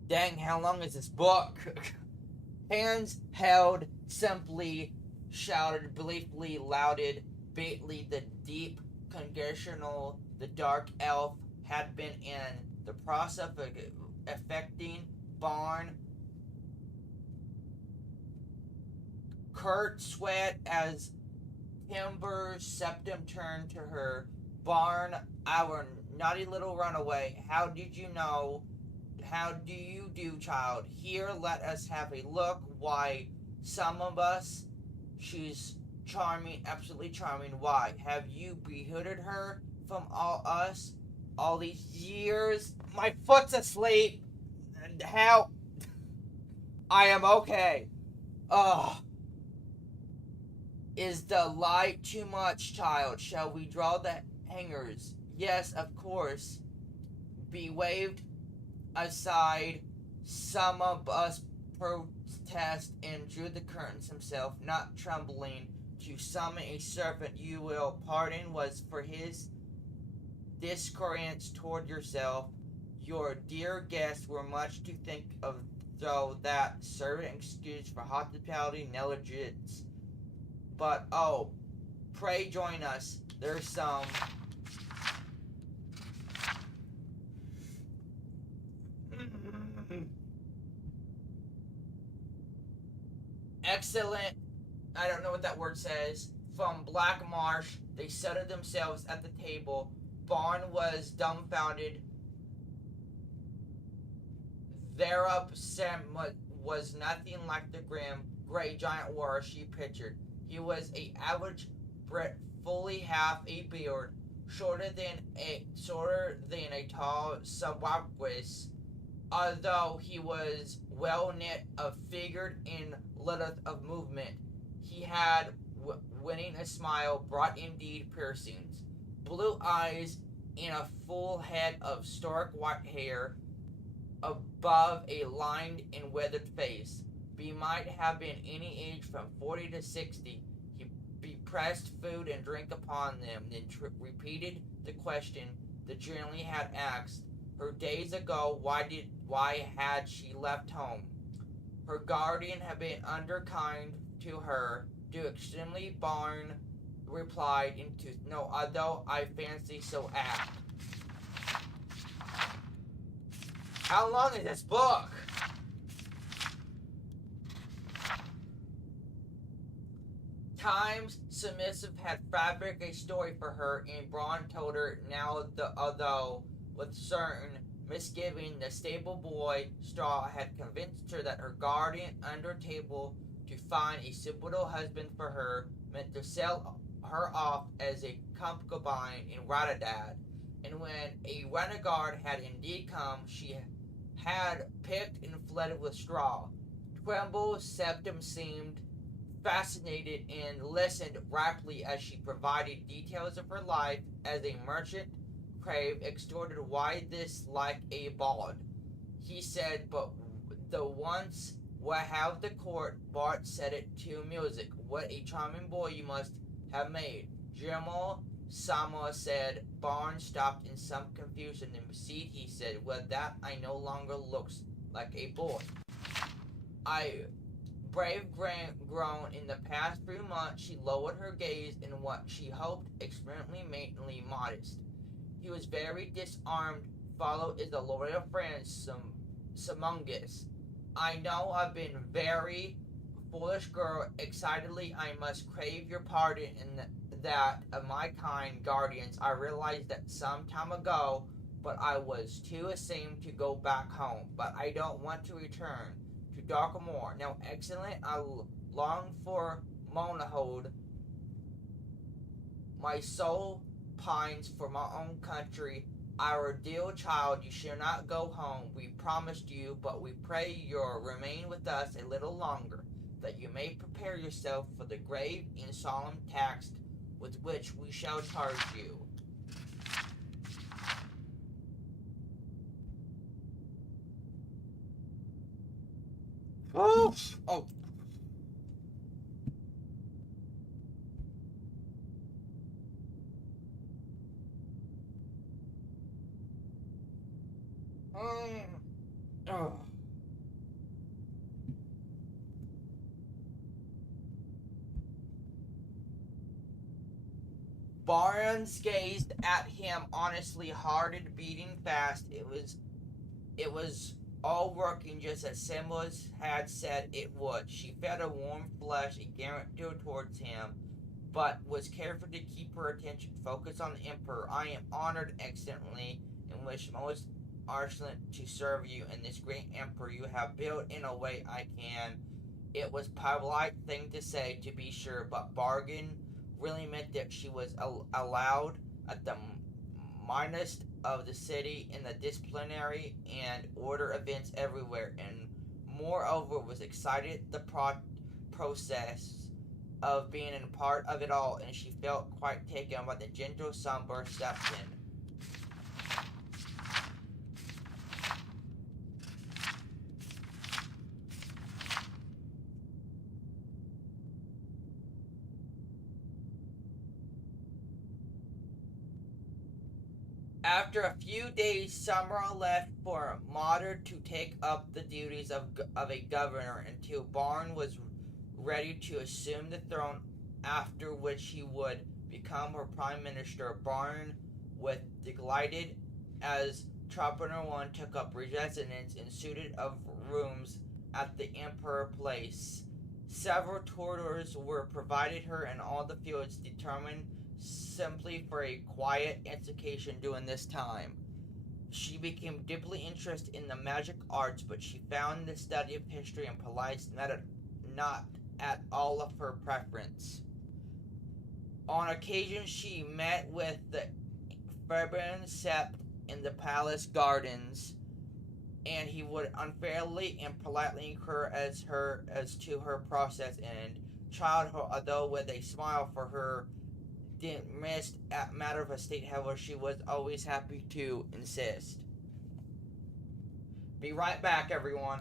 Dang, how long is this book? Hands held, simply shouted, beliefully lauded, Bately, the deep congregational, the dark elf, had been in the process of affecting barn. Kurt sweat as Timber's septum turned to her. Barn, our naughty little runaway, how did you know? How do you do, child? Here, let us have a look. Why, some of us, she's charming, absolutely charming. Why, have you behooded her from all us all these years? My foot's asleep. And how? I am okay. Ugh. Is the light too much, child? Shall we draw the hangers? Yes, of course. Be waved aside. Some of us protest and drew the curtains himself, not trembling, to summon a servant you will pardon was for his discourage toward yourself. Your dear guests were much to think of, though that servant excuse for hospitality negligence. But oh, pray join us. There's some excellent, I don't know what that word says, from Black Marsh. They settled themselves at the table. Barn was dumbfounded. Thereup Sam was nothing like the grim, gray giant warrior she pictured. He was a average Brit, fully half a beard, shorter than a tall subaqueous, although he was well knit of figure and little of movement. He had, winning a smile, brought indeed piercings, blue eyes, and a full head of stark white hair above a lined and weathered face. He might have been any age from 40 to 60. He pressed food and drink upon them, then repeated the question the journey had asked her days ago. Why had she left home? Her guardian had been underkind to her, to extremely. Barn replied into no, although I fancy so apt. How long is this book? Times submissive had fabricated a story for her, and Braun told her now, although with certain misgiving, the stable boy Straw had convinced her that her guardian under table to find a suitable husband for her meant to sell her off as a concubine in Radadad. And when a renegade had indeed come, she had picked and fled with Straw. Tremble's septum seemed fascinated and listened raptly as she provided details of her life as a merchant, crave, extorted. Why this like a bawd? said, but the once what have the court, Bart said it to music. What a charming boy you must have made. Jermo Sama said. Barnes stopped in some confusion. And proceed, he said, well, that I no longer looks like a boy. I brave grown in the past few months. She lowered her gaze in what she hoped extremely maidenly modest. He was very disarmed. Follow is a loyal friend, Sumungus. I know I've been very foolish girl. Excitedly, I must crave your pardon in that of my kind guardians. I realized that some time ago, but I was too ashamed to go back home. But I don't want to return to Darkamore. Now, excellent, I long for Monahold. My soul pines for my own country. Our dear child, you shall not go home. We promised you, but we pray you'll remain with us a little longer, that you may prepare yourself for the grave and solemn task with which we shall charge you. Oh! Oh! Oh. Barnes gazed at him honestly, hearted beating fast. It was all working just as Simba's had said it would. She felt a warm flush and guaranteed towards him, but was careful to keep her attention focused on the Emperor. I am honored, excellently, and wish most excellent to serve you and this great Emperor you have built in a way I can. It was polite thing to say, to be sure, but bargain really meant that she was allowed at the minus of the city in the disciplinary and order events everywhere, and moreover was excited the process of being a part of it all, and she felt quite taken by the gentle somber reception. After a few days, Samra left for Mater to take up the duties of a governor until Barn was ready to assume the throne, after which he would become her prime minister. Barn was delighted as Trapper One took up residence in suited of rooms at the Emperor Place. Several tutors were provided her in all the fields, determined simply for a quiet education during this time. She became deeply interested in the magic arts, but she found the study of history and politics not at all of her preference. On occasion, she met with the Fabian Sept in the palace gardens, and he would unfairly and politely encourage as to her process and childhood, although with a smile for her didn't miss at matter of a state, however, she was always happy to insist. Be right back, everyone.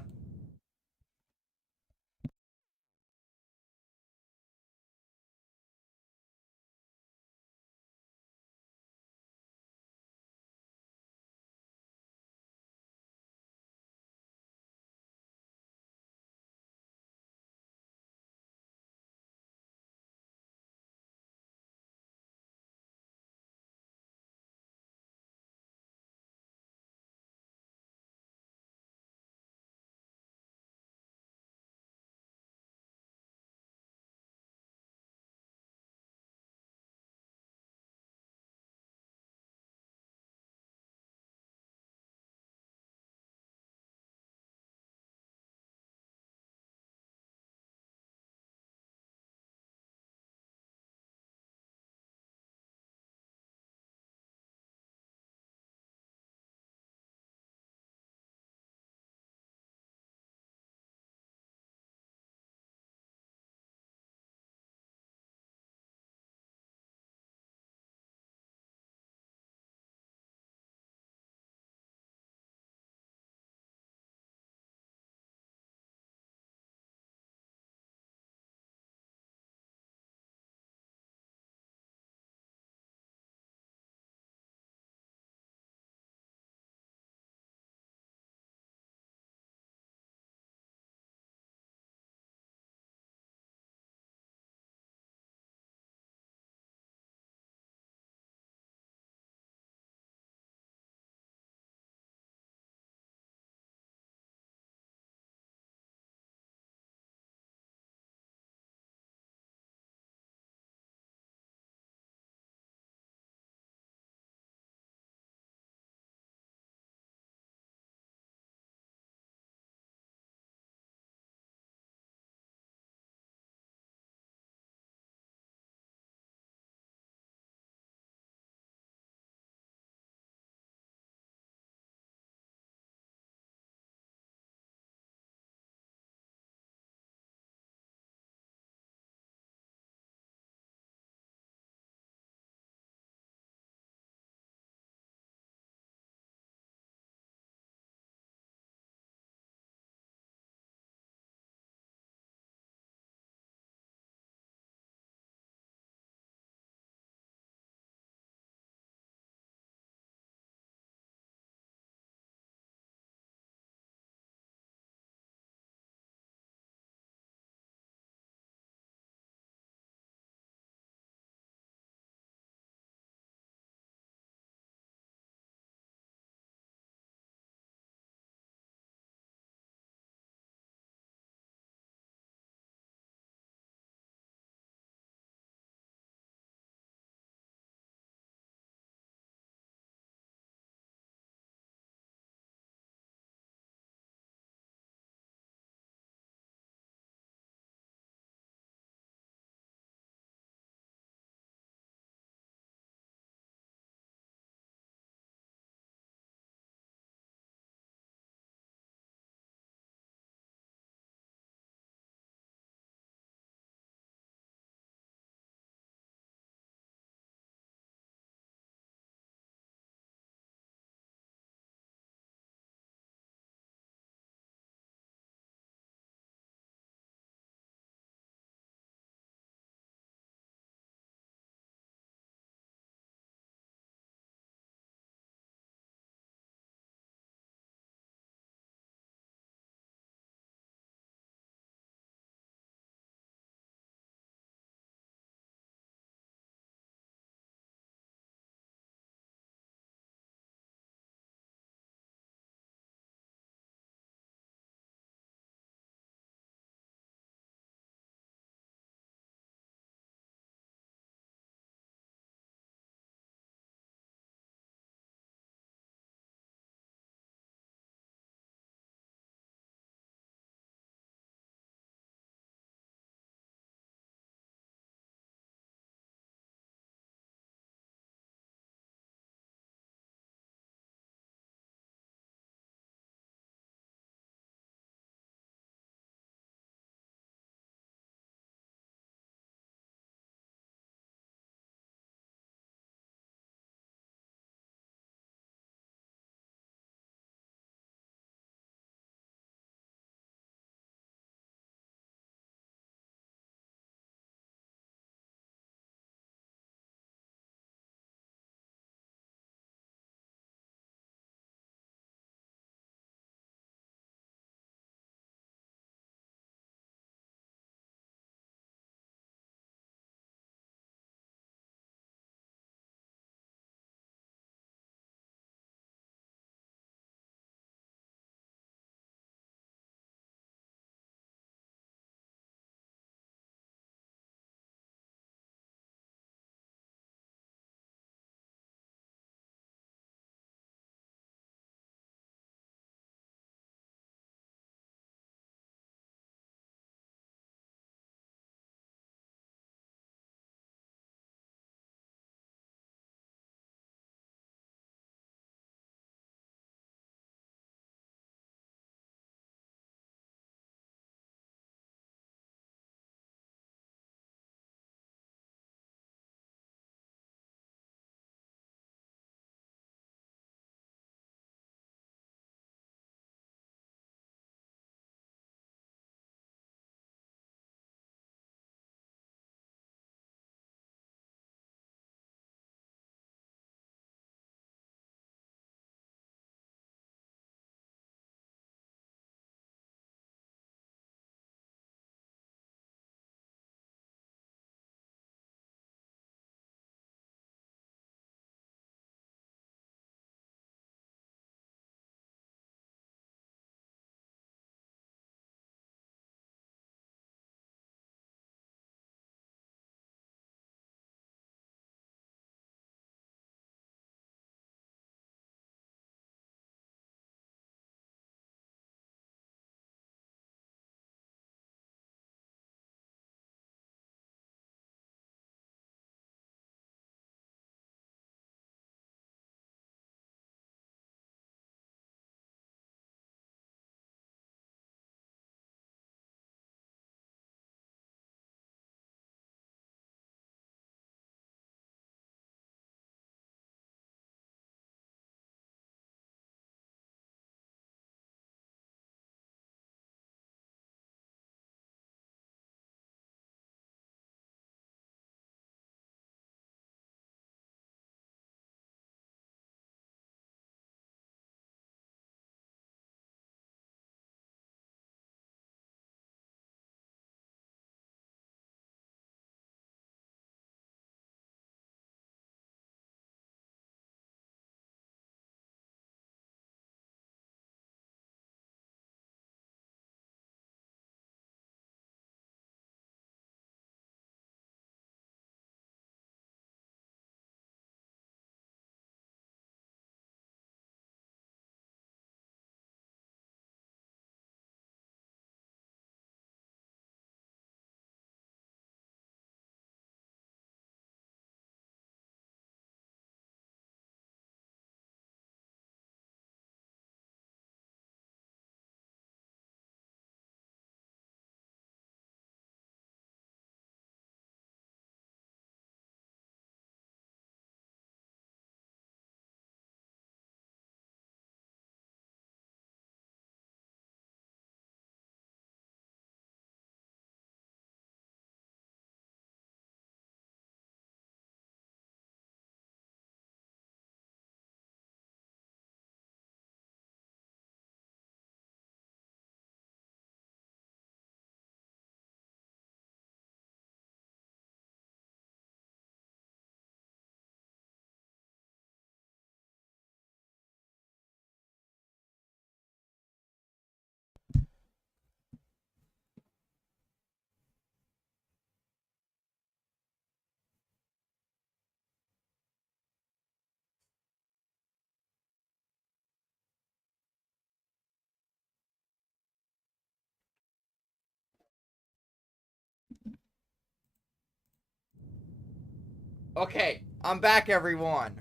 Okay, I'm back, everyone.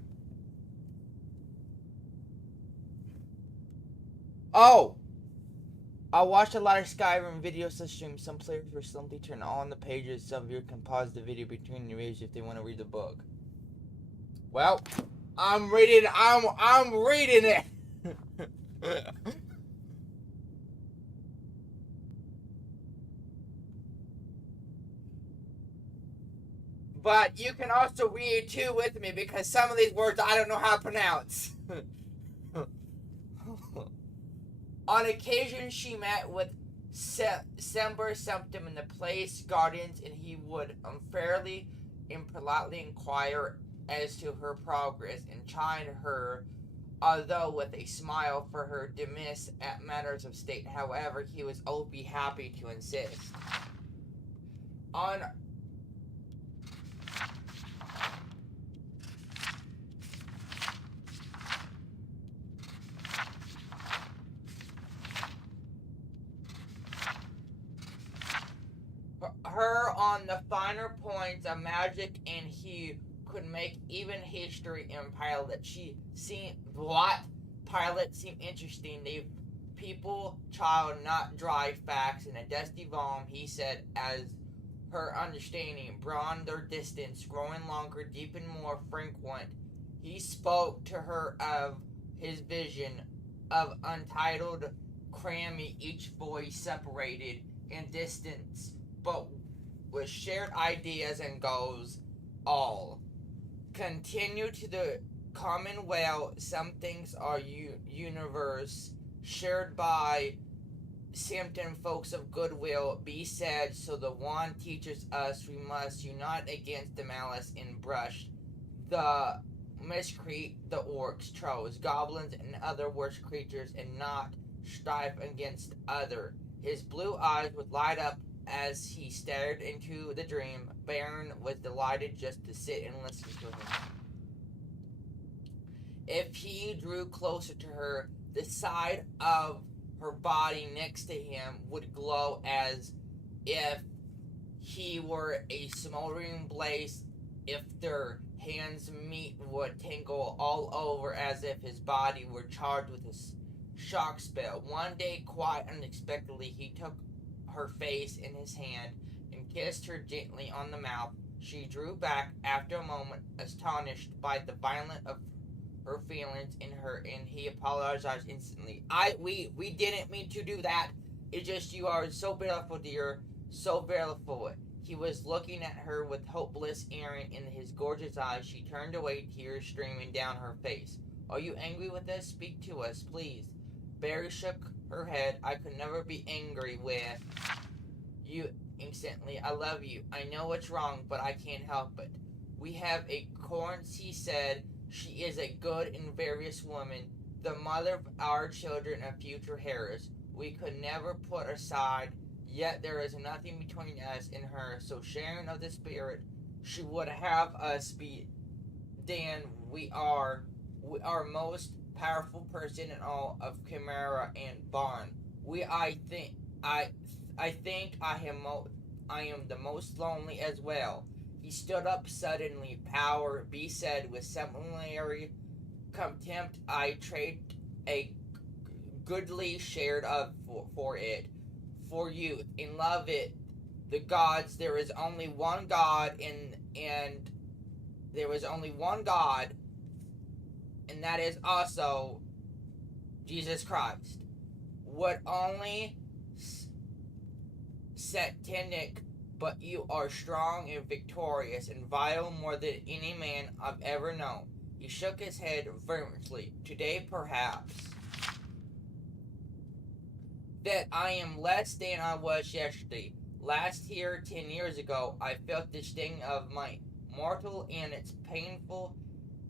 Oh! I watched a lot of Skyrim videos to stream. Some players will simply turn on the pages. Some viewers can pause the video between the videos if they want to read the book. Well, I'm reading it. But you can also read too with me because some of these words I don't know how to pronounce. On occasion, she met with Sember Septim in the place gardens, and he would unfairly, impolitely inquire as to her progress and chide her, although with a smile for her dismiss at matters of state. However, he was always happy to insist. On her on the finer points of magic, and he could make even history in pilot. She seemed pilot seemed interesting. They people child, not dry facts in a dusty volume, he said, as her understanding broadened their distance, growing longer, deep and more frequent. He spoke to her of his vision of untitled crammy, each voice separated in distance, but with shared ideas and goals, all continue to the commonwealth. Some things are universe shared by Sampton folks of goodwill. Be said, so the one teaches us we must unite against the malice and brush the miscreant, the orcs, trolls, goblins, and other worse creatures, and not strive against other. His blue eyes would light up as he stared into the dream. Baron was delighted just to sit and listen to him. If he drew closer to her, the side of her body next to him would glow as if he were a smoldering blaze. If their hands meet, would tingle all over as if his body were charged with a shock spell. One day, quite unexpectedly, he took her face in his hand and kissed her gently on the mouth. She drew back after a moment, astonished by the violence of her feelings in her, and he apologized instantly. We didn't mean to do that. It's just you are so beautiful, dear, so beautiful. He was looking at her with hopeless yearning in his gorgeous eyes. She turned away, tears streaming down her face. Are you angry with us? Speak to us, please. Barry shook her head. I could never be angry with you instantly. I love you. I know it's wrong, but I can't help it. We have a Corns, he said. She is a good and various woman, the mother of our children and future heirs. We could never put aside, yet there is nothing between us and her, so sharing of the spirit, she would have us be. Dan, we are most powerful person in all of Chimera and Bond. I think I am the most lonely as well. He stood up suddenly. Power, be said with similar contempt. I trade a goodly shared of for it, for youth, and love it. The gods, there is only one God, and there is only one God, and that is also Jesus Christ. Would only satanic, but you are strong and victorious and vile more than any man I've ever known. He shook his head vehemently. Today, perhaps, that I am less than I was yesterday. Last here 10 years ago, I felt the sting of my mortal, and it's painful.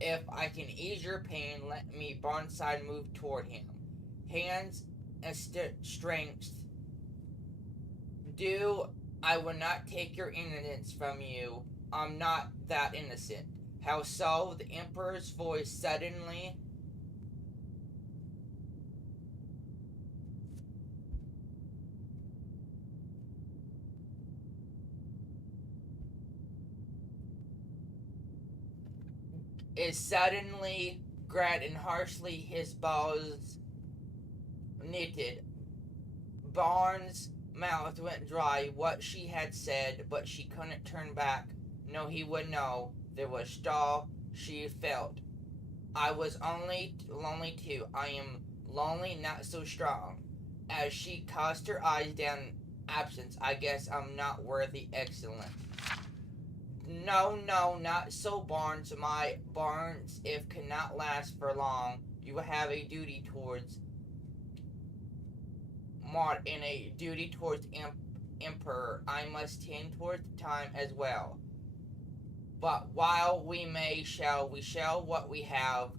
If I can ease your pain, let me Burnside move toward him. Hands and strength. I will not take your innocence from you. I'm not that innocent. How so? The Emperor's voice suddenly. is suddenly glad and harshly his brows knitted. Barnes' mouth went dry what she had said, but she couldn't turn back. No, he would know. There was straw she felt. I was only lonely too. I am lonely, not so strong. As she cast her eyes down in absence, I guess I'm not worthy excellent. No, no, not so, Barnes. My Barnes, if cannot last for long, you have a duty towards Maud and a duty towards Emperor. I must tend towards time as well. But while we may, we shall what we have,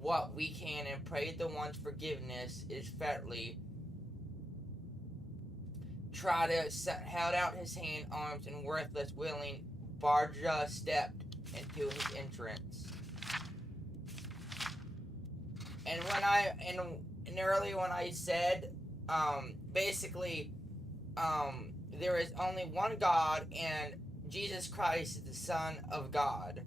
what we can, and pray the one's forgiveness is fairly. Try to held out his hand, arms, and worthless, willing. Barja stepped into his entrance. And earlier when I said, basically, there is only one God, and Jesus Christ is the Son of God.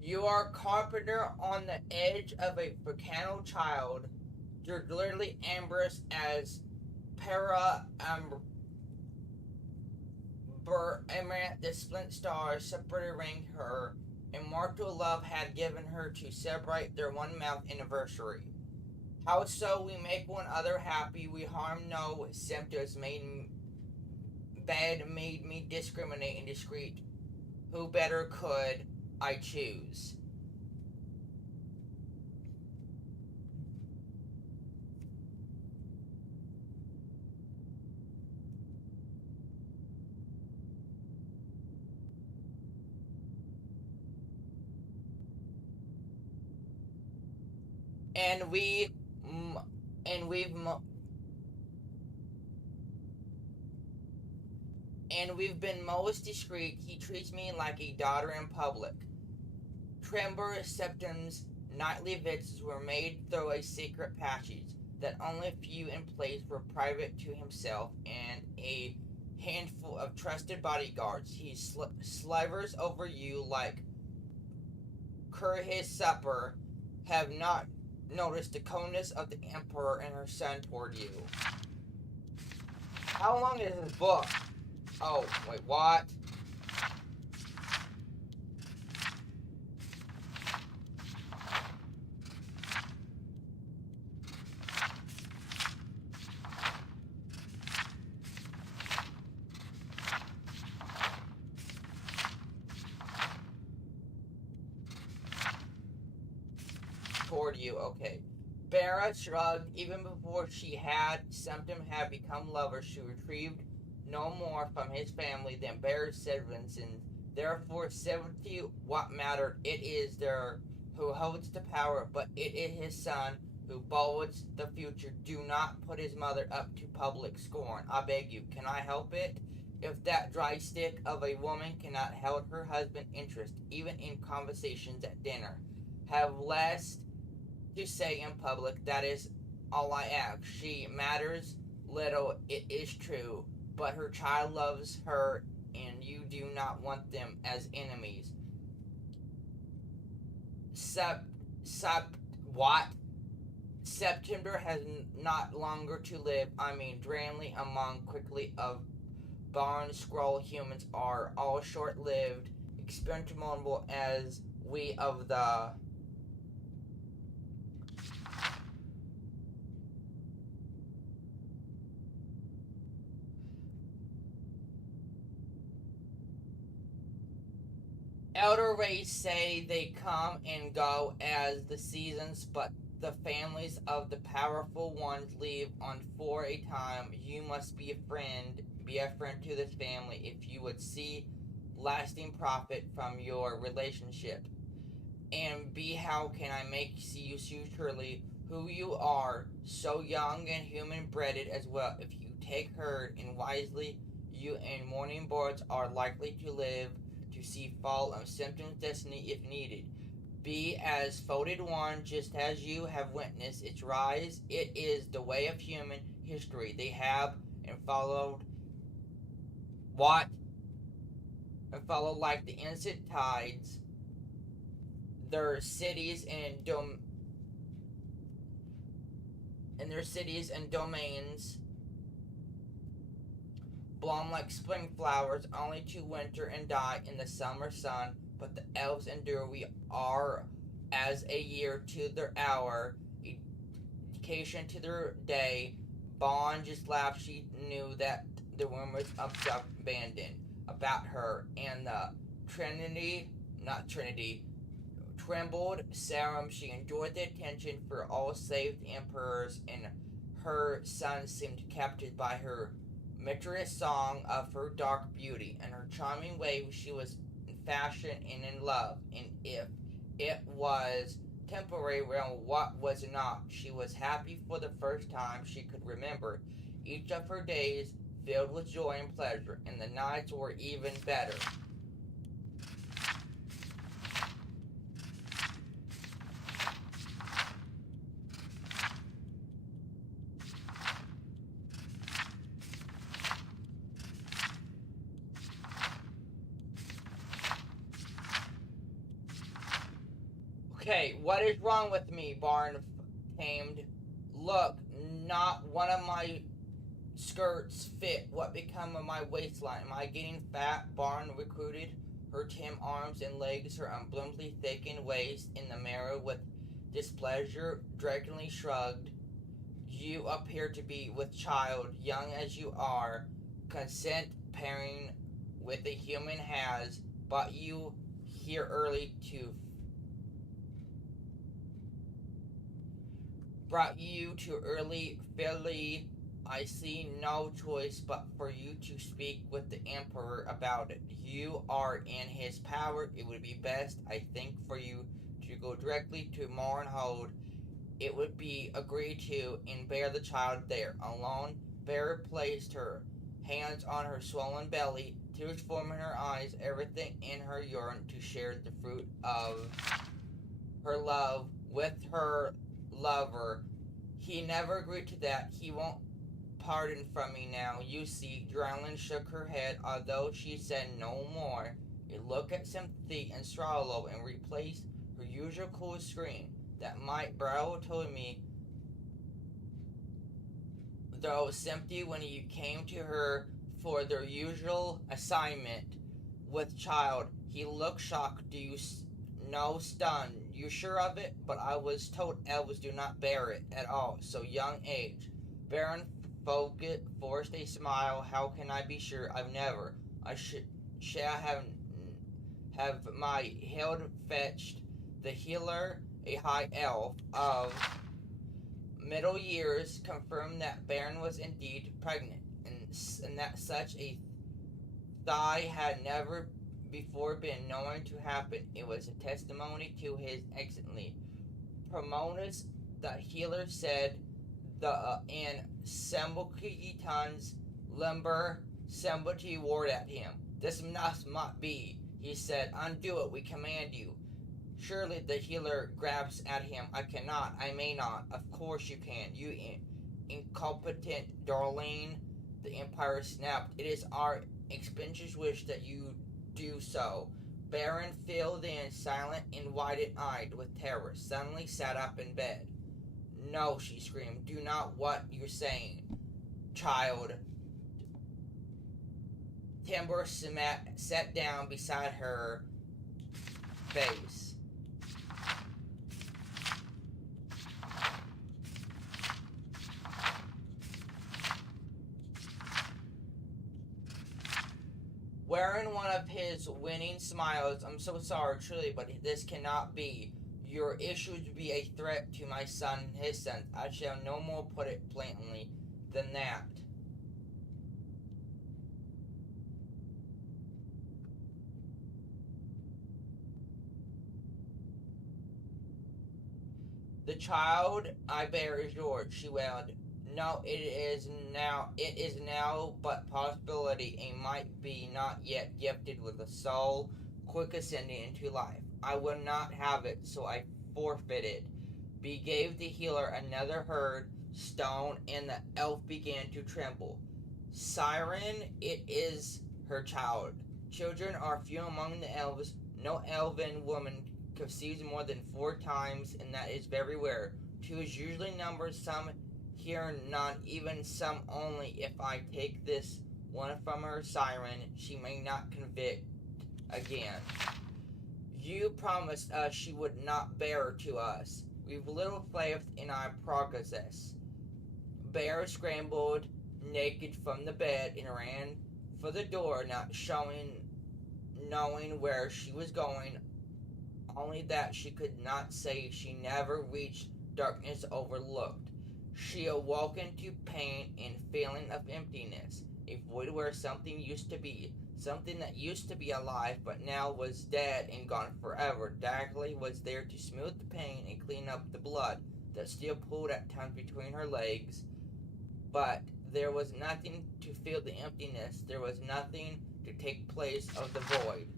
You are a carpenter on the edge of a volcano child. You're literally amberous as Para Amaranth, the splint star separating her. Immortal love had given her to celebrate their 1 month anniversary. How so we make one other happy, we harm no symptoms made me discriminate and discreet. Who better could I choose? We've been most discreet. He treats me like a daughter in public. Trember Septem's nightly visits were made through a secret passage that only a few in place were private to himself and a handful of trusted bodyguards. He slivers over you like cur his supper. Have not noticed the coldness of the Emperor and her son toward you. How long is this book? Oh, wait, what? Toward you, okay. Barra shrugged. Even before she had something had become lovers, she retrieved no more from his family than bare servants, and therefore 70 what mattered. It is there who holds the power, but it is his son who builds the future. Do not put his mother up to public scorn. I beg you, can I help it? If that dry stick of a woman cannot help her husband's interest, even in conversations at dinner, have less to say in public, that is all I ask. She matters little, it is true, but her child loves her, and you do not want them as enemies. What? September has not longer to live. I mean, dreamily among quickly of barn scroll humans are all short-lived, experimentable as we of the Elder race say they come and go as the seasons, but the families of the powerful ones leave on for a time. You must be a friend to this family if you would see lasting profit from your relationship. And be how can I make you see truly who you are, so young and human-breeded as well. If you take herd and wisely, you and morning birds are likely to live to see fall of symptoms destiny if needed. Be as folded one, just as you have witnessed its rise. It is the way of human history. They have and followed like the instant tides. Their cities and domains bloom like spring flowers, only to winter and die in the summer sun. But the elves endure. We are as a year to their hour, education to their day. Bond just laughed. She knew that the rumors of stuff abandoned about her, and the trembled serum. She enjoyed the attention for all save the emperors, and her sons seemed captured by her mistress song of her dark beauty and her charming way. She was in fashion and in love, and if it was temporary, well, what was not? She was happy for the first time she could remember. Each of her days filled with joy and pleasure, and the nights were even better. Okay, what is wrong with me? Barn tamed. Look, not one of my skirts fit. What become of my waistline? Am I getting fat? Barn recruited. Her thin arms and legs, her unbluntly thickened waist in the mirror with displeasure, drunkenly shrugged. You appear to be with child, young as you are. Consent pairing with a human has, but you here early to brought you to early Philly. I see no choice but for you to speak with the Emperor about it. You are in his power. It would be best, I think, for you to go directly to Mournhold. It would be agreed to, and bear the child there alone. Bear placed her hands on her swollen belly, tears forming her eyes, everything in her yearned to share the fruit of her love with her lover. He never agreed to that. He won't pardon from me now. You see, Drowlin shook her head, although she said no more. A look at sympathy and sorrow, and replaced her usual cool scream. That might Brow told me, though sympathy when you came to her for their usual assignment with child. He looked shocked. Do you know, stunned? You sure of it? But I was told elves do not bear it at all, so young age. Baron forced a smile. How can I be sure? I've never. I shall have my hild fetched. The healer, a high elf of middle years, confirmed that Baron was indeed pregnant, and that such a thigh had never before been known to happen. It was a testimony to his excellency. Promotus, the healer, said in Sembokitan's limber Semboti roared at him. This must not be, he said. Undo it, we command you. Surely the healer grabs at him. I cannot, I may not. Of course you can, you incompetent Darlene. The Empire snapped. It is our expensive wish that you do so. Baron filled in, silent and wide-eyed with terror, suddenly sat up in bed. No, she screamed. Do not what you're saying, child. Timber sat down beside her face. wearing one of his winning smiles. I'm so sorry, truly, but this cannot be. Your issues would be a threat to my son and his sons. I shall no more put it plainly than that. The child I bear is yours, she wailed. No, it is now but possibility, and might be not yet gifted with a soul quick ascending into life. I would not have it, so I forfeited. Be gave the healer another herd stone, and the elf began to tremble. Siren, it is her child. Children are few among the elves. No elven woman conceives more than 4 times, and that is very rare. 2 is usually numbered, some here none, even some only. If I take this one from her, Siren, she may not convict again. You promised us she would not bear to us. We've little faith in our progress. Bear scrambled naked from the bed and ran for the door, not knowing where she was going, only that she could not say she never reached darkness overlooked. She awoke into pain and feeling of emptiness, a void where something used to be, something that used to be alive but now was dead and gone forever. Dagley was there to smooth the pain and clean up the blood that still pooled at times between her legs, but there was nothing to fill the emptiness. There was nothing to take place of the void.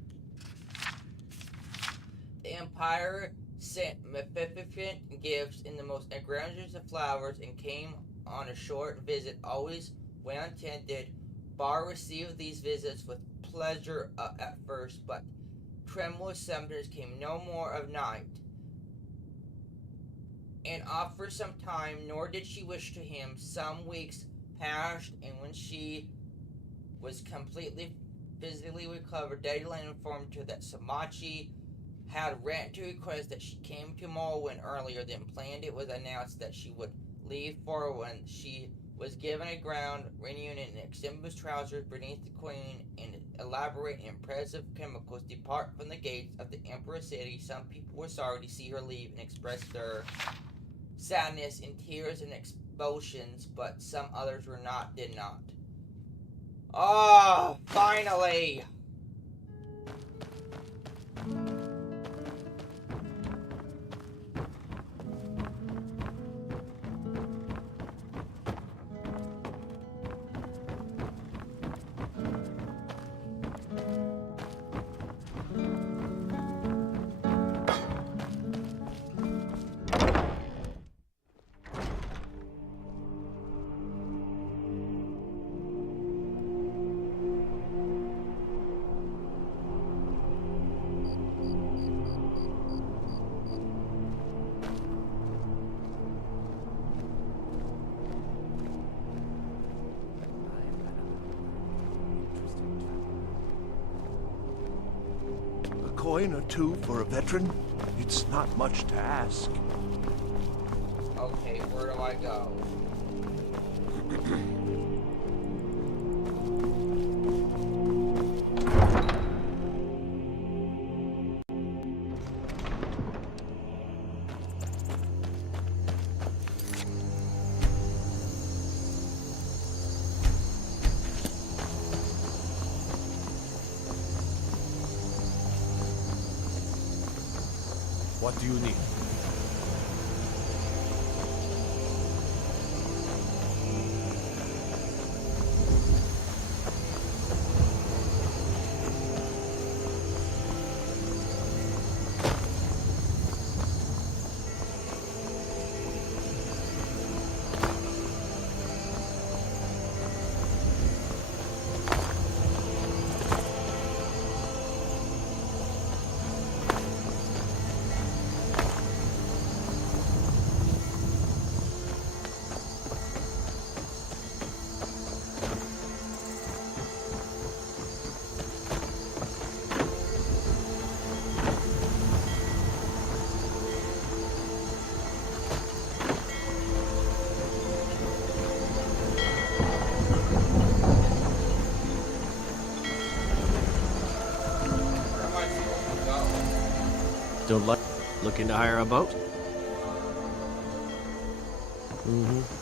The Empire sent magnificent gifts in the most grandiose of flowers and came on a short visit, always well intended. Bar received these visits with pleasure at first, but tremulous symptoms came no more of night, and off for some time, nor did she wish to him. Some weeks passed, and when she was completely physically recovered, Daddyland informed her that Samachi had written to request that she came to Morrowind earlier than planned. It was announced that she would leave for when she was given a ground reunion in extended trousers beneath the queen and elaborate impressive chemicals depart from the gates of the Emperor City. Some people were sorry to see her leave and expressed their sadness in tears and expulsions, but some others did not. Oh, finally! Coin or 2 for a veteran? It's not much to ask. Okay, where do I go? What do you need? Don't like Looking to hire a boat? Mm-hmm.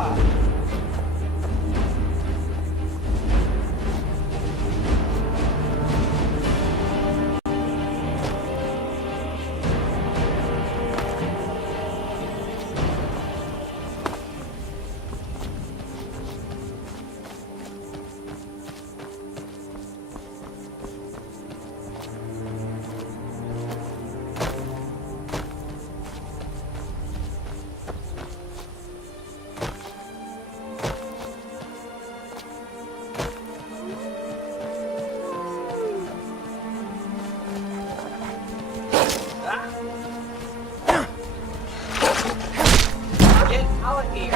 Ah! Get out of here!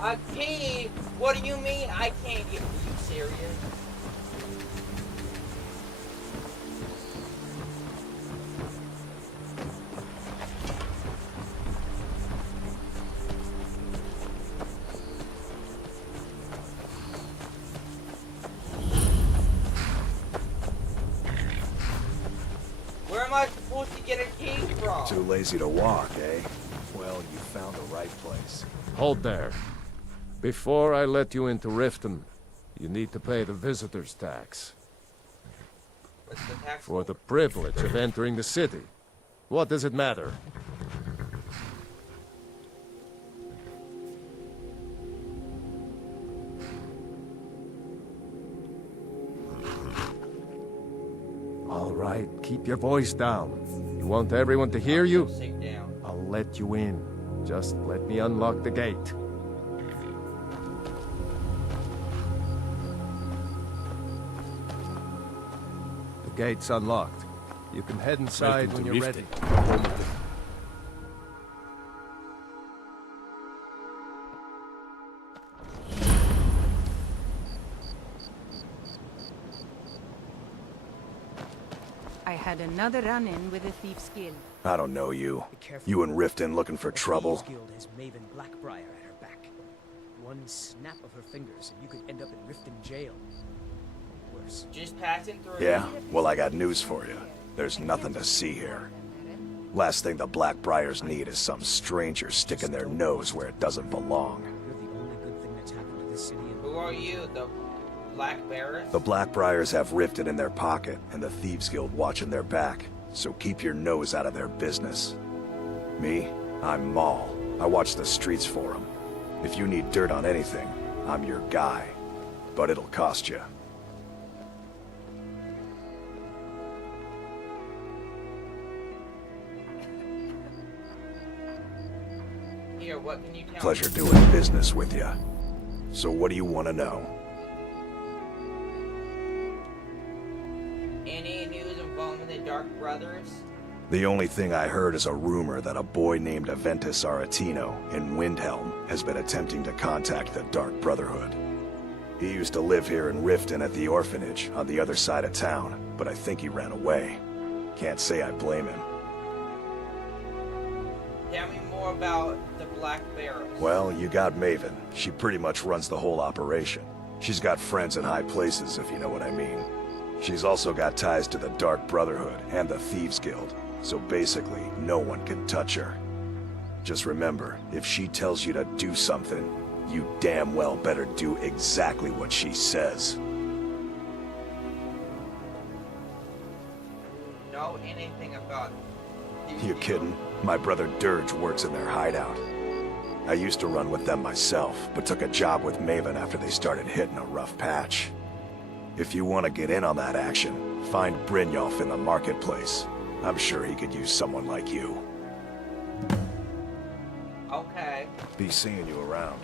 A key? What do you mean I can't get? Are you serious? Where am I supposed to get a key from? Too lazy to walk, eh? Well, you found the right place. Hold there. Before I let you into Riften, you need to pay the visitor's tax. What's the tax for the privilege of entering the city. What does it matter? All right, keep your voice down. You want everyone to hear you? I'll let you in. Just let me unlock the gate. The gate's unlocked. You can head inside when you're ready. I had another run-in with a thief's guild. I don't know you. You and Riften looking for trouble? The guild has Maven Blackbriar at her back. One snap of her fingers and you could end up in Riften jail. Or worse. Just passing through. Yeah? Well, I got news for you. There's nothing to see here. Last thing the Blackbriars need is some stranger sticking their nose where it doesn't belong. You're the only good thing that's happened to this city. Who are you? The Black Bears? The Blackbriars have Riften in their pocket, and the Thieves Guild watching their back. So keep your nose out of their business. Me? I'm Maul. I watch the streets for them. If you need dirt on anything, I'm your guy. But it'll cost you. Here, what can you tell Pleasure me? doing business with you. So what do you want to know? Any news involving the Dark Brothers? The only thing I heard is a rumor that a boy named Aventus Aretino in Windhelm has been attempting to contact the Dark Brotherhood. He used to live here in Riften at the orphanage on the other side of town, but I think he ran away. Can't say I blame him. Tell me more about the Black Bears. Well, you got Maven. She pretty much runs the whole operation. She's got friends in high places, if you know what I mean. She's also got ties to the Dark Brotherhood and the Thieves Guild, so basically, no one can touch her. Just remember, if she tells you to do something, you damn well better do exactly what she says. Know anything about You kidding? My brother Dirge works in their hideout. I used to run with them myself, but took a job with Maven after they started hitting a rough patch. If you want to get in on that action, find Brynjolf in the marketplace. I'm sure he could use someone like you. Okay. Be seeing you around.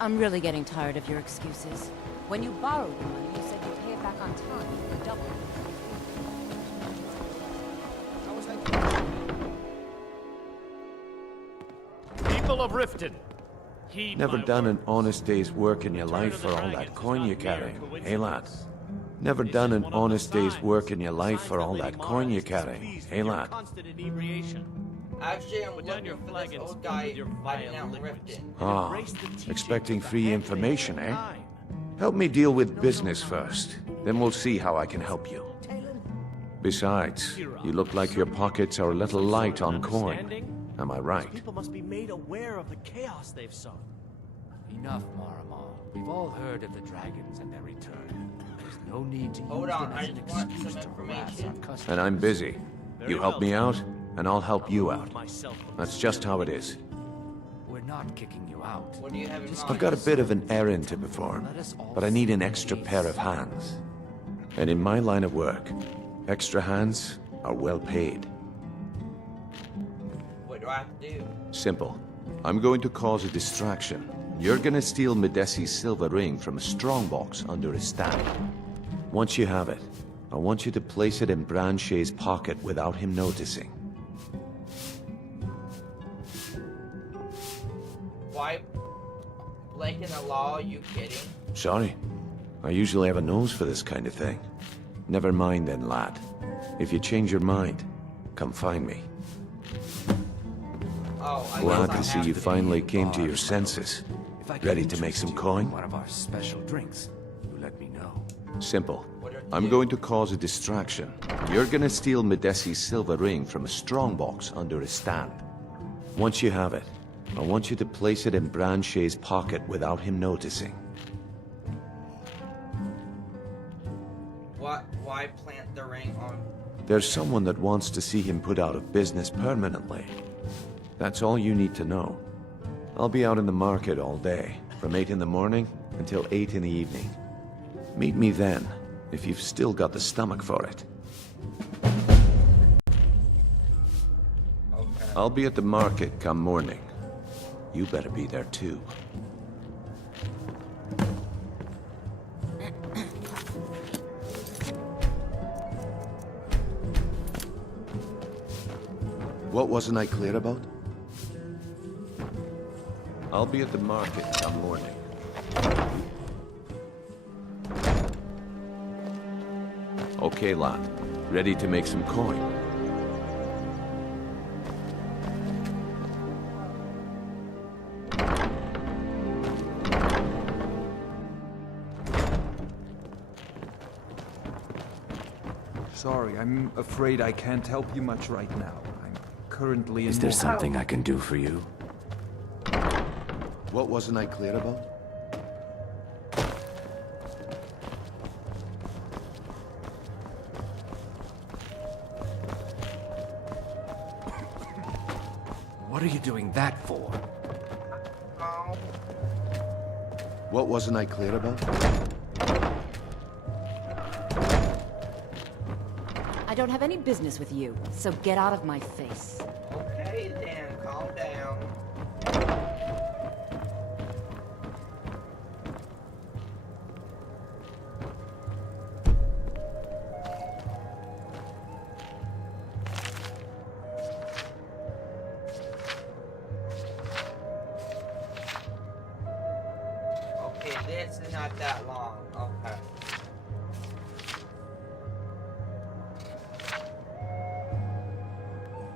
I'm really getting tired of your excuses. When you borrowed the money, you said you'd pay it back on time, or double. People of Riften, Never done an honest day's work in your life for all that coin you carry, hey lad? Never done an honest day's work in your life for all that coin you carry, hey lad? Actually, I'm looking for this old guy fighting out Riften. Ah, expecting free information, eh? Help me deal with business first, then we'll see how I can help you. Besides, you look like your pockets are a little light on coin. Am I right? People must be made aware of the chaos they've sought. Enough, Maramal. We've all heard of the dragons and their return. There's no need to Hold use on, them as an excuse to harass our customers. And I'm busy. You help me out, and I'll help you out. That's just how it is. We're not kicking you out. What do you have in mind? I've got a bit of an errand to perform, but I need an extra pair of hands. And in my line of work, extra hands are well paid. What do I have to do? Simple. I'm going to cause a distraction. You're gonna steal Medesi's silver ring from a strongbox under his stand. Once you have it, I want you to place it in Branche's pocket without him noticing. Why? Breaking the law? Are you kidding? Sorry. I usually have a nose for this kind of thing. Never mind then, lad. If you change your mind, come find me. Oh, I Glad guess I to see have you to. finally came to your senses. Ready to make some coin? One of our special drinks. You let me know. Simple. I'm going to cause a distraction. You're gonna steal Medesi's silver ring from a strongbox under his stand. Once you have it, I want you to place it in Branche's pocket without him noticing. Why plant the ring on? There's someone that wants to see him put out of business permanently. That's all you need to know. I'll be out in the market all day, from 8 in the morning until 8 in the evening. Meet me then, if you've still got the stomach for it. Okay. I'll be at the market come morning. You better be there too. What wasn't I clear about? I'll be at the market come morning. Okay, lad. Ready to make some coin? Sorry, I'm afraid I can't help you much right now. I'm currently Is there something I can do for you? What wasn't I clear about? What are you doing that for? What wasn't I clear about? I don't have any business with you, so get out of my face. Okay, then, calm down. Okay, this is not that long. Okay.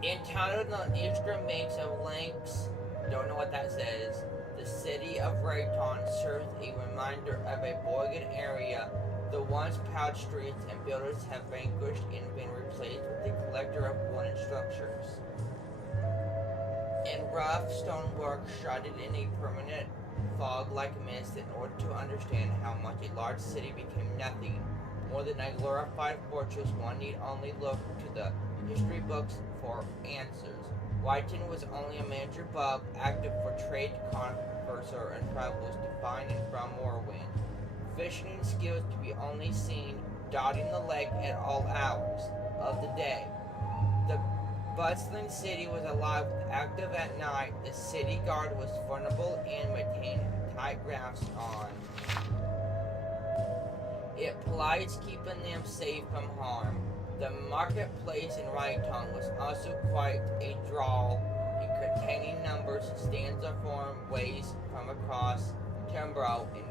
Entitled on the eastern banks of Lynx, don't know what that says, the city of Rayton serves a reminder of a boygan area. The once proud streets and buildings have vanquished and been replaced with a collector of wooden structures. In rough stonework shrouded in a permanent fog-like mist in order to understand how much a large city became nothing more than a glorified fortress, one need only look to the history books for answers. Whiten was only a miniature bug, active for trade, converser, and travels to find and from Morrowind. fishing skills to be only seen dotting the lake at all hours of the day. The bustling city was alive with active at night. The city guard was vulnerable and maintained tight grasp on it polites, keeping them safe from harm. The marketplace in Rayton was also quite a draw, containing numbers of stands of foreign ways from across Timbro in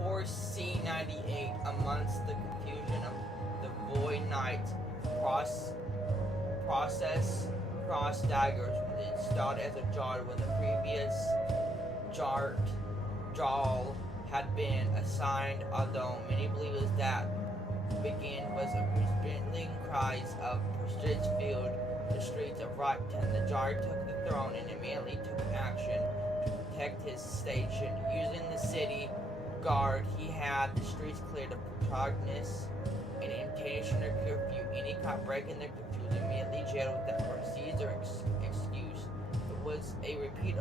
4C98 amongst the confusion of the void night process cross daggers installed as a jar when the previous jawl had been assigned, although many believe that begin was a restraining cries of persistence filled the streets of Rockton. The jar took the throne and immediately took action to protect his station. Using the city guard, he had the streets cleared of protagonists and intention of curfew. Any caught breaking the curfew was immediately jailed without proceeds or excuse. It was a repeat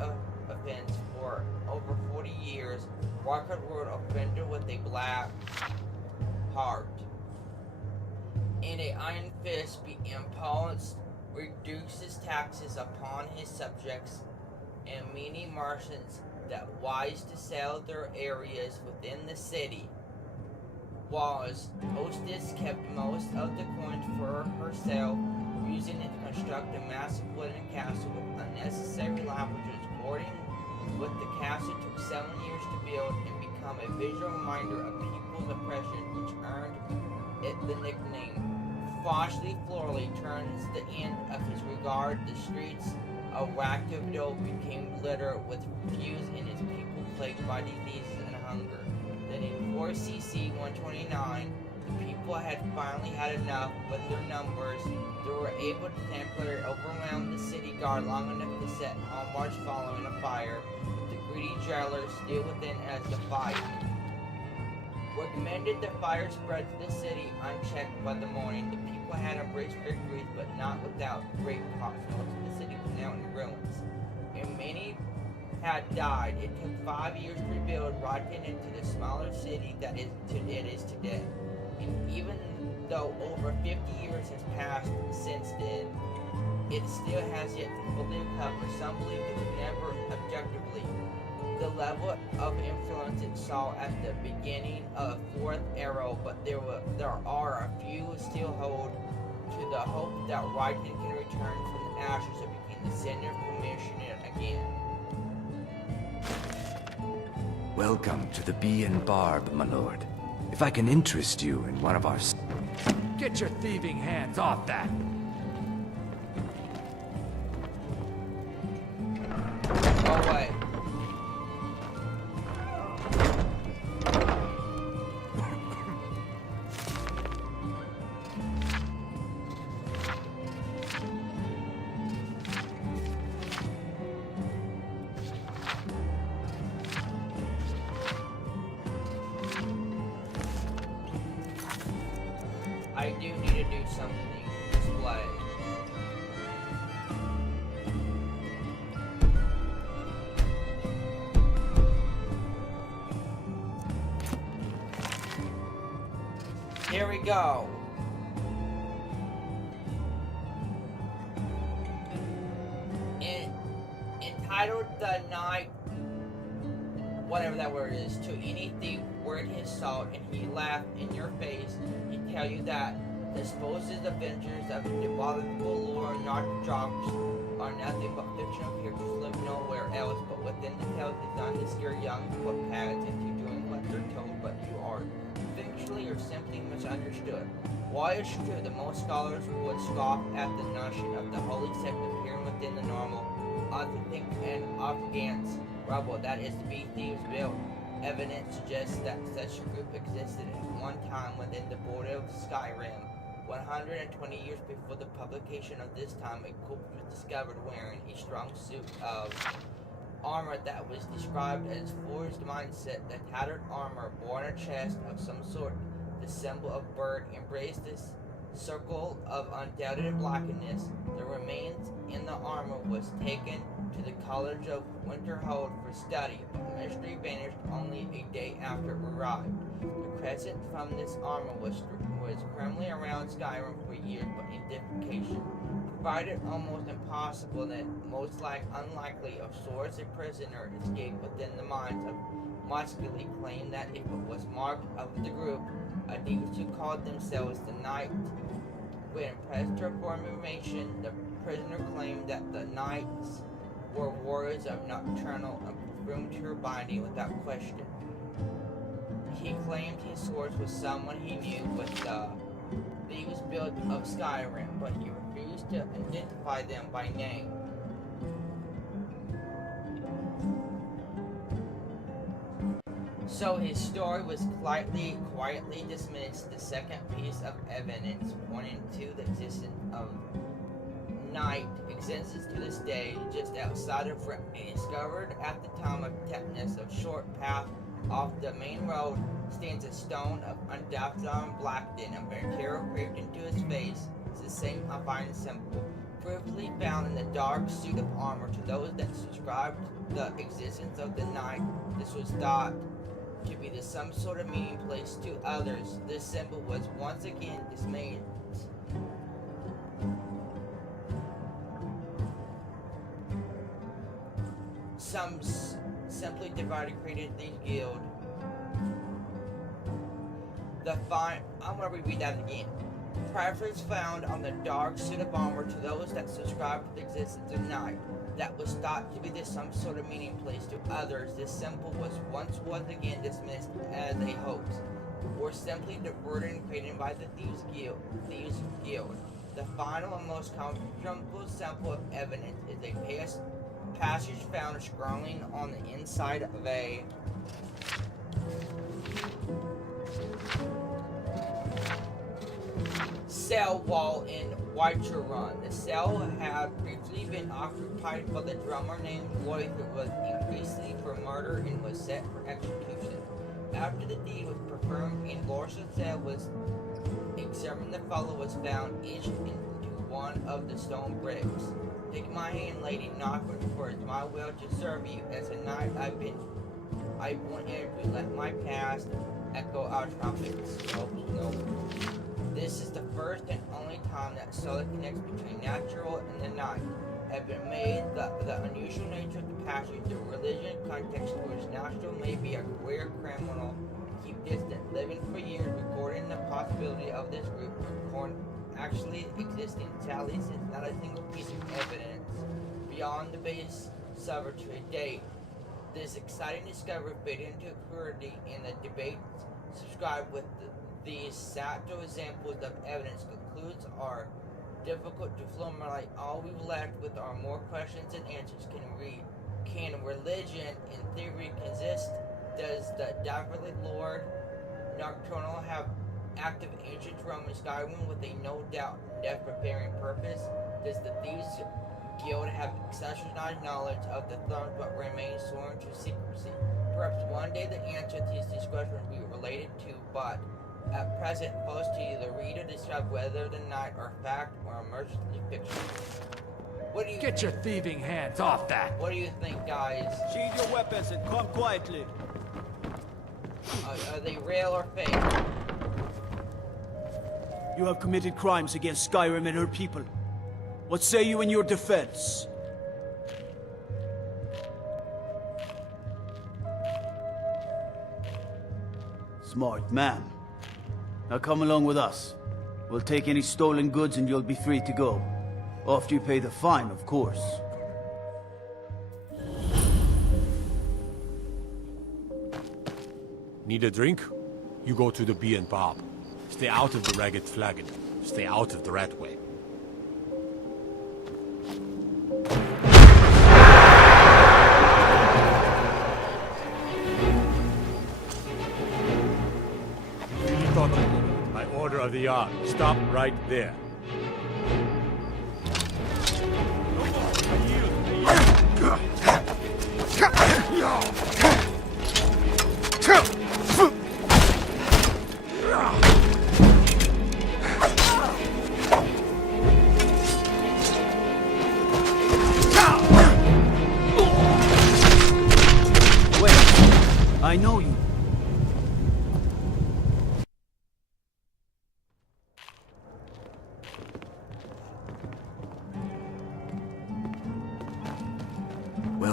offense for over 40 years. Walker wrote offender with a black heart and an iron fist be imposed, reduces taxes upon his subjects, and many merchants that wise to sell their areas within the city. Was hostess kept most of the coins for herself, using it to construct a massive wooden castle with unnecessary leverages. According with the castle took 7 years to build and become a visual reminder of people's oppression, which earned it the nickname. Falsely Florley turns the end of his regard. The streets of Wackville became littered with refuse and his people plagued by diseases and hunger. Then in 4CC 129, the people had finally had enough with their numbers. They were able to temporarily overwhelm the city guard long enough to set Hallmarks following a fire, with the greedy jailers still within as the fight. Recommended the fire spread to the city unchecked by the morning. The people had embraced victories, but not without great cost. Most of the city was now in ruins, and many had died. It took 5 years to rebuild Rotten into the smaller city that it is today. And even though over 50 years has passed since then, it still has yet to fully recover. Some believe it was never objectively the level of influence it saw at the beginning of Fourth Arrow, but there are a few who still hold to the hope that Ryton can return from the ashes and become the center of commissioner again. Welcome to the Bee and Barb, my lord. If I can interest you in one of our... Get your thieving hands off that! Go away. I do need to do something. Display. Here we go. Entitled The Night, whatever that word is, to any thief worth his salt, and he laughed in your face. He tell you that the supposed adventures of the diabolical lore narc jocks are nothing but fictional characters live nowhere else but within the tales designed to scare young footpads into doing what they're told, but you are eventually or simply misunderstood. Why it's true that most scholars would scoff at the notion of the holy sect appearing within the normal, authentic, and Afghans rubble that is to be thieves built. Evidence suggests that such a group existed at one time within the border of Skyrim. 120 years before the publication of this time, a corpse was discovered wearing a strong suit of armor that was described as forged mindset. The tattered armor bore on a chest of some sort, the symbol of bird, embraced this circle of undoubted blackness. The remains in the armor was taken to the College of Winterhold for study, but the mystery vanished only a day after it arrived. The crescent from this armor was crumbling around Skyrim for years, but identification proved it almost impossible, that most unlikely of sorts a prisoner escaped within the minds of Musculi claimed that if it was marked of the group, a thieves who called themselves the Knight. When pressed for information, the prisoner claimed that the Knights were warriors of nocturnal and perfumed her binding without question. He claimed his source was someone he knew with the Thieves Guild of Skyrim, but he refused to identify them by name. So his story was quietly dismissed. The second piece of evidence pointing to the existence of Night exists to this day just outside of Rome. Discovered at the time of Tepness, a short path off the main road, stands a stone of undoubted Blackden, a material carved into his face. It's the same unfinding symbol previously found in the dark suit of armor. To those that subscribed to the existence of the Night, this was thought to be some sort of meeting place. To others, this symbol was once again dismayed. Some simply divided created these guild. I'm gonna reread that again. Preference found on the dark suit of armor to those that subscribed to the existence of night. That was thought to be some sort of meeting place. To others, this symbol was once again dismissed as a hoax, or simply diverted and created by the Thieves Guild. The final and most comfortable sample of evidence is a passage found scrawling on the inside of a cell wall in Whiter Run. The cell had briefly been occupied by the drummer named Lloyd, who was increasingly for murder and was set for execution. After the deed was performed and Larson's cell was examined, the fellow was found etched into one of the stone bricks. Take my hand, lady, knock with words. My will to serve you. As a knight I want to let my past echo our trumpets. Nope. This is the first and only time that solid connects between natural and the night have been made. The unusual nature of the passage, the religion context to which natural may be a career criminal, keep distant, living for years, recording the possibility of this group actually existing. Sadly, since not a single piece of evidence beyond the base server to a date. This exciting discovery fit into purity in the debates subscribed with these satirical examples of evidence. Concludes are difficult to formulate. All we've left with are more questions and answers. Can religion in theory consist? Does the Davidly Lord Nocturnal have active ancient Roman Skyrim with a no doubt death-preparing purpose? Does the Thieves Guild have exceptional knowledge of the throne but remain sworn to secrecy? Perhaps one day the answer to these questions will be related to, but at present, post to you, the reader, decide whether the night are fact or emergently fiction. What do you Get your thieving hands off that! What do you think, guys? Sheathe your weapons and come quietly. Are they real or fake? You have committed crimes against Skyrim and her people. What say you in your defense? Smart man. Now come along with us. We'll take any stolen goods and you'll be free to go. After you pay the fine, of course. Need a drink? You go to the Bee and Bob. Stay out of the Ragged Flagon. Stay out of the Ratway. By order of the yard. Stop right there.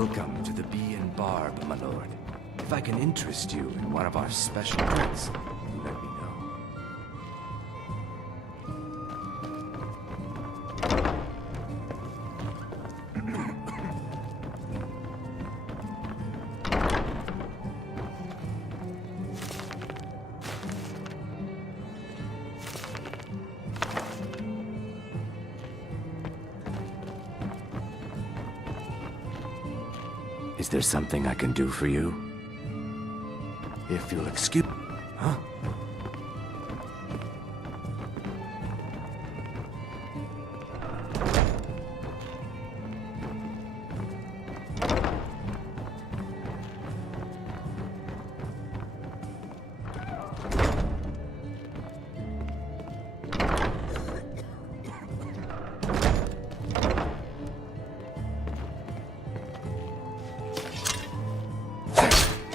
Welcome to the Bee and Barb, my lord. If I can interest you in one of our special drinks, let me know. Is there something I can do for you? If you'll excuse... Huh?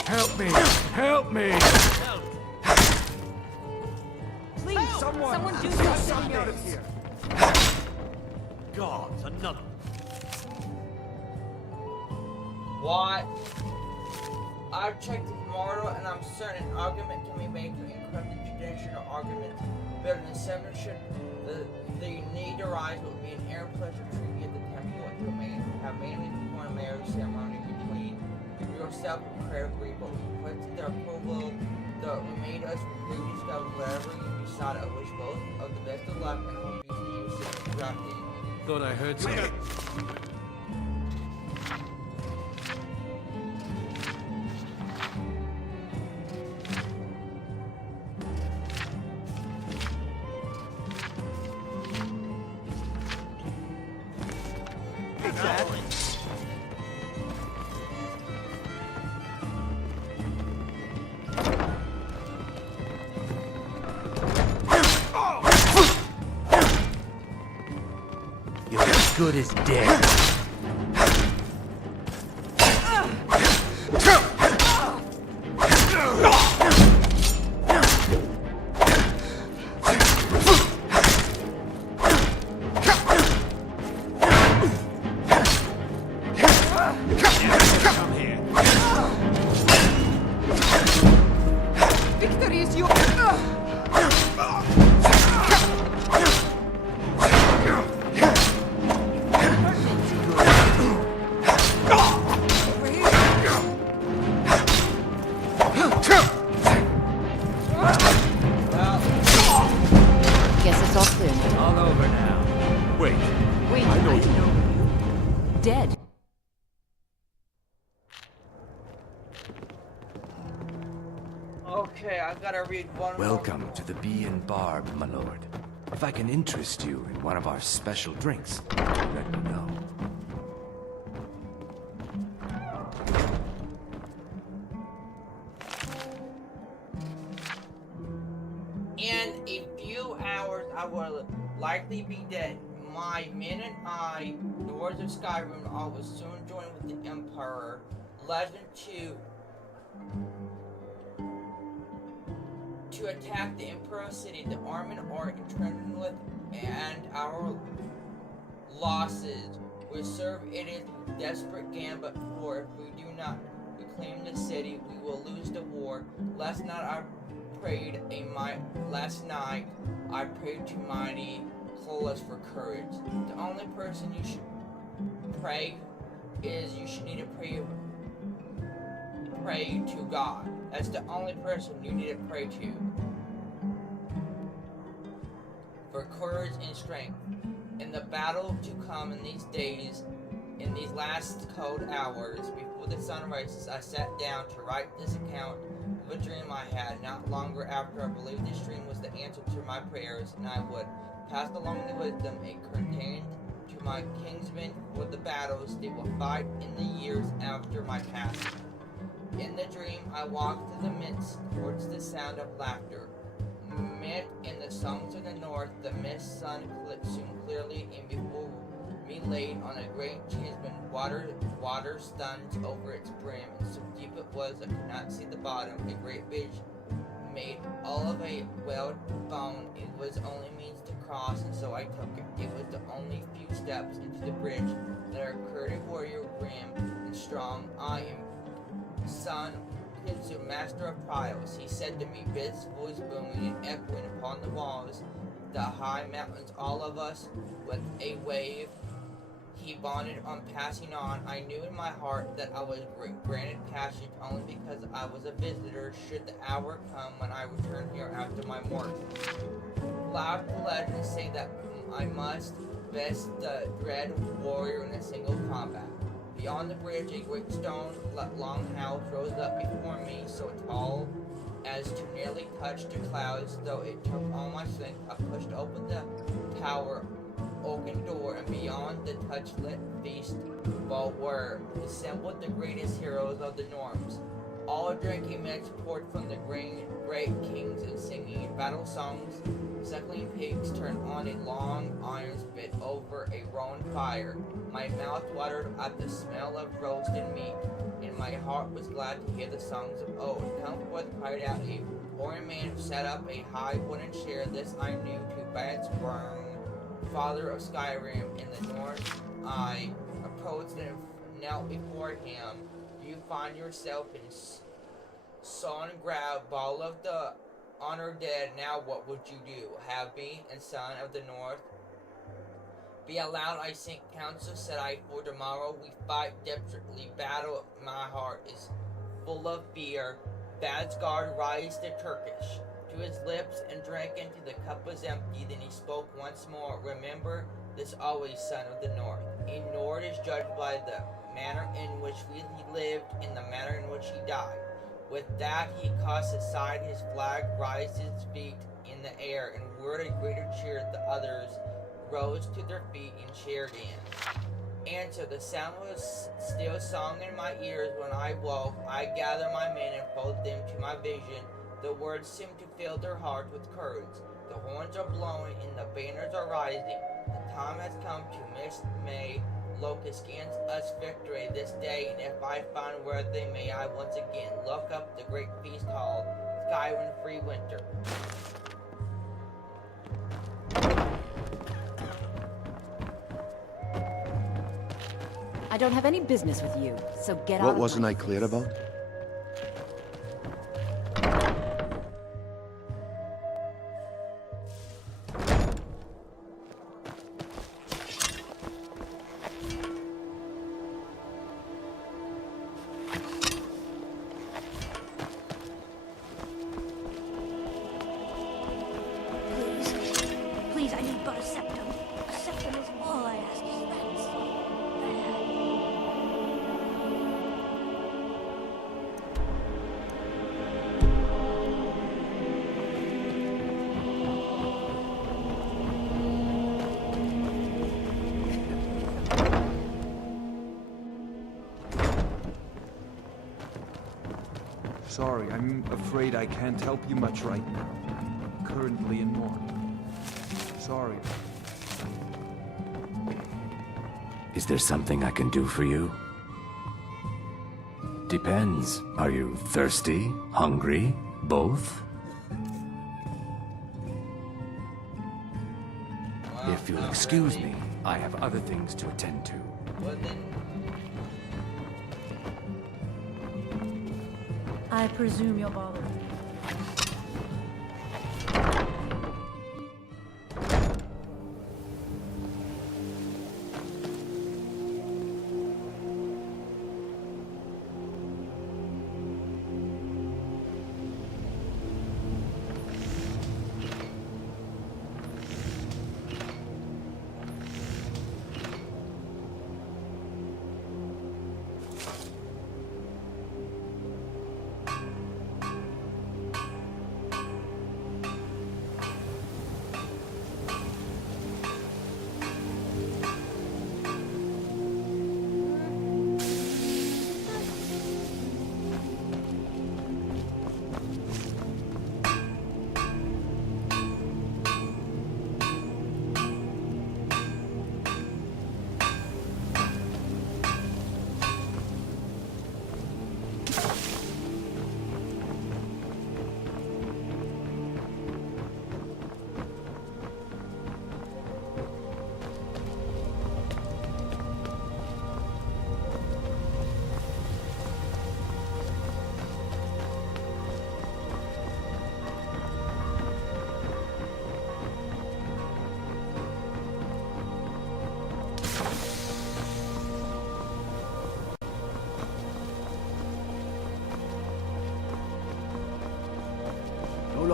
Help me! Help me! Please, someone do something out of here. Gods, another. What? I've checked the model and I'm certain an argument can be made to encrypt the traditional arguments built in censorship. The need to rise would be an air pleasure treaty at the temple to have mainly performed a marriage ceremony between yourself and Prayer Grebo. Put to their approval, the remain us will discover wherever you decide. I wish both of the best of luck and hope you see you soon throughout the Thought I heard something. You're as good as dead. Victory is yours. Guess it's all clear now. All over now. Wait. Wait, I know you. Dead. Okay, I gotta read one Welcome to the Bee and Barb, my lord. If I can interest you in one of our special drinks, let me know. In a few hours, I will likely be dead. My men and I, the Lords of Skyrim, I will soon join with the Emperor. Legend 2. To attack the Emperor's city, the army are entrenched with, and our losses will serve it as a desperate gambit. For if we do not reclaim the city, we will lose the war. Last night I prayed to mighty Clovis for courage. The only person you should pray is you should need to pray to God. That's the only person you need to pray to for courage and strength. In the battle to come in these days, in these last cold hours, before the sun rises, I sat down to write this account of a dream I had not longer after I believed this dream was the answer to my prayers, and I would pass along the wisdom it contained to my kinsmen for the battles they will fight in the years after my passing. In the dream, I walked through the midst towards the sound of laughter. Met in the songs of the north, the mist sun soon clearly, and before me laid on a great chasm, water stuns over its brim, and so deep it was I could not see the bottom. A great fish made all of a well alone. It was only means to cross, and so I took it. It was the only few steps into the bridge that our courteous warrior grim and strong. I am son Kinsu, master of trials, he said to me, his voice booming and echoing upon the walls, the high mountains, all of us, with a wave. He bonded on passing on. I knew in my heart that I was granted passage only because I was a visitor should the hour come when I return here after my mortal. Loud legends say that I must best the dread warrior in a single combat. Beyond the bridge, a great stone long house rose up before me, so tall as to nearly touch the clouds, though it took all my strength. I pushed open the tower oaken door, and beyond the touch-lit feast vault were assembled the greatest heroes of the Norms. All drinking meds poured from the great kings and singing battle songs. Suckling pigs turned on a long iron spit over a roaring fire. My mouth watered at the smell of roasted meat, and my heart was glad to hear the songs of old. Come forth, cried out a warrior man who set up a high wooden chair. This I knew to Badsburn, father of Skyrim in the north. I approached and knelt before him. Do you find yourself in Songrad, ball of the honor dead? Now what would you do? Have me and son of the north? Be allowed, I sink counsel, said I, for tomorrow we fight desperately. Battle, my heart is full of fear. Badsgard raised the Turkish to his lips and drank into the cup was empty. Then he spoke once more. Remember this always, son of the north. A Nord is judged by the manner in which he lived, in the manner in which he died. With that he cast aside his flag, raised his feet in the air, and worded a greater cheer. The others rose to their feet and cheered in answer. The sound was still song in my ears when I woke. I gathered my men and folded them to my vision. The words seemed to fill their hearts with courage. The horns are blowing and the banners are rising. The time has come to miss May. Locust gains us victory this day, and if I find where they may I once again look up the great feast hall, Skyrim free winter. I don't have any business with you, so get out. What wasn't I clear about? Please, I need but a septum. A septum is all I ask. Sorry, I'm afraid I can't help you much right now. I'm currently in mourning. Sorry. Is there something I can do for you? Depends. Are you thirsty? Hungry? Both? If you'll excuse me, I have other things to attend to. Well then, I presume you're bothered.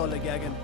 Lollygagging.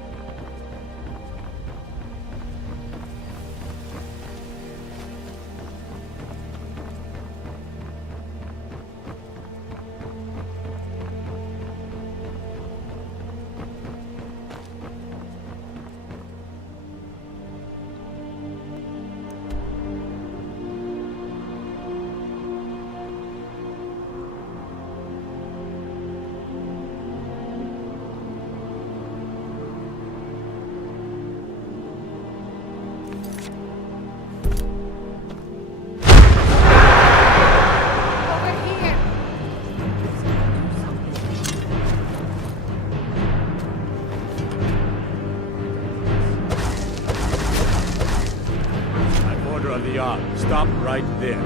Stop right there.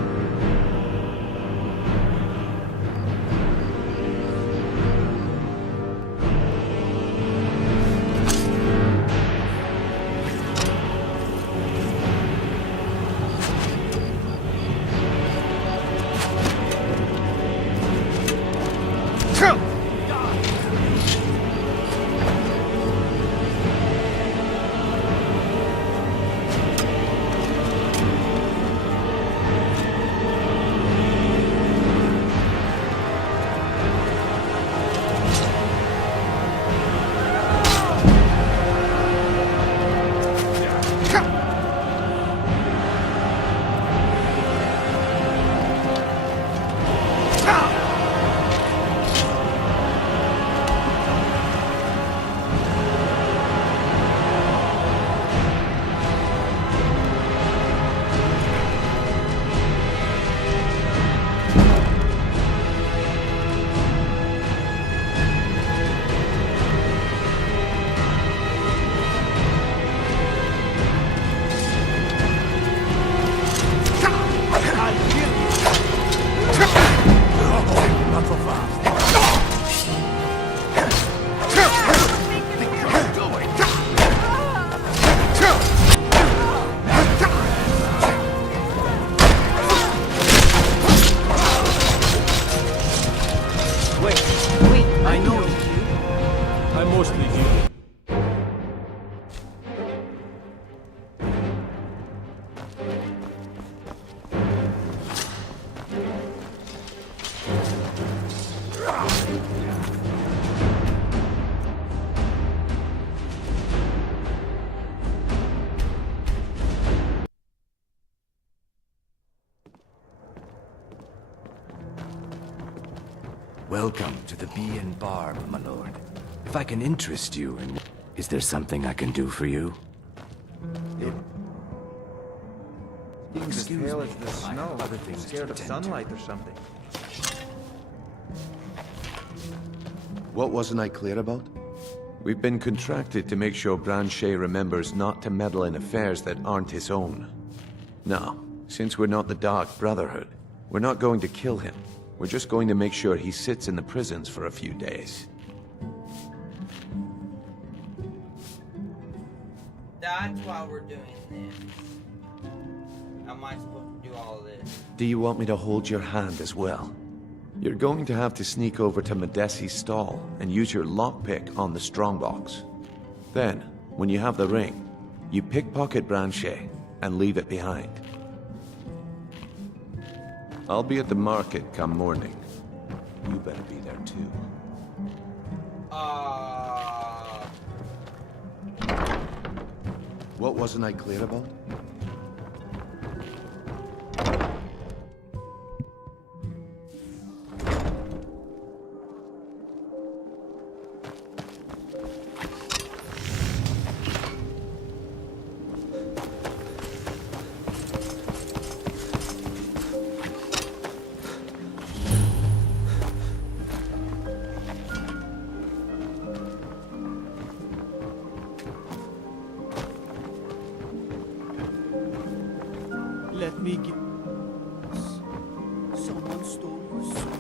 Welcome to the Bee and Barb, my lord. If I can interest you in... Is there something I can do for you? Being as Excuse pale me, as the I have snow, other things to scared of attend to. sunlight or something. What wasn't I clear about? We've been contracted to make sure Branchet remembers not to meddle in affairs that aren't his own. Now, since we're not the Dark Brotherhood, we're not going to kill him. We're just going to make sure he sits in the prisons for a few days. That's why we're doing this. How am I supposed to do all of this? Do you want me to hold your hand as well? You're going to have to sneak over to Medesi's stall and use your lockpick on the strongbox. Then, when you have the ring, you pickpocket Branchet and leave it behind. I'll be at the market come morning. You better be there too. What wasn't I clear about? Let me get... Someone stole your sword.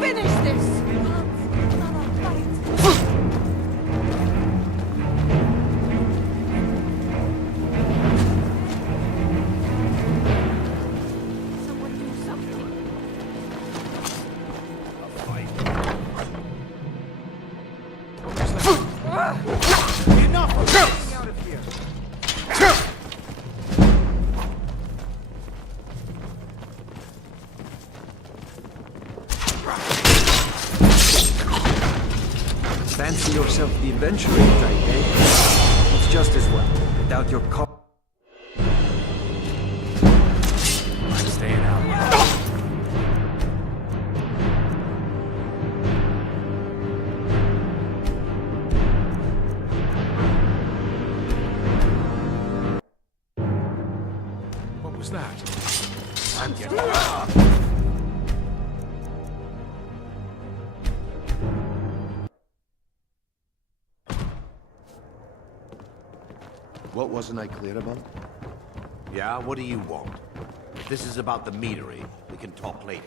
Finish this! Enough of getting out of here! Fancy yourself the adventurer type, eh? It's just as well, without your car. I'm staying out. What was that? I'm getting What wasn't I clear about? Yeah, what do you want? If this is about the meadery, we can talk later.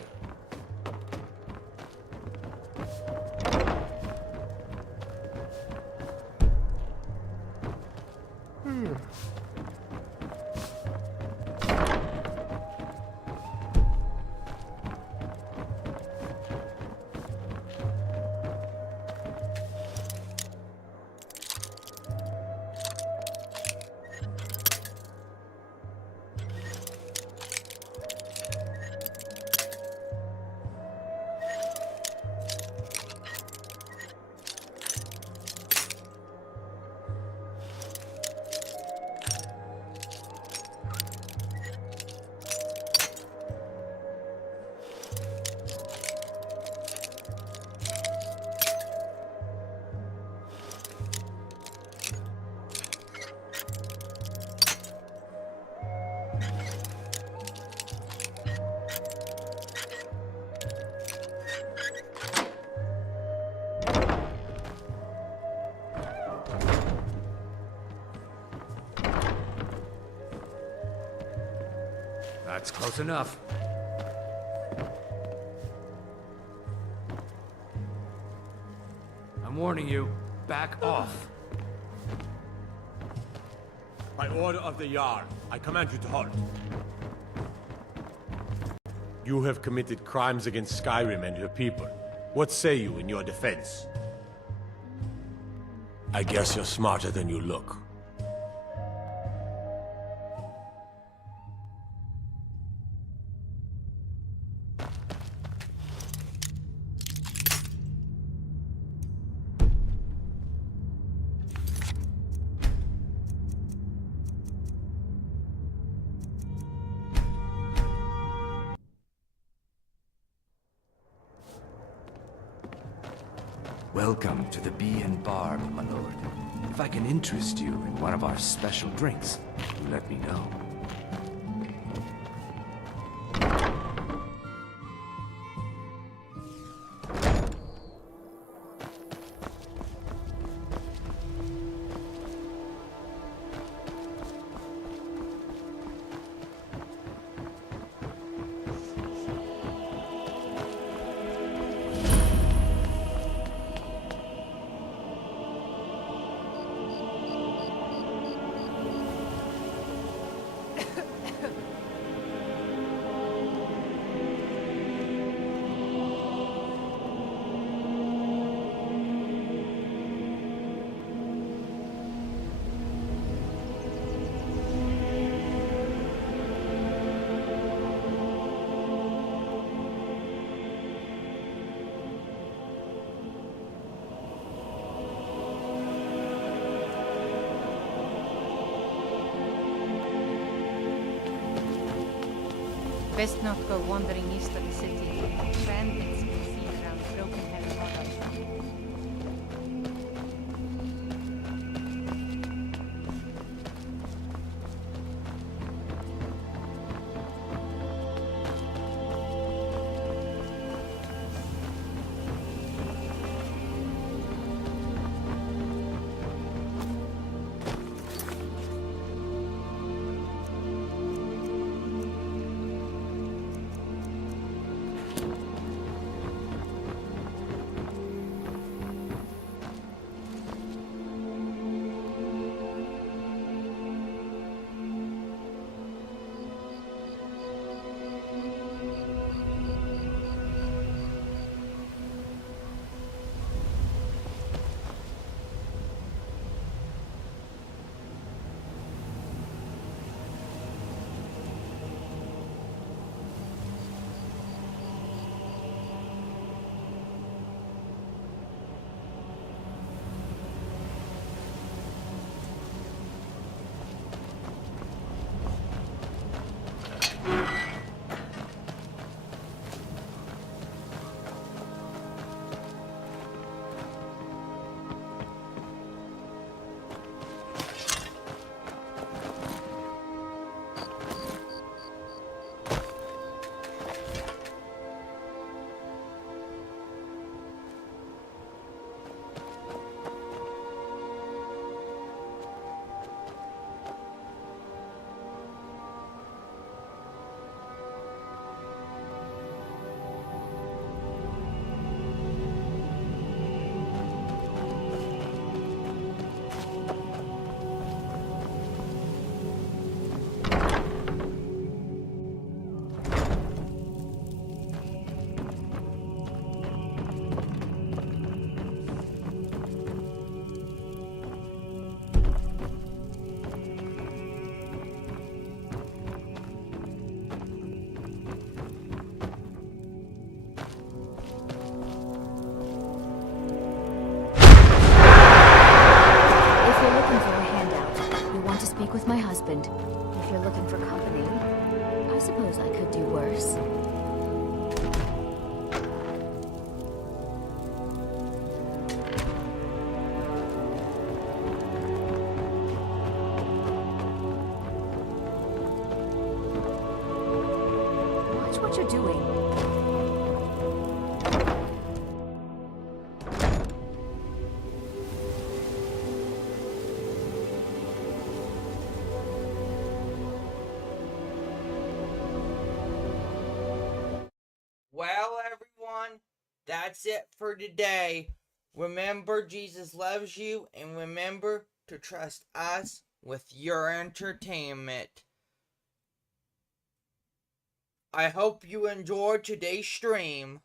That's close enough. I'm warning you. Back off. By order of the Jarl, I command you to halt. You have committed crimes against Skyrim and her people. What say you in your defense? I guess you're smarter than you look. Welcome to the Bee and Barb, my lord. If I can interest you in one of our special drinks, let me know. Best not go wandering east of the city. Bandits can see around Broken Hill Hollow. suppose I could do worse. Watch what you're doing. Well, everyone, that's it for today. Remember, Jesus loves you, and remember to trust us with your entertainment. I hope you enjoyed today's stream.